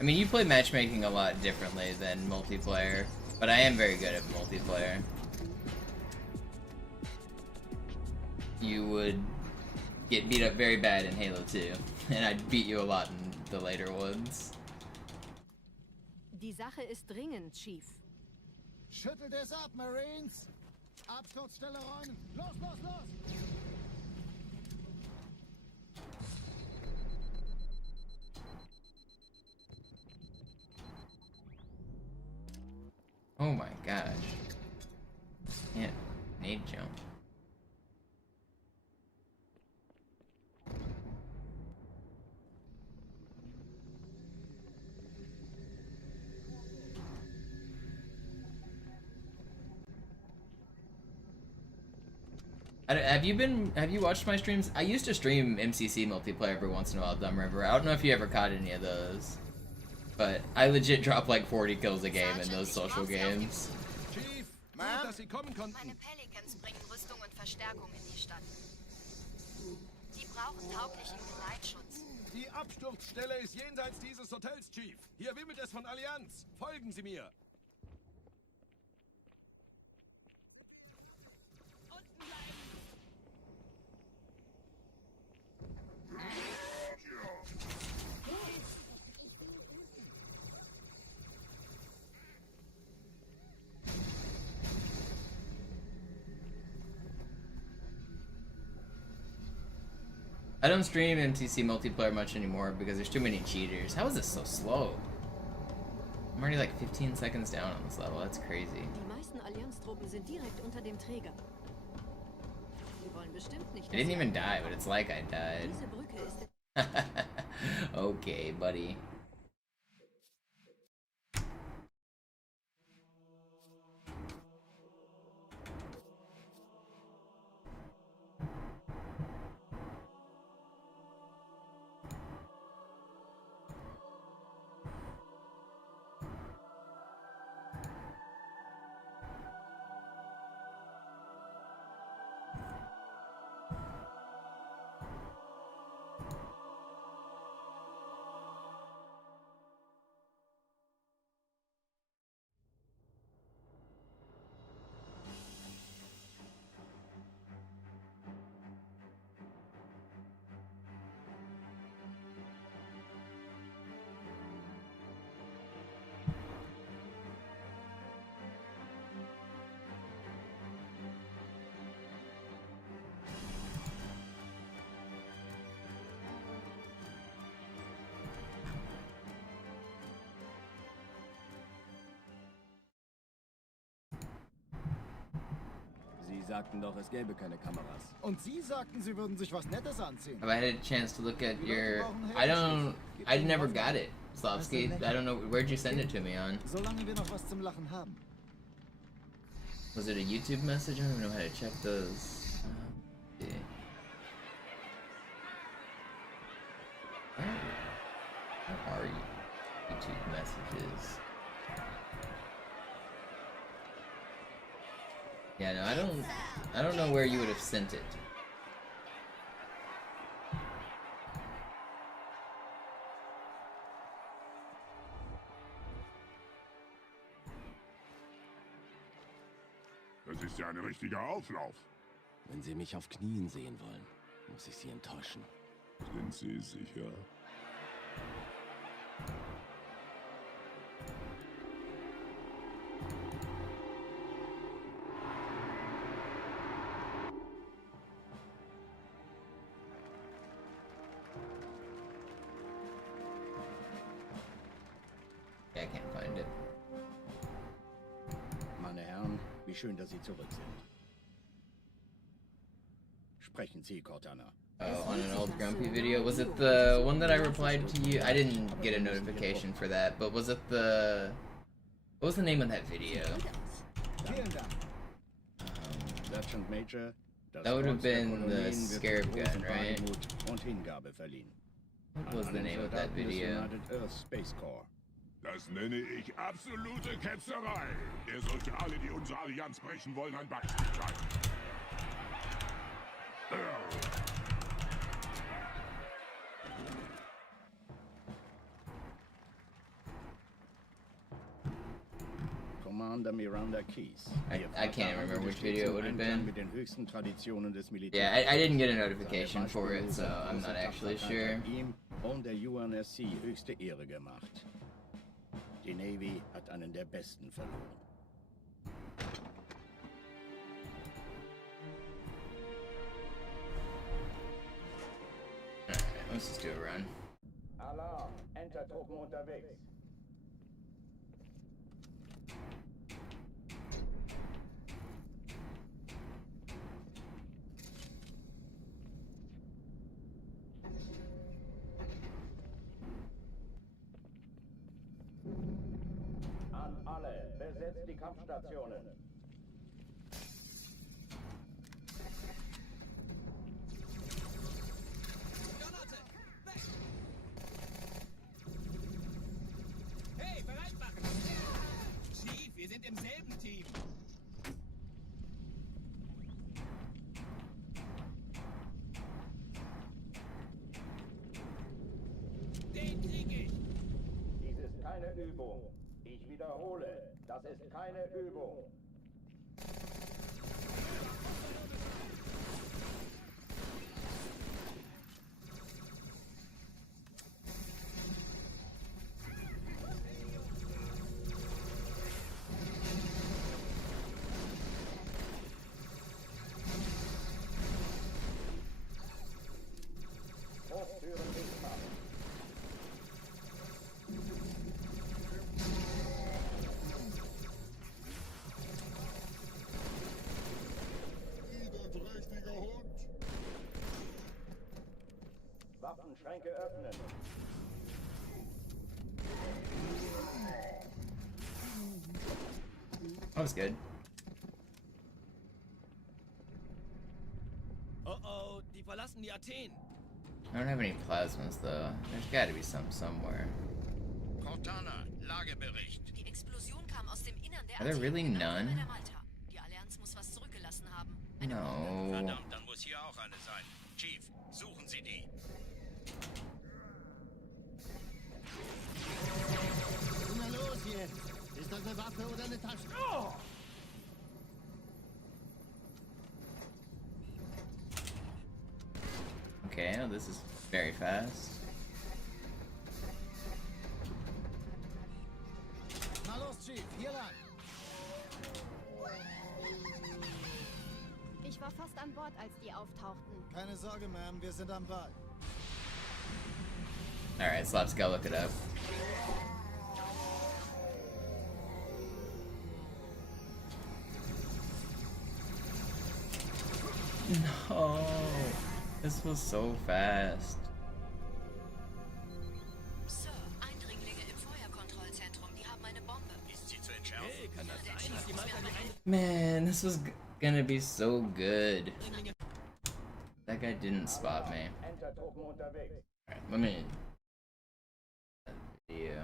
I mean, you play matchmaking a lot differently than multiplayer, but I am very good at multiplayer. You would get beat up very bad in Halo 2, and I'd beat you a lot in the later ones. Die Sache ist dringend, Chief. Schüttelt es ab, Marines! Absturzstelle räumen! Los, los, los! Oh my gosh. Can't nade jump. Have you watched my streams? I used to stream MCC multiplayer every once in a while, Dumb River. I don't know if you ever caught any of those. But I legit drop like 40 kills a game in those social games. Chief, gut, dass Sie kommen konnten. Meine Pelicans bringen Rüstung und Verstärkung in die Stadt. Die brauchen tauglichen Geleitschutz. Die Absturzstelle ist jenseits dieses Hotels, Chief. Hier wimmelt es von Allianz. Folgen Sie mir. I don't stream MTC multiplayer much anymore because there's too many cheaters. How is this so slow? I'm already like 15 seconds down on this level. That's crazy. Die meisten Allianztruppen sind direkt unter dem Träger. Sie wollen bestimmt nicht. I didn't even die, but it's like I died. Diese Brücke ist Okay, buddy. Sie sagten doch, es gäbe keine Kameras. Und Sie sagten, Sie würden sich was Nettes anziehen. Have I had a chance to look at your... I never got it, Slavsky. I don't know, where'd you send it to me on? Solange wir noch was zum Lachen haben. Was it a YouTube message? I don't even know how to check those. Yeah. Where are YouTube messages? Yeah, no, I don't know where you would have sent it. Das ist ja ein richtiger Auflauf. Wenn Sie mich auf Knien sehen wollen, muss ich Sie enttäuschen. Sind Sie sicher? Yeah, I can't find it. Meine Herren, wie schön, dass Sie zurück sind. Sprechen Sie, Cortana. Oh, on an old Grumpy video. Was it the one that I replied to you? I didn't get a notification for that, but was it the... What was the name of that video? Vielen Dank. Sergeant Major, That would have been the Scarab gun, right? Und Hingabe verliehen. What was the name of that video? United Earth Space Corps. Das nenne ich absolute Ketzerei. Er sollte alle, die unsere Allianz brechen wollen, ein Beispiel sein. Commander Miranda Keys. I can't remember which video it would have been. Mit den höchsten Traditionen des Militärs. Yeah, I didn't get a notification for it, so I'm not actually sure. Ihm und der UNSC höchste Ehre gemacht. Die Navy hat einen der besten verloren. Alright, let's just do a run. Alarm! Entertruppen unterwegs. An alle, besetzt die Kampfstationen. Granate! Weg! Hey, bereit machen! Chief, wir sind im selben Team. Den krieg ich! Dies ist keine Übung. Ich wiederhole, das ist keine Übung. Waffenschränke öffnen. That was good. Oh oh, die verlassen die Athen. I don't have any plasmas though. There's gotta be some somewhere. Cortana, Lagebericht. Die Explosion kam aus dem Innern der Are there Athen, really genau wie none? bei der Malta. Die Allianz muss was zurückgelassen haben. Eine No. Verdammt, dann muss hier auch eine sein. Chief, suchen Sie die. Na los jetzt! Ist das eine Waffe oder eine Tasche? Oh! Okay, now this is very fast. Na los, Chief, hier lang! Ich war fast an Bord, als die auftauchten. Keine Sorge, Ma'am, wir sind am Ball. Alright, Slaps, go look it up. No, this was so fast. Sir, Eindringlinge im Feuerkontrollzentrum, die haben eine Bombe. Ist sie zu entschärfen? Hey, kann das sein, dass die Malta die eine Man, this was gonna be so good. That guy didn't spot me. Entertruppen unterwegs. Alright, let me... that video.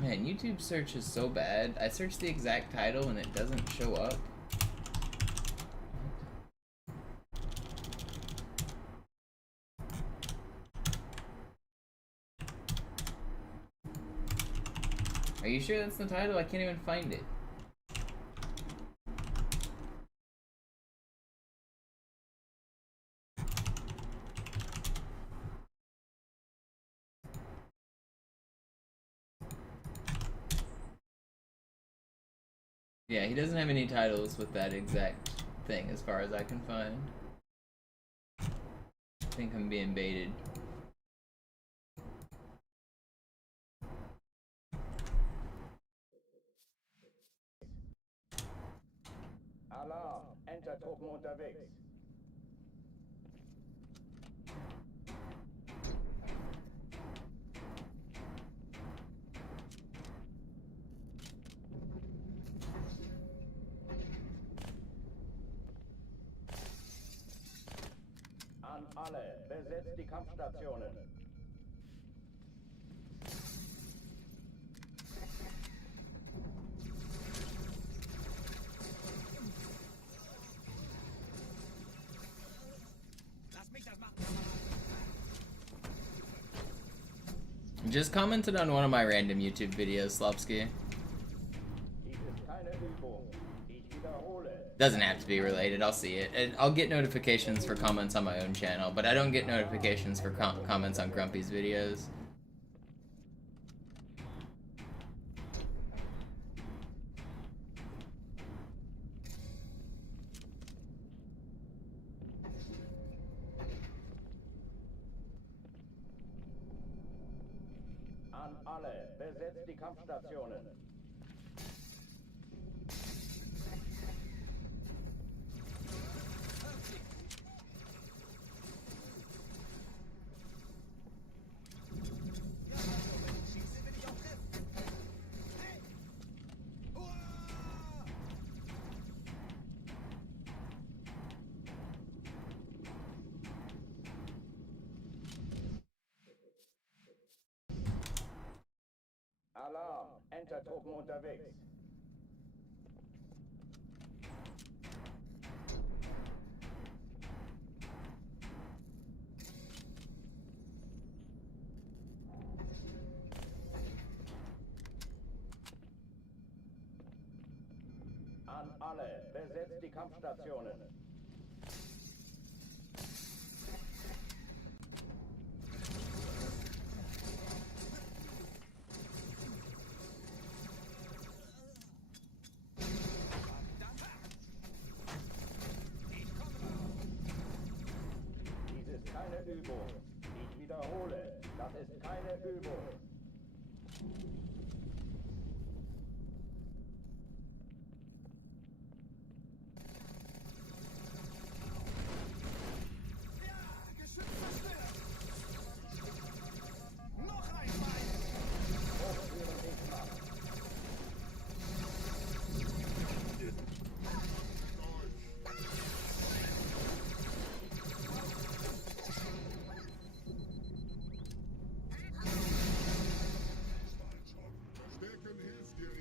Man, YouTube search is so bad. I search the exact title and it doesn't show up. Are you sure that's the title? I can't even find it. Yeah, he doesn't have any titles with that exact thing as far as I can find. I think I'm being baited. Alarm, Entertruppen unterwegs. An alle, besetzt die Kampfstationen. Lass mich das machen. Just commented on one of my random YouTube videos, Slopsky. Dies ist keine Übung. Ich wiederhole. Doesn't have to be related, I'll see it. And I'll get notifications for comments on my own channel, but I don't get notifications for comments on Grumpy's videos. An alle, besetzt die Kampfstationen. Schieße, wenn ich auch treffe. Hey! Hurra! Alarm, Entertruppen unterwegs. An alle, besetzt die Kampfstationen. Dies ist keine Übung. Ich wiederhole, das ist keine Übung. Geschütz zerstört! Noch ein Bein! Hochführen Gegner.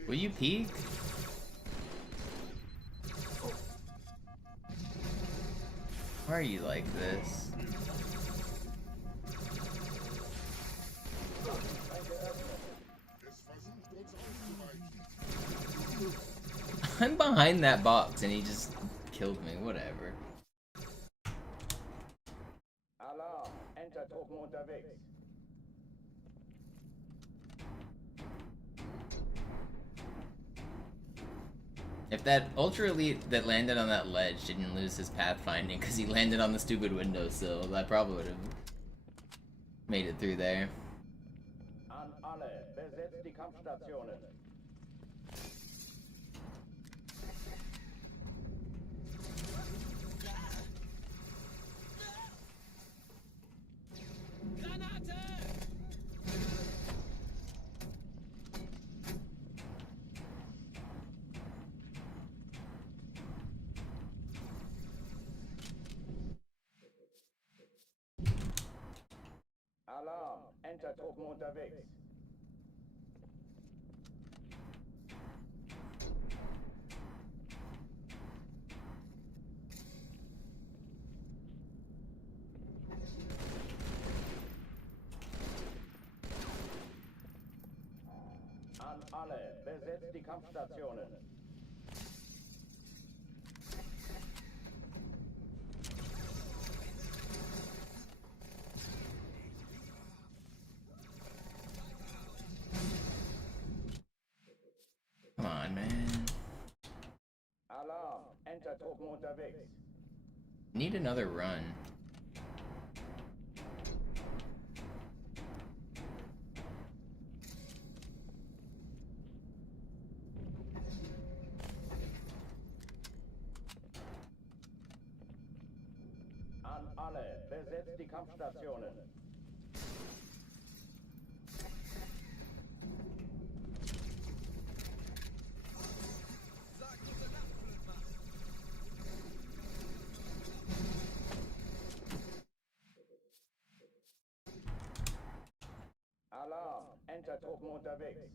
Will you peek? Why are you like this? I'm behind that box and he just killed me, whatever. Alarm, Entertruppen unterwegs. If that Ultra Elite that landed on that ledge didn't lose his pathfinding because he landed on the stupid windowsill, I probably would have made it through there. An alle, besetzt die Kampfstationen. Granate! Alarm, Entertruppen unterwegs. An alle, besetzt die Kampfstationen. Come on, man. Alarm, Entertruppen unterwegs. Need another run. An alle, besetzt die Kampfstationen. Sag gute Nacht, Blödmann! Alarm, Entertruppen unterwegs.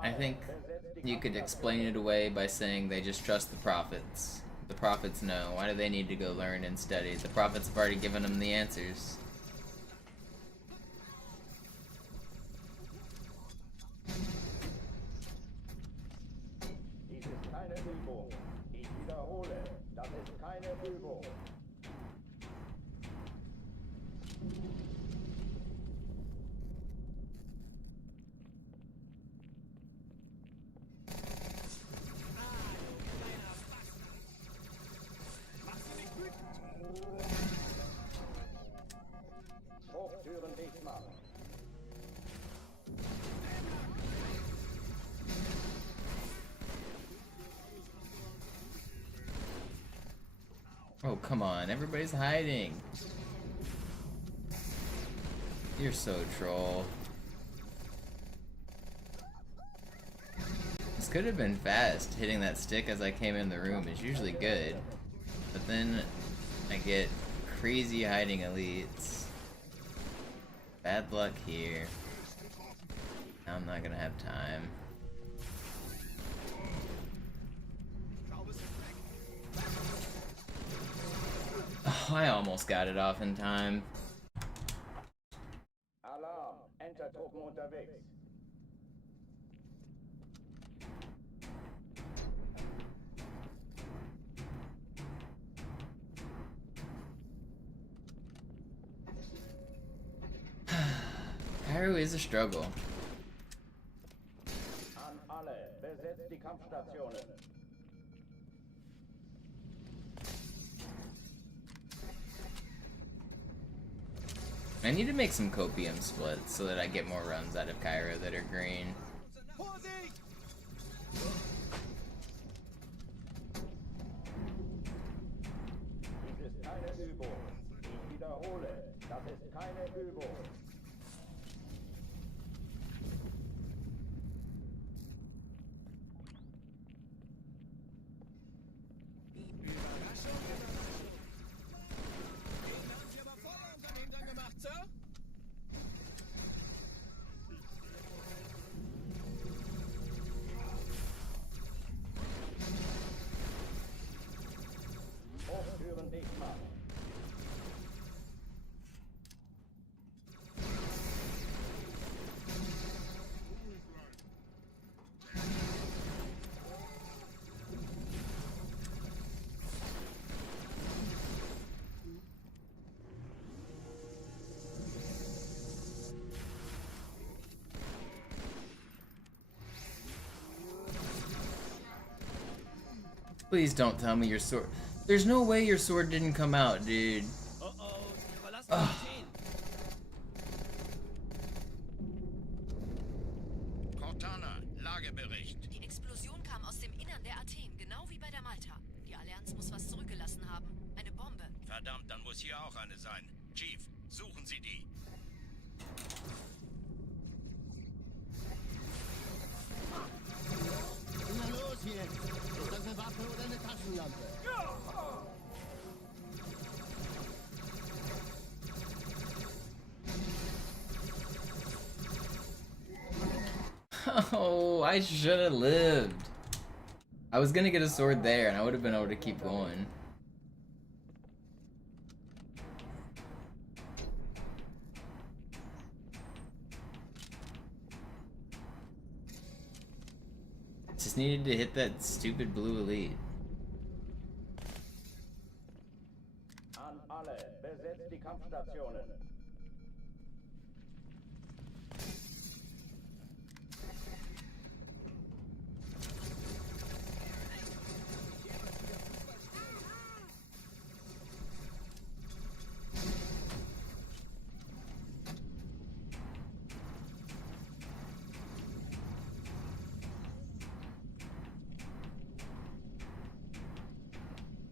I think you could explain it away by saying they just trust the prophets. The prophets know. Why do they need to go learn and study? The prophets have already given them the answers. Dies ist keine Übung. Ich wiederhole, das ist keine Übung. Hochtüren dicht machen. Oh, come on. Everybody's hiding. You're so troll. This could have been fast. Hitting that stick as I came in the room is usually good. But then I get crazy hiding elites. Bad luck here. Now I'm not gonna have time. Oh, I almost got it off in time. Alarm, Entertruppen unterwegs. really is a struggle. An alle, besetzt die Kampfstationen. I need to make some copium splits so that I get more runs out of Cairo that are green. Vorsicht! Dies ist keine Übung. Ich wiederhole, das ist keine Übung. Überraschung, Überraschung. Den haben Sie aber voll unter den Hintern gemacht, Sir. Hochtüren dicht machen. Please don't tell me your sword. There's no way your sword didn't come out, dude. Oh oh, verlassen Sie den. Cortana, Lagebericht. Die Explosion kam aus dem Innern der Athen, genau wie bei der Malta. Die Allianz muss was zurückgelassen haben. Eine Bombe. Verdammt, dann muss hier auch eine sein. Chief, suchen Sie die. Na los jetzt! Ist das eine Waffe oder eine Taschenlampe? Oh, I should have lived. I was gonna get a sword there and I would have been able to keep going. Just needed to hit that stupid blue elite. An alle, besetzt die Kampfstationen.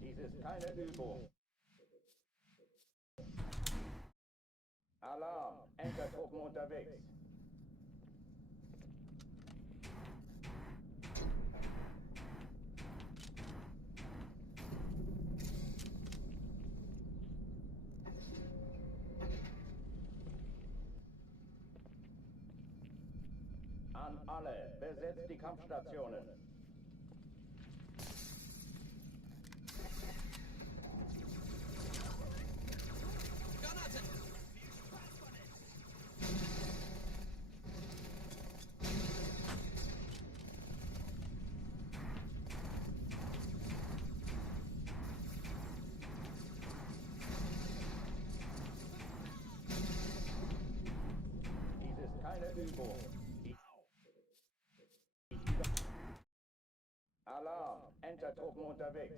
Dies ist keine Übung. Alarm, Entertruppen unterwegs. An alle, besetzt die Kampfstationen. Granate! Dies ist keine Übung. Alarm, Entertruppen unterwegs.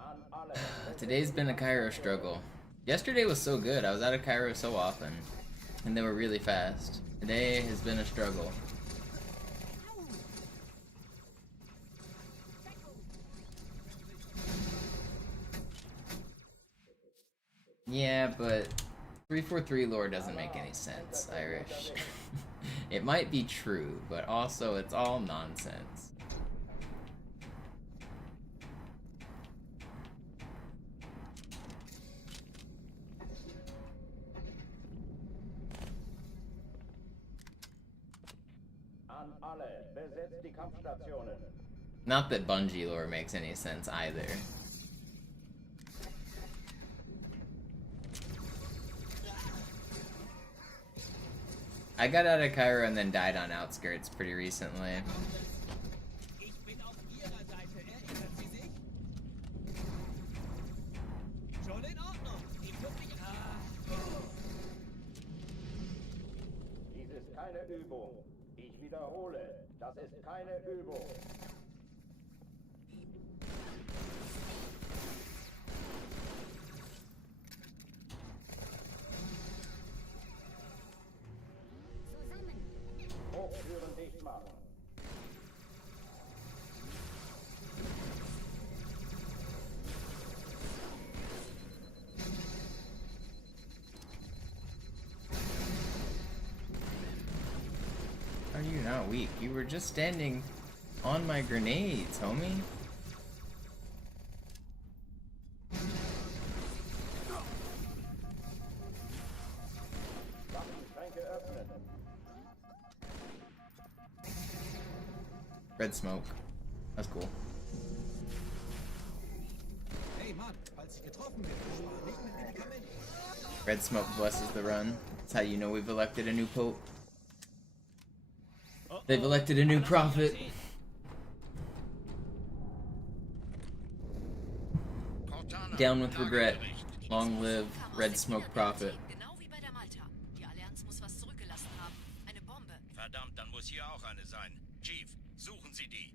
An alle. Today's been a Cairo struggle. Yesterday was so good. I was out of Cairo so often. And they were really fast. Today has been a struggle. Yeah, but 343 lore doesn't make any sense, Irish. It might be true, but also it's all nonsense. An alle, besetzt die Kampfstationen. Not that Bungie lore makes any sense either. I got out of Cairo and then died on Outskirts pretty recently. Ich bin auf Ihrer Seite. Erinnern Sie sich? Schon in Ordnung. Ich guck mich Dies ist keine Übung. Ich wiederhole, das ist keine Übung. Hochtüren dicht machen. How are you not weak? You were just standing on my grenades, homie. Waffenschränke öffnen. Red smoke. That's cool. Hey Mann, falls ich getroffen bin, spar nicht mit Medikamenten. Red smoke blesses the run. That's how you know we've elected a new pope. They've elected a new prophet. Down with regret. Long live Red Smoke Prophet. Genau wie bei der Malta. Die Allianz muss was zurückgelassen haben. Eine Bombe. Verdammt, dann muss hier auch eine sein. Chief, suchen Sie die.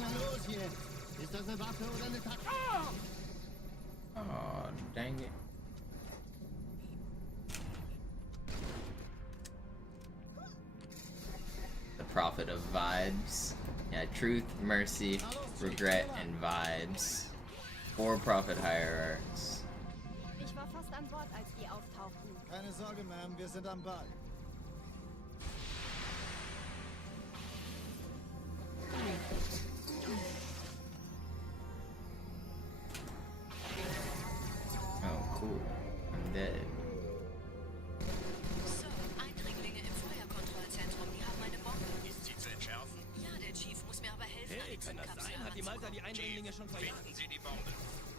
Na los hier. Ist das eine Waffe oder eine Taktik? Oh, dang it. The prophet of vibes. Yeah, truth, mercy, regret, and vibes. 4 prophet hierarchs. Ich war fast an Bord, als die auftauchten. Keine Sorge, Ma'am, wir sind am Ball. Oh, cool. I'm dead. Sir, Eindringlinge im Feuerkontrollzentrum. Die haben eine Bombe. Ist sie zu entschärfen? Ja, der Chief muss mir aber helfen. Hey, eine kann das Zündkapsel sein? Hat die Malta die heranzubekommen. Eindringlinge schon verjagt? Finden Sie die Bombe.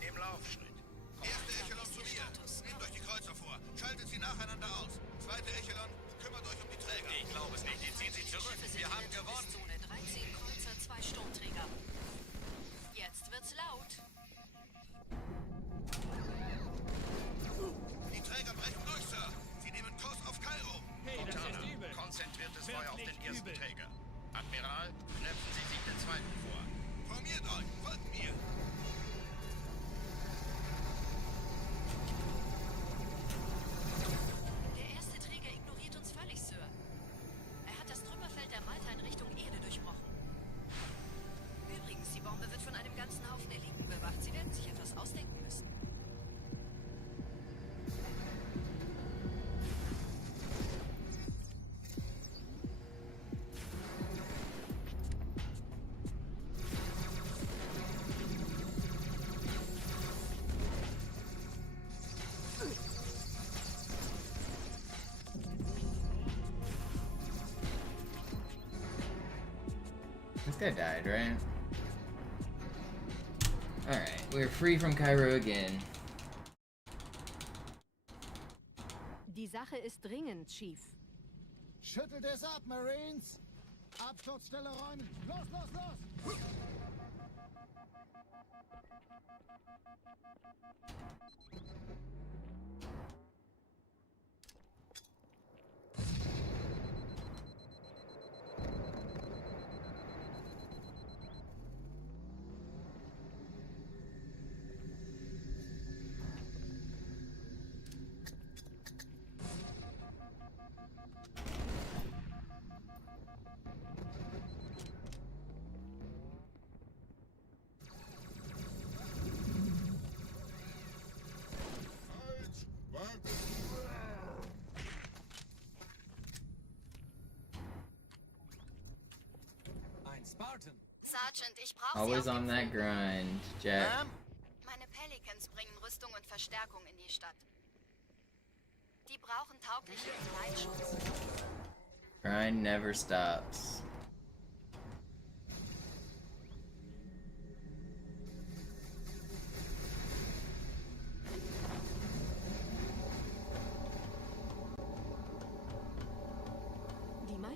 Im Laufschritt. Erste Echelon zu mir. Nehmt euch die Kreuzer vor. Schaltet sie nacheinander aus. Zweite Echelon, kümmert euch um die Träger. Ich glaube es nicht. Die ziehen Sie zurück. Schiffe sind Wir in haben der gewonnen. Todeszone. 13 Kreuzer, 2 Sturmträger. Jetzt wird's laut. Die Träger brechen durch, Sir. Sie nehmen Kurs auf Kairo. Hey, das ist Cortana, übel. konzentriertes Feuer auf den Wirklich ersten übel. Träger. Admiral, knöpfen Sie sich den zweiten vor. Formiert euch, folgt mir. Der erste Träger ignoriert uns völlig, Sir. Er hat das Trümmerfeld der Malta in Richtung Erde durchbrochen. Übrigens, die Bombe wird von einem ganzen Haufen Eliten bewacht. Sie werden sich etwas ausdenken müssen. This guy died, right? Alright, we're free from Cairo again. Die Sache ist dringend, Chief. Schüttelt es ab, Marines! Absturzstelle räumen! Los, los, los! Ein Spartan. Sergeant, ich brauche Sie Always auf on dem that grind, Jack. Meine Pelicans bringen Rüstung und Verstärkung in die Stadt. Die brauchen tauglichen Geleitschutz. Grind never stops.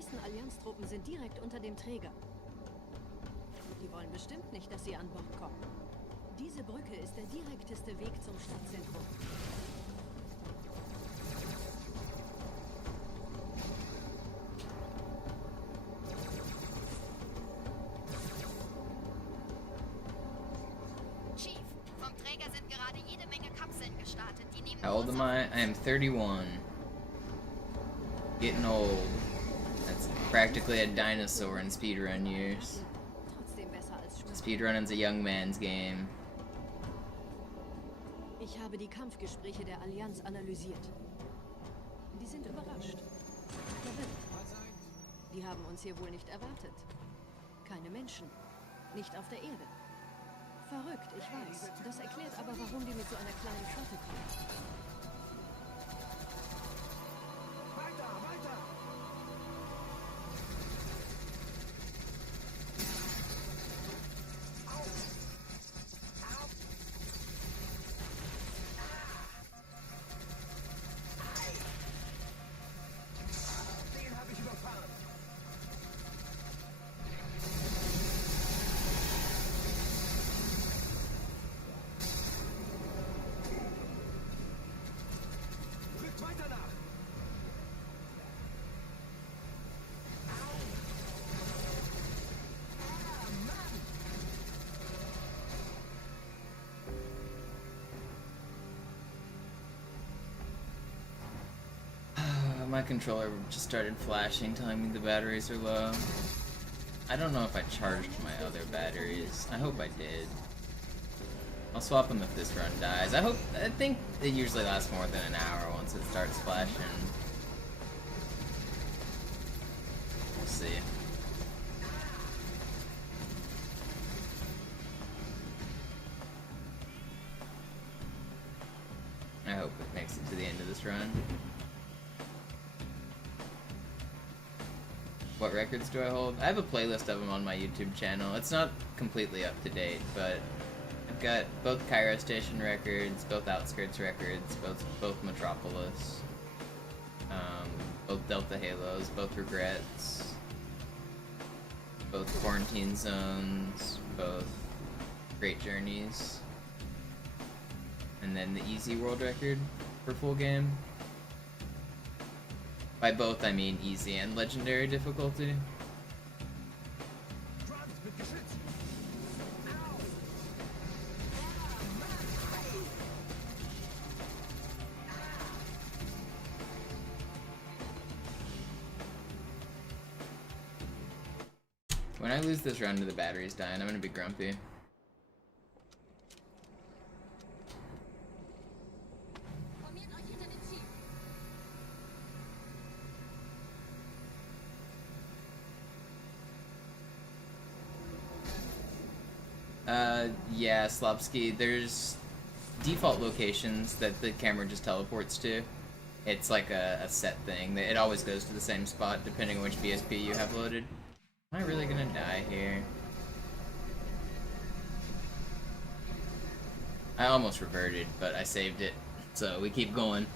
meisten Allianztruppen sind direkt unter dem Träger. Die wollen bestimmt nicht, dass sie an Bord kommen. Diese Brücke ist der direkteste Weg zum Stadtzentrum. Chief, vom Träger sind gerade jede Menge Kapseln gestartet. Die nehmen How old am I? I am 31. Getting old. That's practically a dinosaur in speedrun years. Trotzdem besser als Schmerz. Speedrunning's a young man's game. Ich habe die Kampfgespräche der Allianz analysiert. Die sind überrascht. Verwirrt. Die haben uns hier wohl nicht erwartet. Keine Menschen. Nicht auf der Erde. Verrückt, ich weiß. Das erklärt aber, warum die mit so einer kleinen Flotte kommen. Weiter, weiter! Den habe ich überfahren. Rückt weiter nach! My controller just started flashing, telling me the batteries are low. I don't know if I charged my other batteries. I hope I did. I'll swap them if this run dies. I think it usually lasts more than an hour once it starts flashing. We'll see. I hope it makes it to the end of this run. What records do I hold? I have a playlist of them on my YouTube channel. It's not completely up to date, but I've got both Cairo Station records, both Outskirts records, both Metropolis, both Delta Halos, both Regrets, both Quarantine Zones, both Great Journeys, and then the Easy World record for full game. By both, I mean easy and legendary difficulty. When I lose this run to the batteries dying, I'm gonna be grumpy. Yeah, Slopsky, there's default locations that the camera just teleports to. It's like a set thing. It always goes to the same spot depending on which BSP you have loaded. Am I really gonna die here? I almost reverted, but I saved it, so we keep going.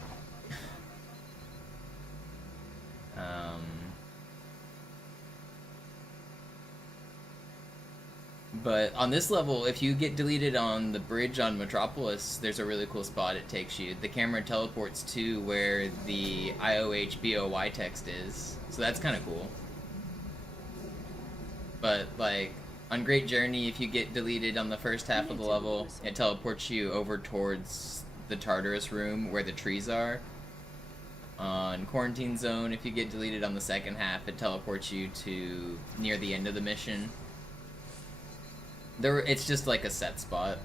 But on this level, if you get deleted on the bridge on Metropolis, there's a really cool spot it takes you. The camera teleports to where the IOH-BOY text is, so that's kind of cool. But, like, on Great Journey, if you get deleted on the first half of the level, it teleports you over towards the Tartarus room where the trees are. On Quarantine Zone, if you get deleted on the second half, it teleports you to near the end of the mission. It's just like a set spot.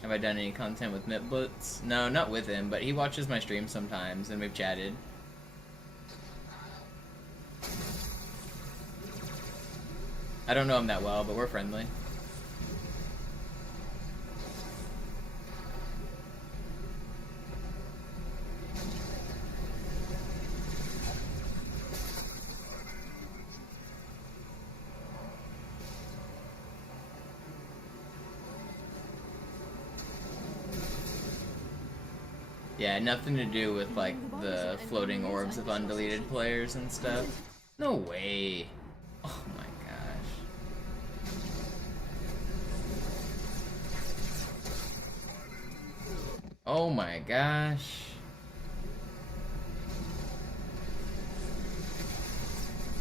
Have I done any content with Mitblitz? No, not with him, but he watches my stream sometimes, and we've chatted. I don't know him that well, but we're friendly. Yeah, nothing to do with like the floating orbs of undeleted players and stuff. No way. Oh my gosh. Oh my gosh.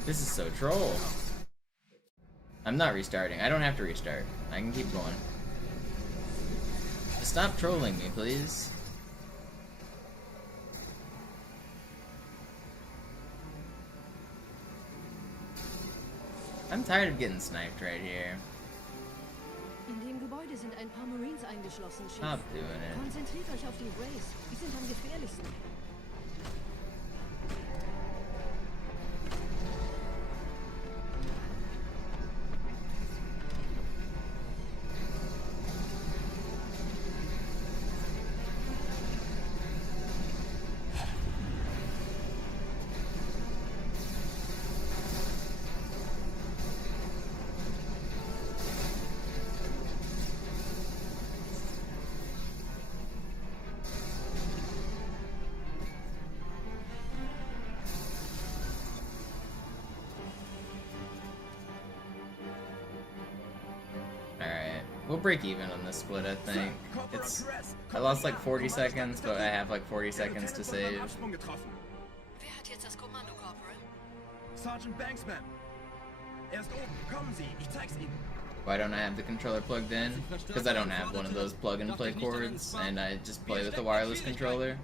This is so troll. I'm not restarting. I don't have to restart. I can keep going. Stop trolling me, please. I'm tired of getting sniped right here. In dem Gebäude sind ein paar Marines eingeschlossen, Chief. Stop doing it. Konzentriert euch auf die Rays. Die sind am gefährlichsten. We'll break even on this split, I think. I lost like 40 seconds, but I have like 40 seconds to save. Wer hat jetzt das Kommando, Corporal? Sergeant Banksman. Er ist oben. Kommen Sie, ich zeig's Ihnen. Why don't I have the controller plugged in? Because I don't have one of those plug-and-play cords, and I just play with the wireless controller.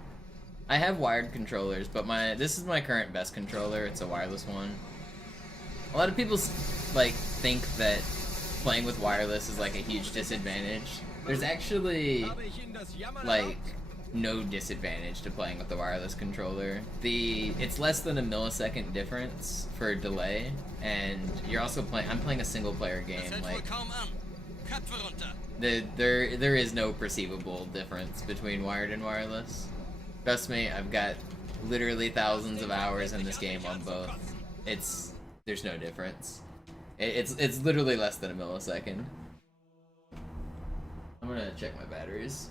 I have wired controllers, but this is my current best controller. It's a wireless one. A lot of people like think that playing with wireless is like a huge disadvantage. There's actually like no disadvantage to playing with the wireless controller. It's less than a millisecond difference for delay, and you're also I'm playing a single player game. Like there is no perceivable difference between wired and wireless. Trust me, I've got literally thousands of hours in this game on both. There's no difference. It's literally less than a millisecond. I'm gonna check my batteries.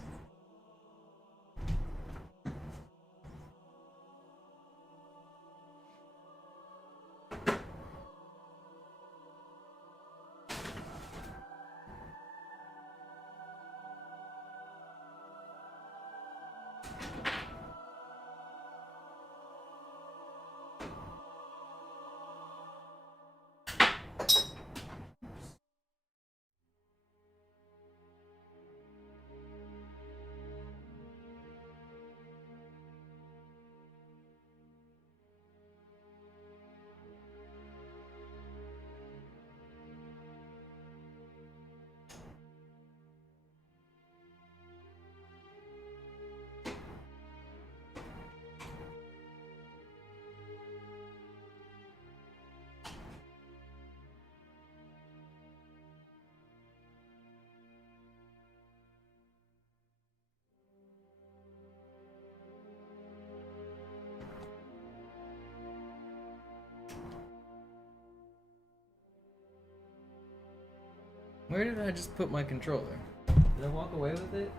Where did I just put my controller? Did I walk away with it?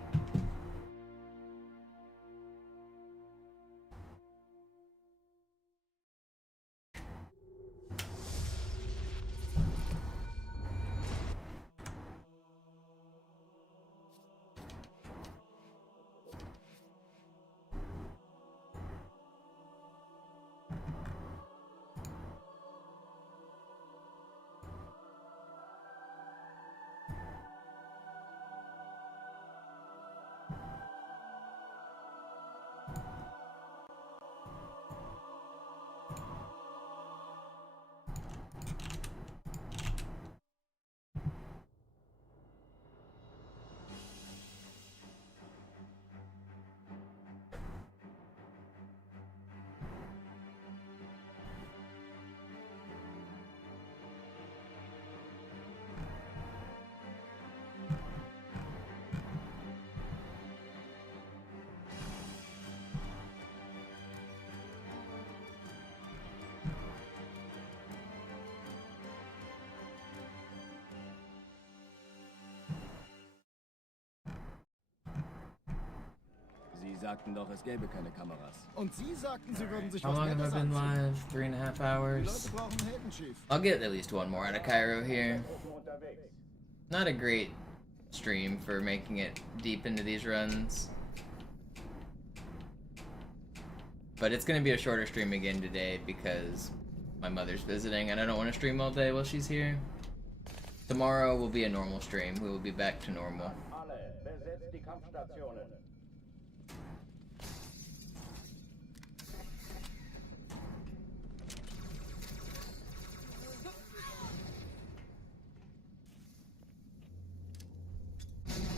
sagten doch, es gäbe keine Kameras. Und Sie sagten, Sie würden sich How was long have I Nettes been anziehen. live? 3.5 Die hours. Leute brauchen Helden, Chief. I'll get at least one more out of Cairo here. Not a great stream for making it deep into these runs. But it's gonna be a shorter stream again today because my mother's visiting and I don't want to stream all day while she's here. Tomorrow will be a normal stream. We will be back to normal. Alle, besetzt die Kampfstationen.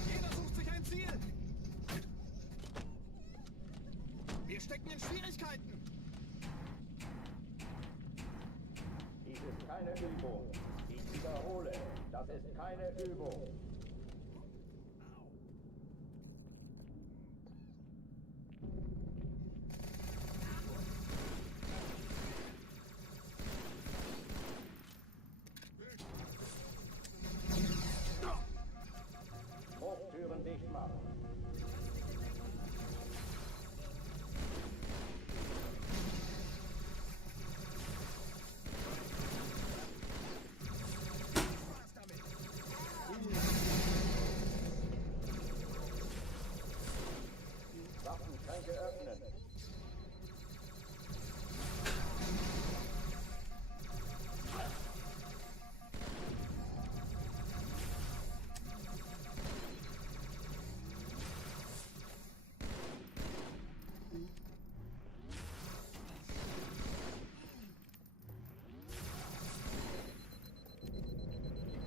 Jeder sucht sich ein Ziel. Wir stecken in Schwierigkeiten. Dies ist keine Übung. Ich wiederhole, das ist keine Übung. Hochtüren dicht machen. Waffenschränke öffnen.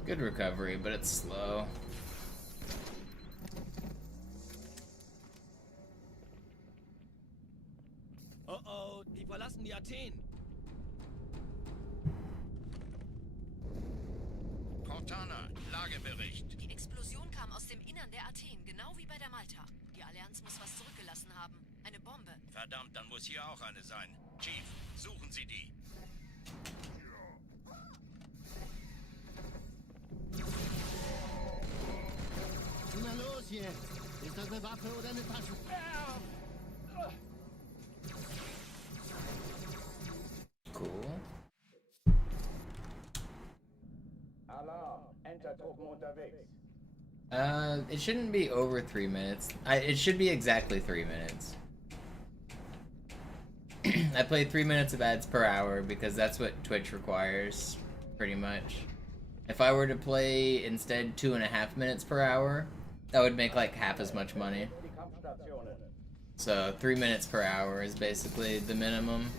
Good recovery, but it's slow. Oh oh, die verlassen die Athen. Cortana, Lagebericht. Die Explosion kam aus dem Innern der Athen, genau wie bei der Malta. Die Allianz muss was zurückgelassen haben. Eine Bombe. Verdammt, dann muss hier auch eine sein. Chief, suchen Sie die. Na los jetzt. Ist das eine Waffe oder eine Tasche? Cool. Alarm, Entertruppen unterwegs. It shouldn't be over 3 minutes. It should be exactly 3 minutes. I play 3 minutes of ads per hour because that's what Twitch requires, pretty much. If I were to play instead 2.5 minutes per hour, that would make like half as much money. Die Kampfstationen. So 3 minutes per hour is basically the minimum.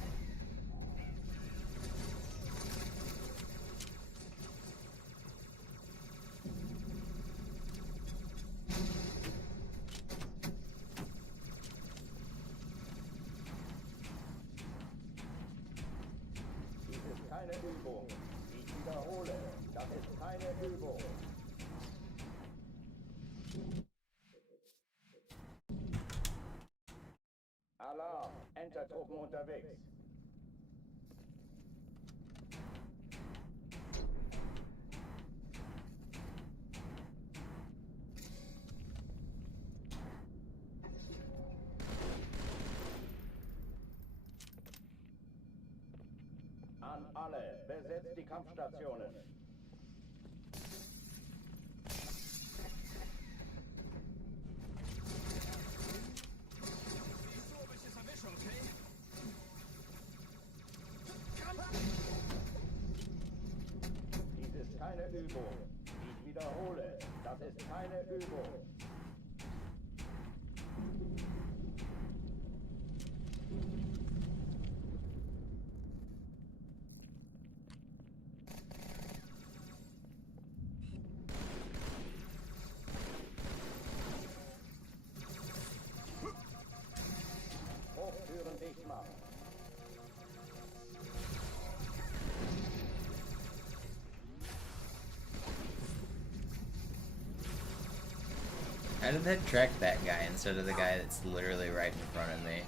Dies ist keine Übung. Ich wiederhole, das ist keine Übung. Alarm, Entertruppen unterwegs. An alle, besetzt die Kampfstationen. So, ich es erwische, okay? Dies ist keine Übung. Ich wiederhole, das ist keine Übung. Hochtüren dicht machen. How did that track that guy instead of the guy that's literally right in front of me?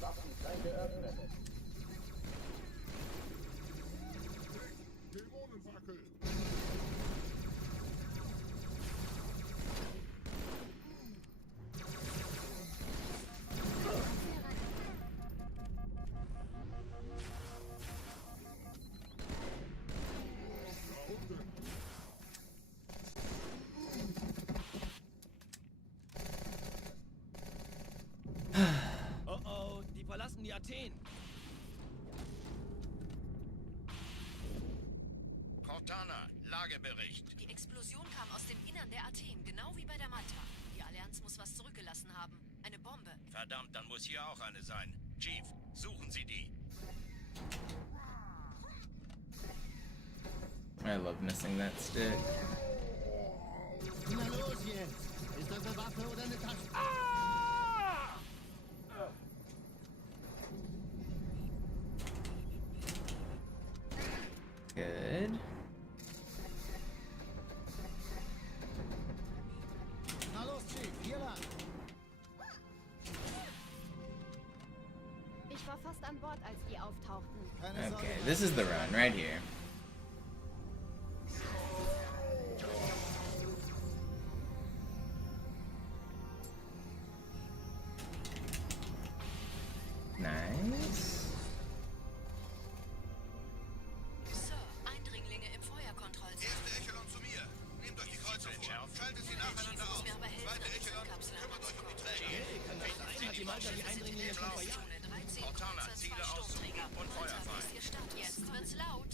Waffenschränke öffnen. Dämonenfackel. Oh oh, die verlassen die Athen. Cortana, Lagebericht. Die Explosion kam aus dem Innern der Athen, genau wie bei der Malta. Die Allianz muss was zurückgelassen haben. Eine Bombe. Verdammt, dann muss hier auch eine sein. Chief, suchen Sie die. I love missing that stick. Na los jetzt! Ist das eine Waffe oder eine Tasche? Good. Na los, Chief, hier lang! Ich war fast an Bord, als die auftauchten. Keine Sorge. Okay, this is the run right here. Nice. Sir, Eindringlinge im Feuerkontrollzentrum. Erste Echelon zu mir. Nehmt euch die Kreuzer vor. Schaltet sie nacheinander aus. Mir aber helfen, Zweite eine Echelon, Zündkapsel kümmert euch um die Träger. Kann das sein? Hat die Malta die Eindringlinge schon verjagt? Zone 13, Cortana, kurzer Ziele 2 aussuchen Sturmträger. und Feuer Malta, frei. ist Ihr Start. Jetzt wird's laut.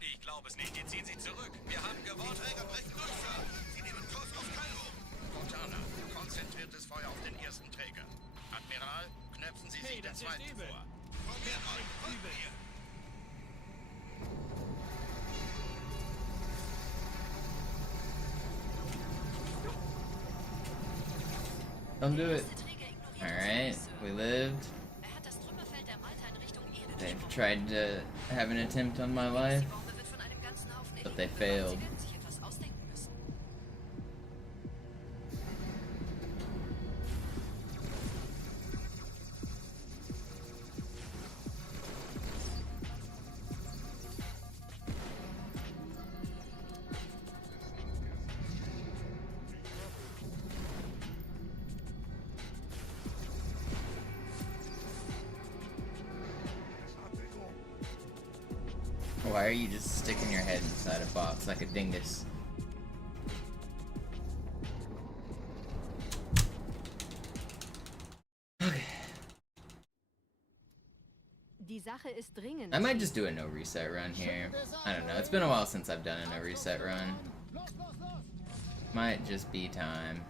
Ich glaube es nicht, die ziehen sich zurück. Wir haben gewonnen. Die Träger brechen durch, Sir. Sie nehmen Kurs auf Kairo. Cortana, konzentriertes Feuer auf den ersten Träger. Admiral, knöpfen Sie sich den zweiten vor. Formiert euch, folgt mir. Don't do it. Alright, we lived. Er hat das Trümmerfeld der Malta in Richtung Erde They've durchbrochen. tried to have an attempt on my life, Die Bombe wird von einem ganzen Haufen but they Eliten failed. bewacht. Sie werden sich etwas ausdenken müssen. Why are you just sticking your head inside a box like a dingus? Okay. Die Sache ist dringend. I might just do a no reset run here. I don't know, it's been a while since I've done a no reset run. Los, los, los! Might just be time.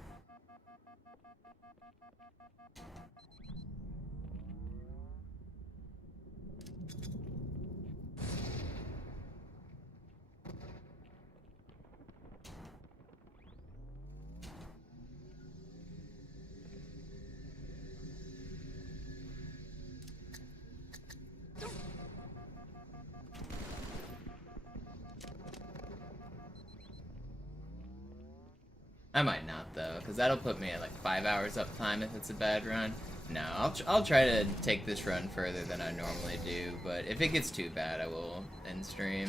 I might not though, because that'll put me at like 5 hours uptime if it's a bad run. No, I'll try to take this run further than I normally do, but if it gets too bad, I will end stream.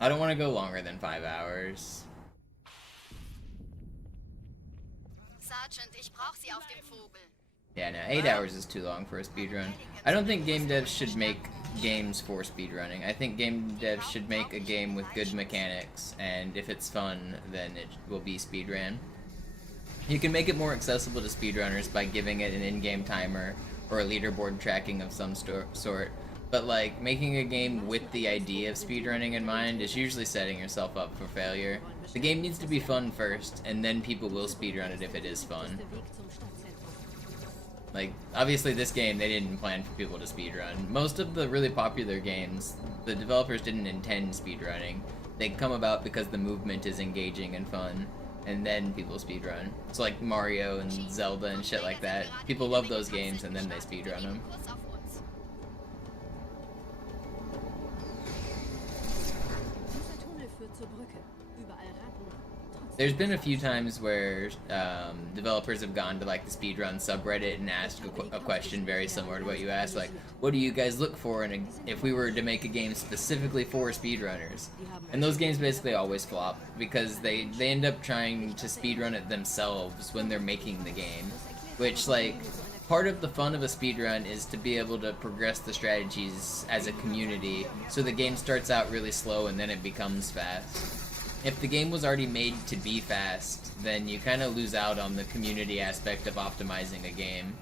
I don't want to go longer than 5 hours. Sergeant, ich brauche Sie auf dem Vogel. Yeah, no, 8 hours is too long for a speedrun. I don't think game devs should make games for speedrunning. I think game devs should make a game with good mechanics, and if it's fun, then it will be speedrun. You can make it more accessible to speedrunners by giving it an in-game timer or a leaderboard tracking of some sort, but like, making a game with the idea of speedrunning in mind is usually setting yourself up for failure. The game needs to be fun first, and then people will speedrun it if it is fun. Der Weg zum Stadtzentrum. Like, obviously this game, they didn't plan for people to speedrun. Most of the really popular games, the developers didn't intend speedrunning. They come about because the movement is engaging and fun, and then people speedrun. So like Mario and Zelda and shit like that. People love those games and then they speedrun them. Kurs auf uns. Dieser Tunnel führt zur Brücke. Überall Ratten. Trotzdem There's been a few times where developers have gone to like the speedrun subreddit and asked a question very similar to what you asked, like, what do you guys look for if we were to make a game specifically for speedrunners? And those games basically always flop because they end up trying to speedrun it themselves when they're making the game, which like part of the fun of a speedrun is to be able to progress the strategies as a community, so the game starts out really slow and then it becomes fast. If the game was already made to be fast, then you kind of lose out on the community aspect of optimizing a game.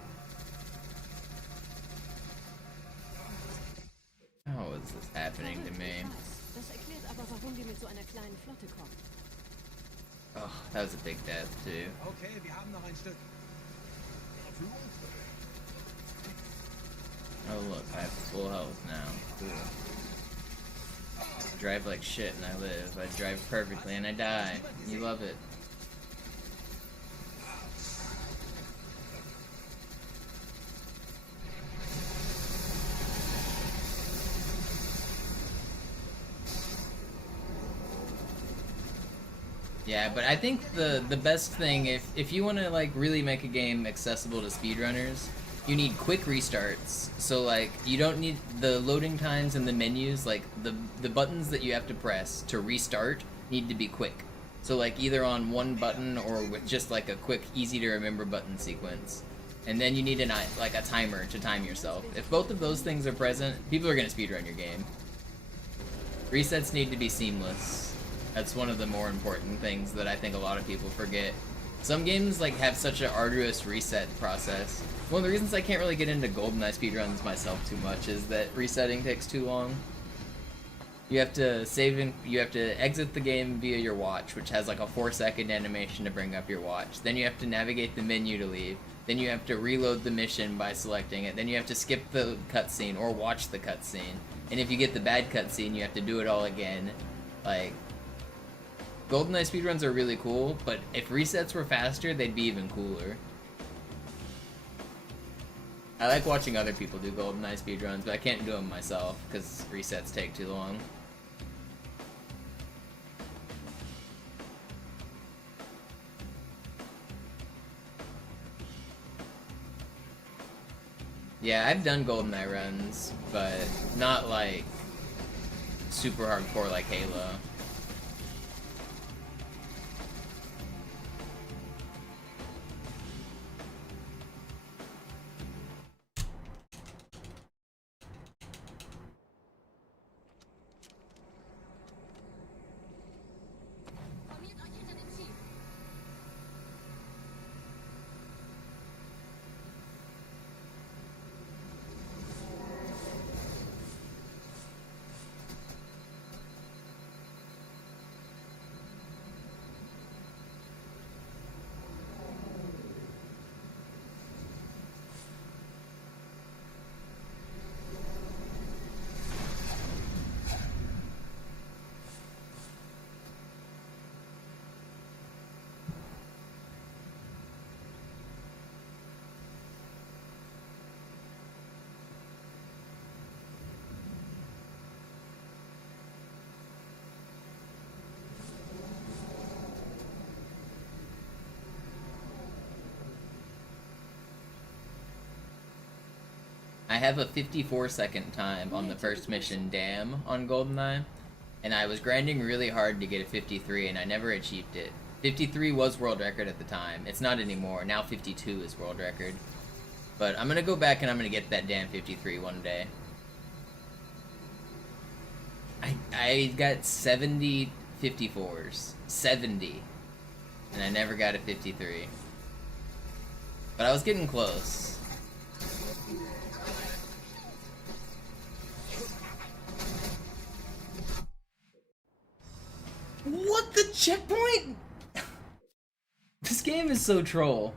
How is this happening to me? Das erklärt aber, warum die mit so einer kleinen Flotte kommen. Oh, that was a big death too. Okay, wir haben noch ein Stück. Oh look, I have full health now. Cool. I drive like shit and I live. I drive perfectly and I die. You love it. Yeah, but I think the best thing, if you want to like really make a game accessible to speedrunners, you need quick restarts. So like you don't need the loading times and the menus, like the buttons that you have to press to restart need to be quick. So like either on one button or with just like a quick, easy to remember button sequence. And then you need like a timer to time yourself. If both of those things are present, people are gonna speedrun your game. Resets need to be seamless. That's one of the more important things that I think a lot of people forget. Some games like have such an arduous reset process. One of the reasons I can't really get into GoldenEye speedruns myself too much is that resetting takes too long. You have to you have to exit the game via your watch, which has like a 4-second animation to bring up your watch. Then you have to navigate the menu to leave. Then you have to reload the mission by selecting it. Then you have to skip the cutscene or watch the cutscene. And if you get the bad cutscene, you have to do it all again. Like, GoldenEye speedruns are really cool, but if resets were faster, they'd be even cooler. I like watching other people do GoldenEye speedruns, but I can't do them myself, because resets take too long. Yeah, I've done GoldenEye runs, but not like super hardcore like Halo. I have a 54-second time on the first mission, Dam, on GoldenEye, and I was grinding really hard to get a 53, and I never achieved it. 53 was world record at the time. It's not anymore. Now 52 is world record. But I'm gonna go back and I'm gonna get that damn 53 one day. I got 70 54s. 70. And I never got a 53. But I was getting close. What the checkpoint? This game is so troll.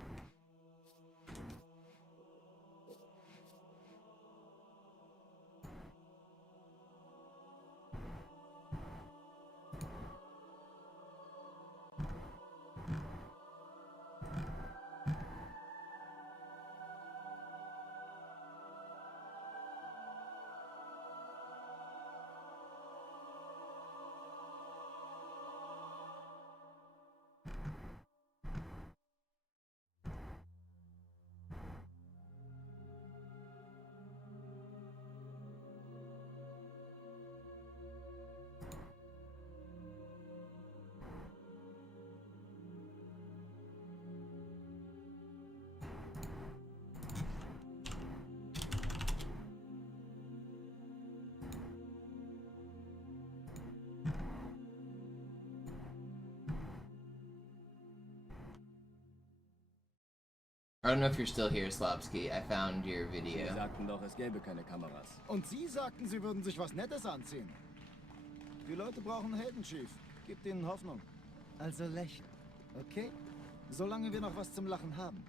I don't know if you're still here, Slopsky. I found your Sie video. sagten doch, es gäbe keine Kameras. Und Sie sagten, Sie würden sich was Nettes anziehen. Die Leute brauchen Helden, Chief. Gibt ihnen Hoffnung. Also lächeln, okay? Solange wir noch was zum Lachen haben.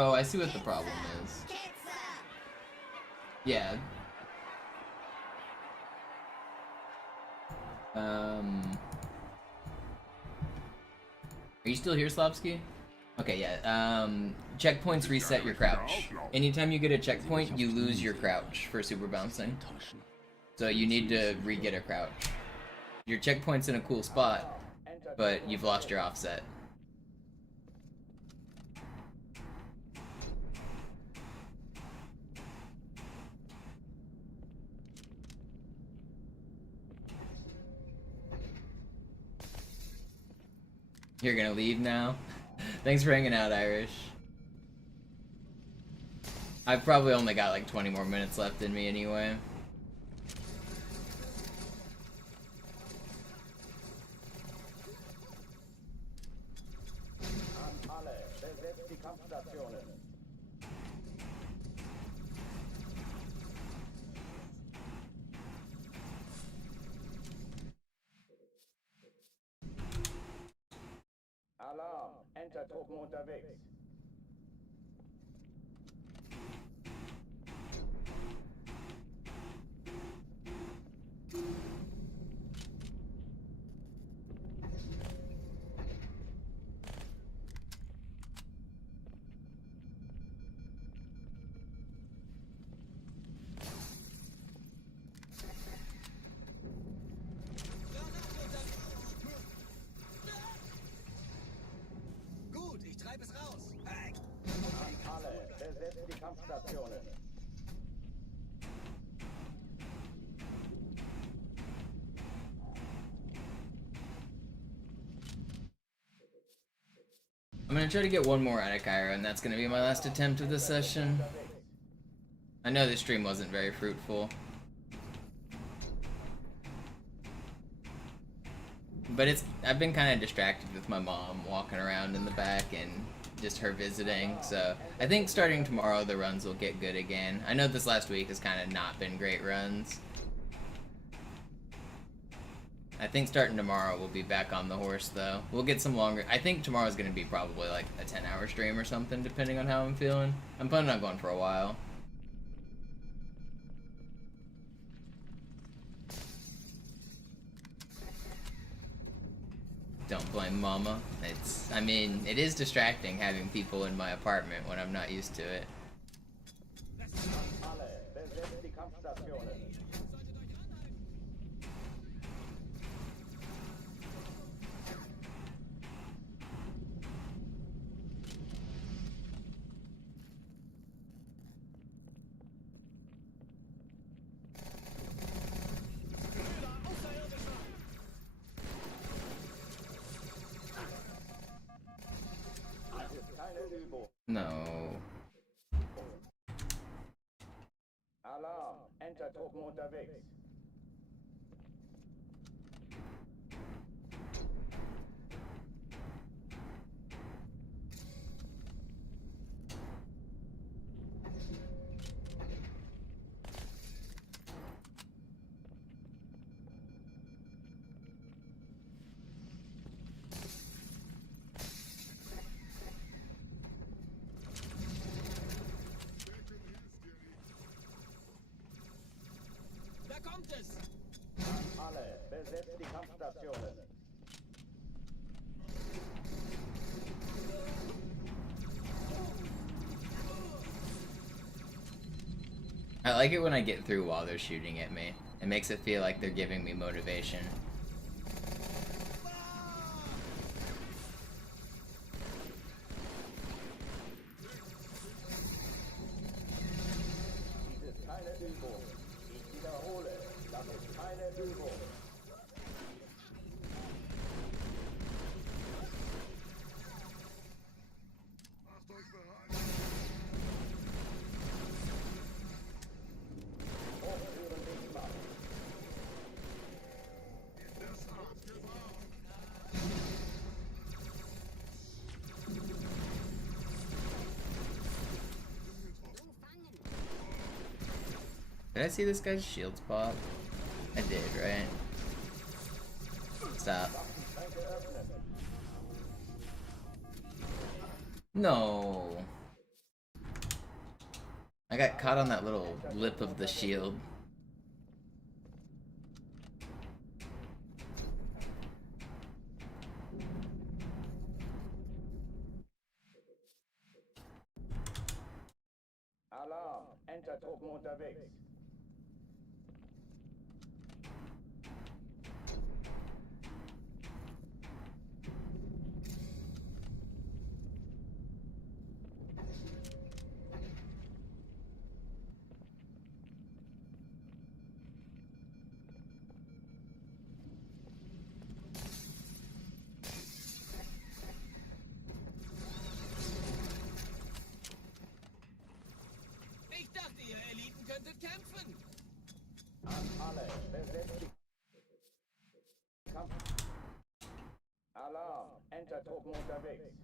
Oh, I see what the problem is. Yeah. Are you still here, Slopsky? Okay, yeah. Checkpoints reset your crouch. Anytime you get a checkpoint, you lose your crouch for super bouncing. So you need to re-get a crouch. Your checkpoint's in a cool spot, but you've lost your offset. You're gonna leave now? Thanks for hanging out, Irish. I've probably only got like 20 more minutes left in me anyway. An alle, besetzt die Kampfstationen. Alarm, Entertruppen unterwegs. Gut, ich treibe es raus. Hey. An alle, besetzt die Kampfstationen. I'm gonna try to get one more out of Kyra, and that's gonna be my last attempt of the session. I know this stream wasn't very fruitful. But I've been kind of distracted with my mom walking around in the back and just her visiting, so I think starting tomorrow the runs will get good again. I know this last week has kind of not been great runs. I think starting tomorrow we'll be back on the horse though. We'll get some longer. I think tomorrow's gonna be probably like a 10-hour stream or something, depending on how I'm feeling. I'm planning on going for a while. Don't blame Mama. I mean, it is distracting having people in my apartment when I'm not used to it. Alle, besetzt die Kampfstationen. Dies ist keine Übung. No. Alarm, Entertruppen unterwegs. Da kommt es. An alle, besetzt die Kampfstationen. I like it when I get through while they're shooting at me. It makes it feel like they're giving me motivation. Dies ist keine Übung. Ich wiederhole, das ist keine Übung. Did I see this guy's shields pop? I did, right? Stop. No. I got caught on that little lip of the shield. Alarm! Entertruppen unterwegs. Ich dachte, ihr Eliten könntet kämpfen. An alle, besetzt die Kampf. Alarm! Entertruppen unterwegs.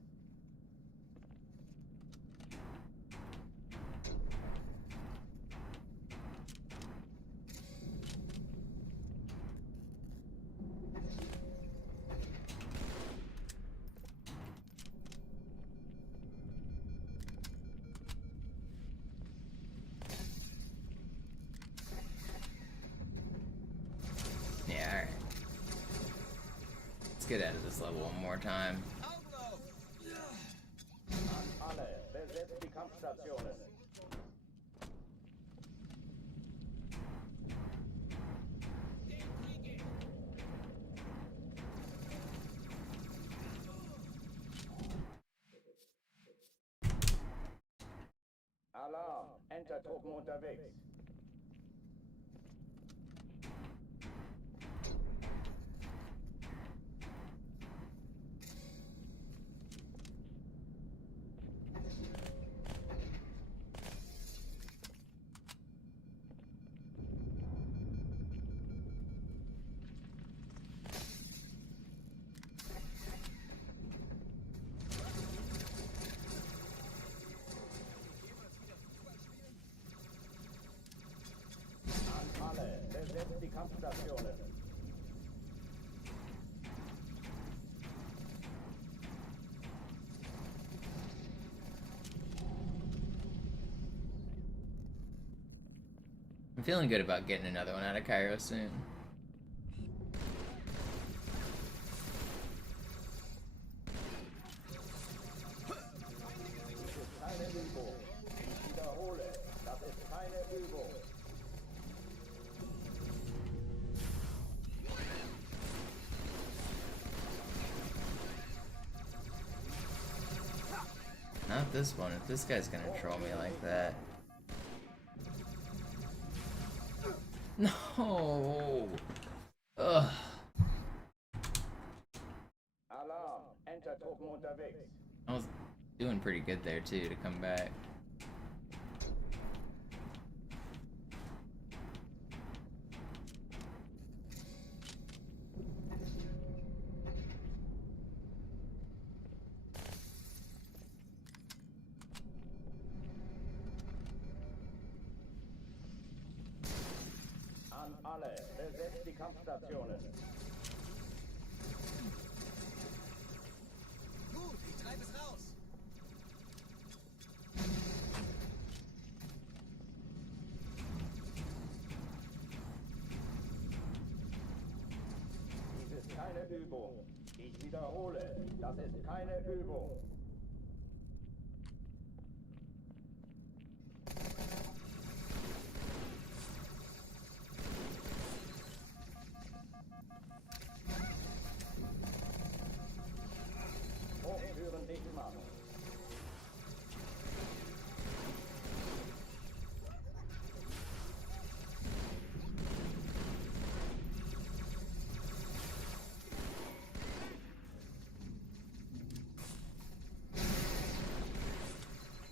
Yeah, alright. Let's get out of this level one more time. Augen auf. An alle, besetzt die Kampfstationen. Den krieg ich. Alarm! Entertruppen unterwegs. An alle, besetzt die Kampfstationen. I'm feeling good about getting another one out of Cairo soon. Keine Übung. Ich wiederhole, das ist keine Übung. Not this one. If this guy's gonna troll me like that. No. Ugh. Alarm! Entertruppen unterwegs. I was doing pretty good there too to come back. An alle, besetzt die Kampfstationen. Gut, ich treibe es raus. Dies ist keine Übung. Ich wiederhole, das ist keine Übung. Hochtüren dicht machen.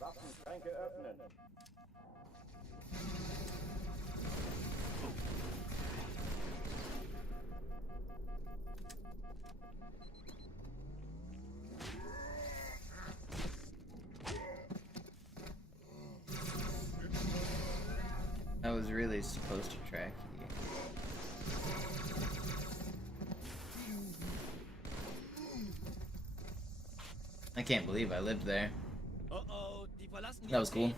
Waffenschränke öffnen. That was really supposed to track you. I can't believe I lived there. That was cool.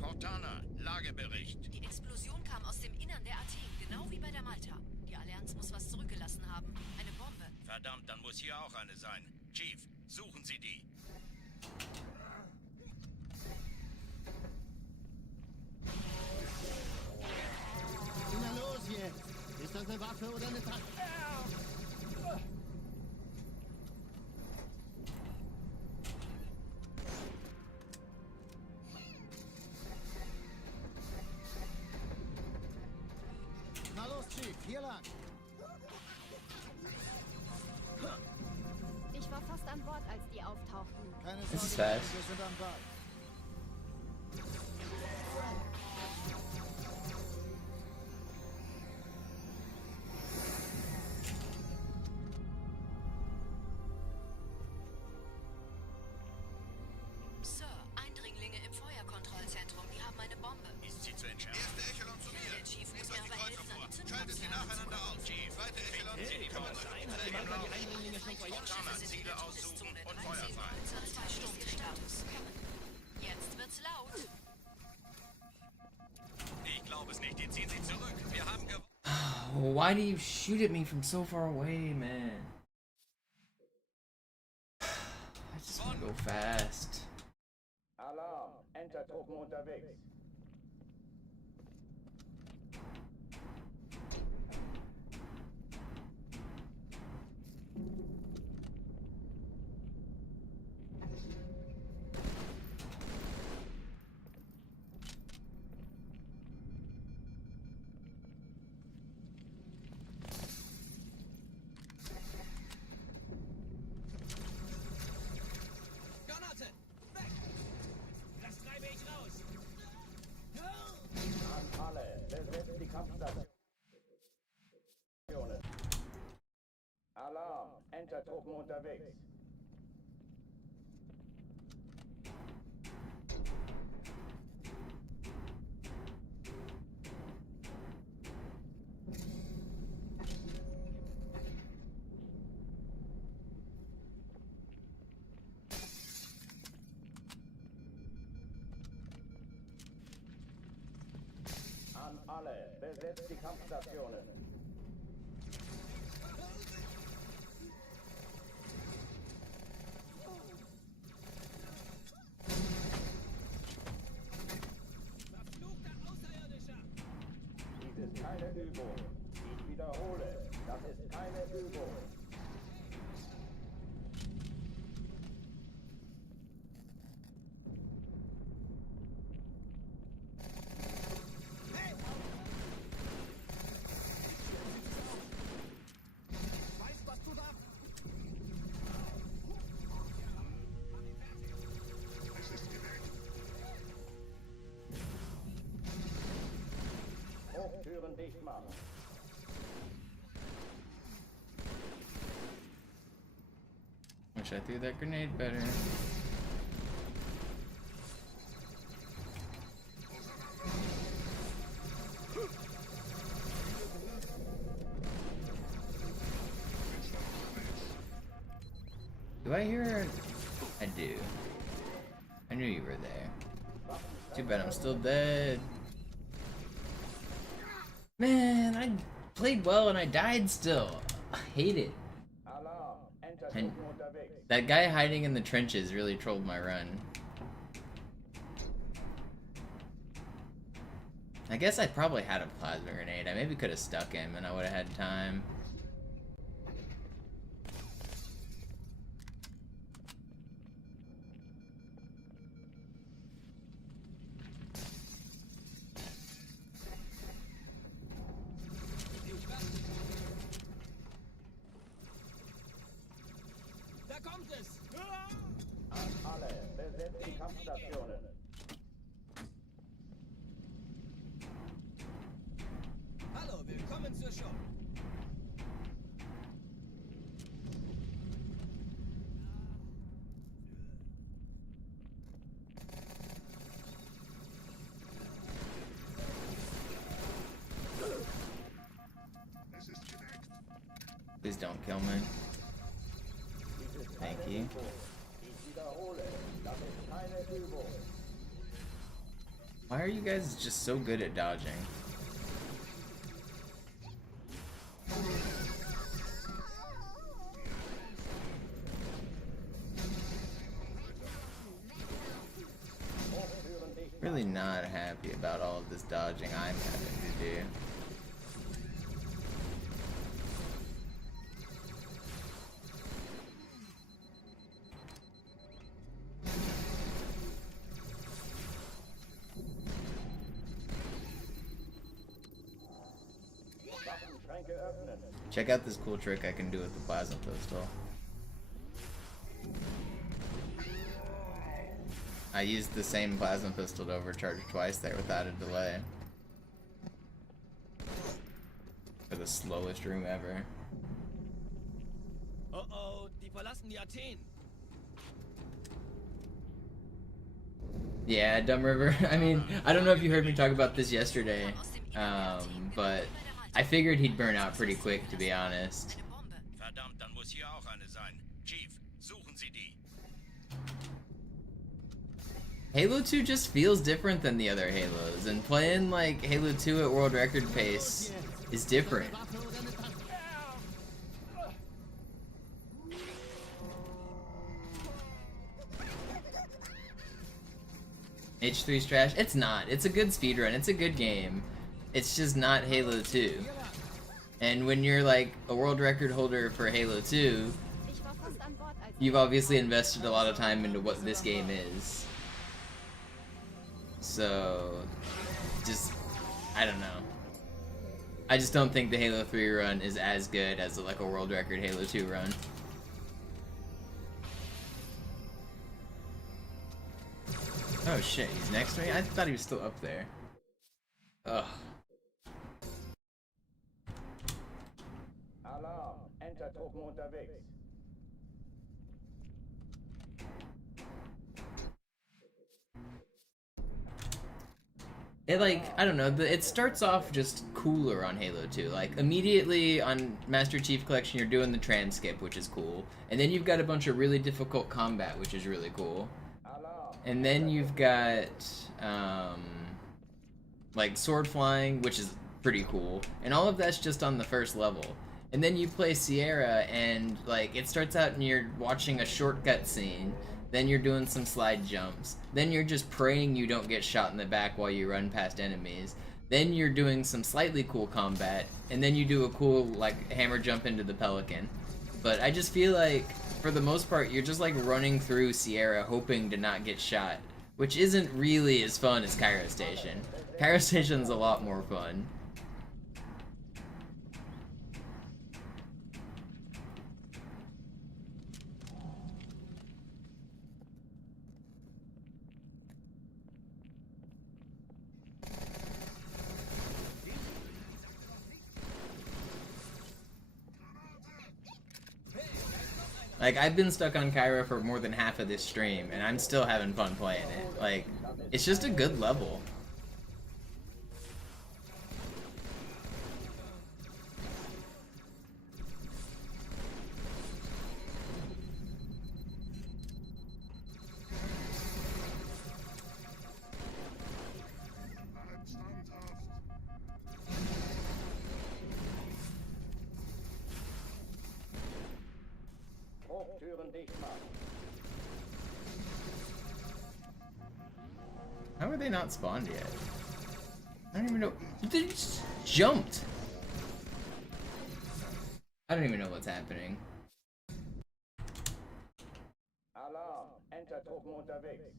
Cortana, Lagebericht. Die Explosion kam aus dem Innern der Athen, genau wie bei der Malta. Die Allianz muss was zurückgelassen haben. Eine Bombe. Verdammt, dann muss hier auch eine sein. Chief, suchen Sie die. Na los jetzt! Ist das eine Waffe oder eine Tasche? Na los, Chief, hier lang! Ich war fast an Bord, als die auftauchten. Keine Das ist Sorge, fast. wir sind am Ball. Sir, Eindringlinge im Feuerkontrollzentrum. Die haben eine Bombe. Ist sie zu entschärfen? Erste Echelon zu mir. Der Chief muss Nehmt mir euch die aber Kreuzer helfen, vor. an die Schaltet sie nacheinander aus. Zweite Echelon, Sie die Bombe. Cortana, sind in Ziele der aussuchen Todeszone. und 13 Feuer frei. Kreuzer, 2 Sturmstatus. Jetzt wird's laut. Ich glaube es nicht, die ziehen sich zurück. Wir haben gewonnen. Why do you shoot at me from so far away, man? I just want to go fast. Alarm! Entertruppen unterwegs. Granate! Weg! Das treibe ich raus! An alle, besetzt die Kampfstationen. Alarm! Entertruppen unterwegs. An alle, besetzt die Kampfstationen. Verfluchter Außerirdischer! Dies ist keine Übung. Ich wiederhole, das ist keine Übung. Weißt, was du da... Hochtüren dicht machen. Wish I threw that grenade better. Do I hear her? I do. I knew you were there. Too bad I'm still dead. Man, I played well and I died still. I hate it. Alarm! And Entertruppen unterwegs. that guy hiding in the trenches really trolled my run. I guess I probably had a plasma grenade. I maybe could have stuck him and I would have had time. Da kommt es! An alle, besetzt die Kampfstationen. Hallo, willkommen zur Show! Please don't kill me. Thank you. Ich wiederhole, das ist keine Übung. Why are you guys just so good at dodging? Really not happy about all of this dodging I'm having to do. Waffenschränke öffnen. Check out this cool trick I can do with the plasma pistol. I used the same plasma pistol to overcharge twice there without a delay. For the slowest room ever. Oh oh, die verlassen die Athen. Yeah, Dumb River. I mean, I don't know if you heard me talk about this yesterday, but I figured he'd burn out pretty quick, to be honest. Verdammt, dann muss hier auch eine sein. Chief, suchen Sie die. Halo 2 just feels different than the other Halos, and playing like Halo 2 at world record pace is different. H3's trash? It's not. It's a good speedrun. It's a good game. It's just not Halo 2. And when you're like a world record holder for Halo 2, you've obviously invested a lot of time into what this game is. So, just, I don't know. I just don't think the Halo 3 run is as good as like a world record Halo 2 run. Oh shit, he's next to me? I thought he was still up there. Ugh. Alarm, Entertruppen unterwegs. It like, I don't know, it starts off just cooler on Halo 2. Like, immediately on Master Chief Collection you're doing the trans skip, which is cool. And then you've got a bunch of really difficult combat, which is really cool. And then you've got, like, sword flying, which is pretty cool. And all of that's just on the first level. And then you play Sierra, and, like, it starts out and you're watching a shortcut scene. Then you're doing some slide jumps. Then you're just praying you don't get shot in the back while you run past enemies. Then you're doing some slightly cool combat. And then you do a cool, like, hammer jump into the Pelican. But I just feel like, for the most part, you're just like running through Sierra hoping to not get shot, which isn't really as fun as Cairo Station. Cairo Station's a lot more fun. Like, I've been stuck on Cairo for more than half of this stream, and I'm still having fun playing it. Like, it's just a good level. How are they not spawned yet? I don't even know. They just jumped. I don't even know what's happening. Alarm, Entertruppen unterwegs.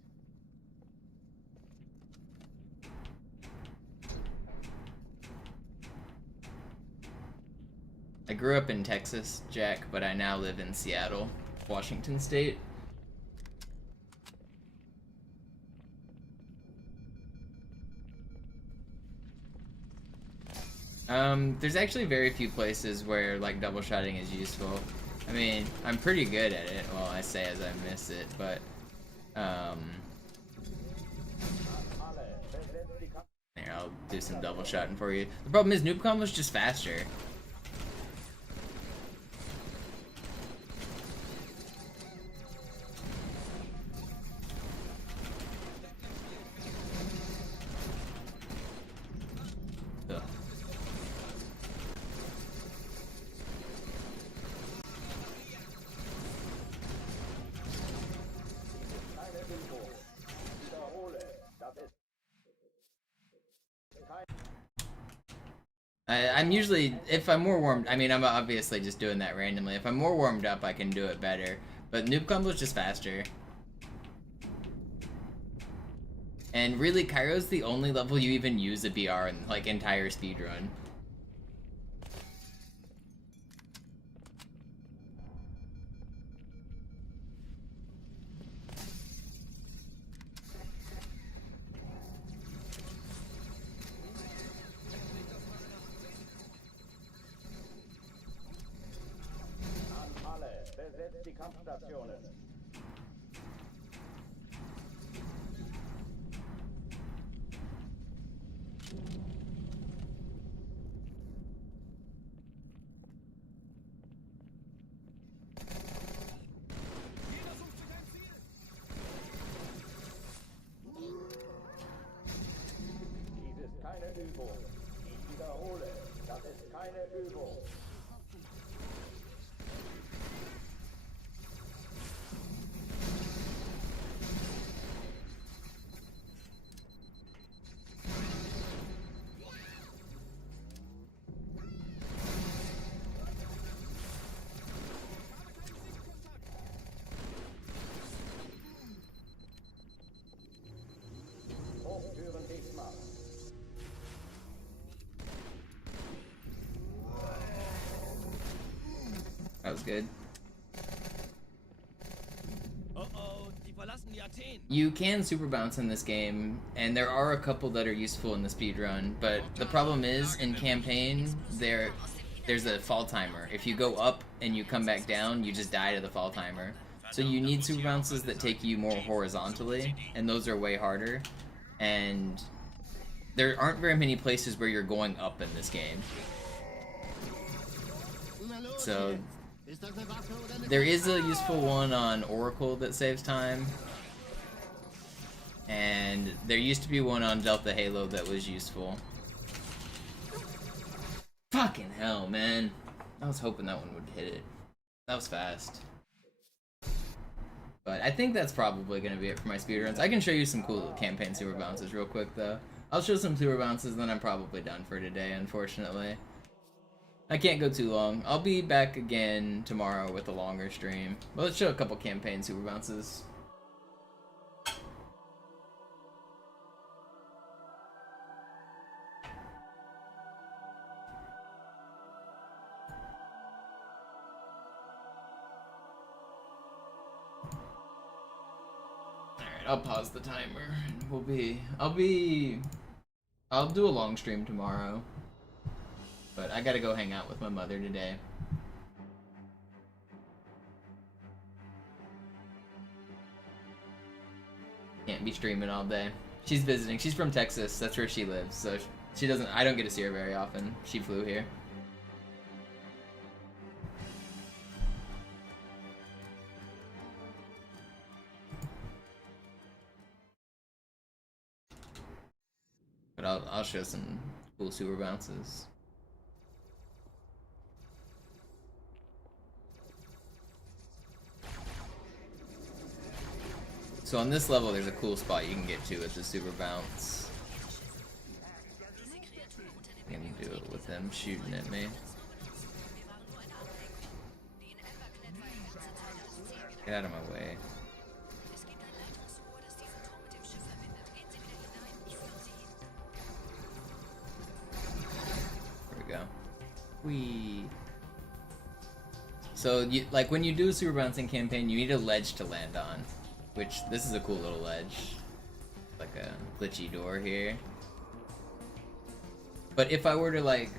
I grew up in Texas, Jack, but I now live in Seattle, Washington State. There's actually very few places where, like, double shotting is useful. I mean, I'm pretty good at it. Well, I say as I miss it, but, here, I'll do some double shotting for you. The problem is, Noob Combo's just faster. I'm usually, if I'm more warmed, I mean, I'm obviously just doing that randomly. If I'm more warmed up, I can do it better. But Noob Combo's just faster. And really, Cairo's the only level you even use a BR in, like, entire speedrun. An alle, besetzt die Kampfstationen. Jeder sucht sich ein Ziel. Dies ist keine Übung. Ich wiederhole, das ist keine Übung. Hochtüren dicht machen. That was good. Oh oh, die verlassen die Athen. You can super bounce in this game, and there are a couple that are useful in the speedrun, but the problem is, in campaign, there's a fall timer. If you go up and you come back down, you just die to the fall timer. So you need super bounces that take you more horizontally, and those are way harder. And there aren't very many places where you're going up in this game. So there is a useful one on Oracle that saves time. And there used to be one on Delta Halo that was useful. Fucking hell, man. I was hoping that one would hit it. That was fast. But I think that's probably going to be it for my speedruns. I can show you some cool campaign super bounces real quick, though. I'll show some super bounces, then I'm probably done for today, unfortunately. I can't go too long. I'll be back again tomorrow with a longer stream. But let's show a couple campaign super bounces. Alright, I'll pause the timer and I'll do a long stream tomorrow. But I gotta go hang out with my mother today. Can't be streaming all day. She's visiting. She's from Texas. That's where she lives. So she doesn't. I don't get to see her very often. She flew here. But I'll show some cool super bounces. So on this level, there's a cool spot you can get to with the super bounce. I can do it with them shooting at me. Get out of my way. There we go. Whee! So, like when you do a super bouncing campaign, you need a ledge to land on. Which, this is a cool little ledge. Like a glitchy door here. But if I were to like,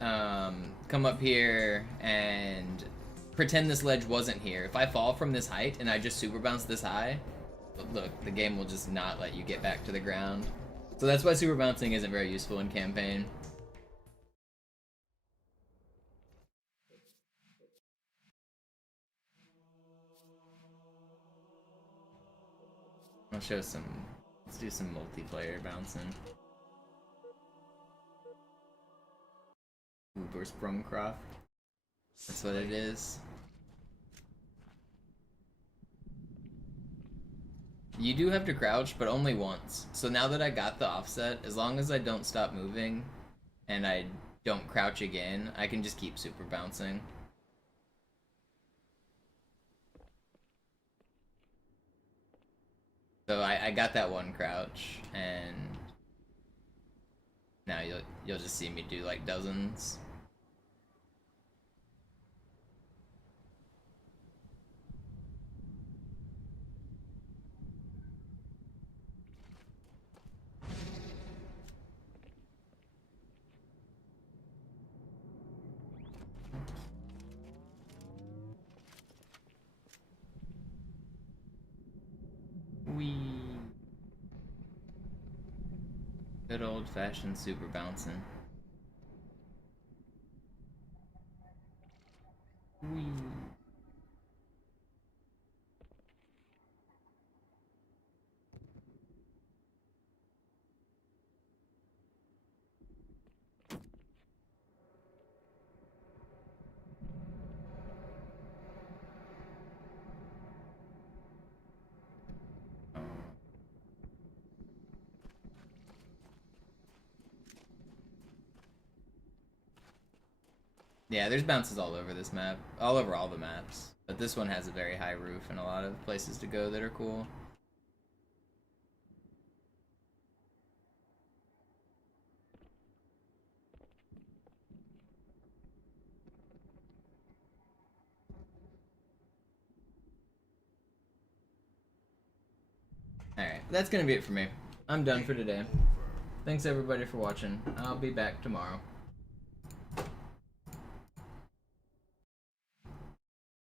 come up here and pretend this ledge wasn't here, if I fall from this height and I just super bounce this high, look, the game will just not let you get back to the ground. So that's why super bouncing isn't very useful in campaign. I'll show some, let's do some multiplayer bouncing. Ubersprungkraft. That's what it is. You do have to crouch, but only once. So now that I got the offset, as long as I don't stop moving, and I don't crouch again, I can just keep super bouncing. So I got that one crouch, and now you'll just see me do like dozens. Wee. Good old-fashioned super bouncing. Wee. Yeah, there's bounces all over this map. All over all the maps. But this one has a very high roof and a lot of places to go that are cool. Alright, that's gonna be it for me. I'm done for today. Thanks everybody for watching. I'll be back tomorrow.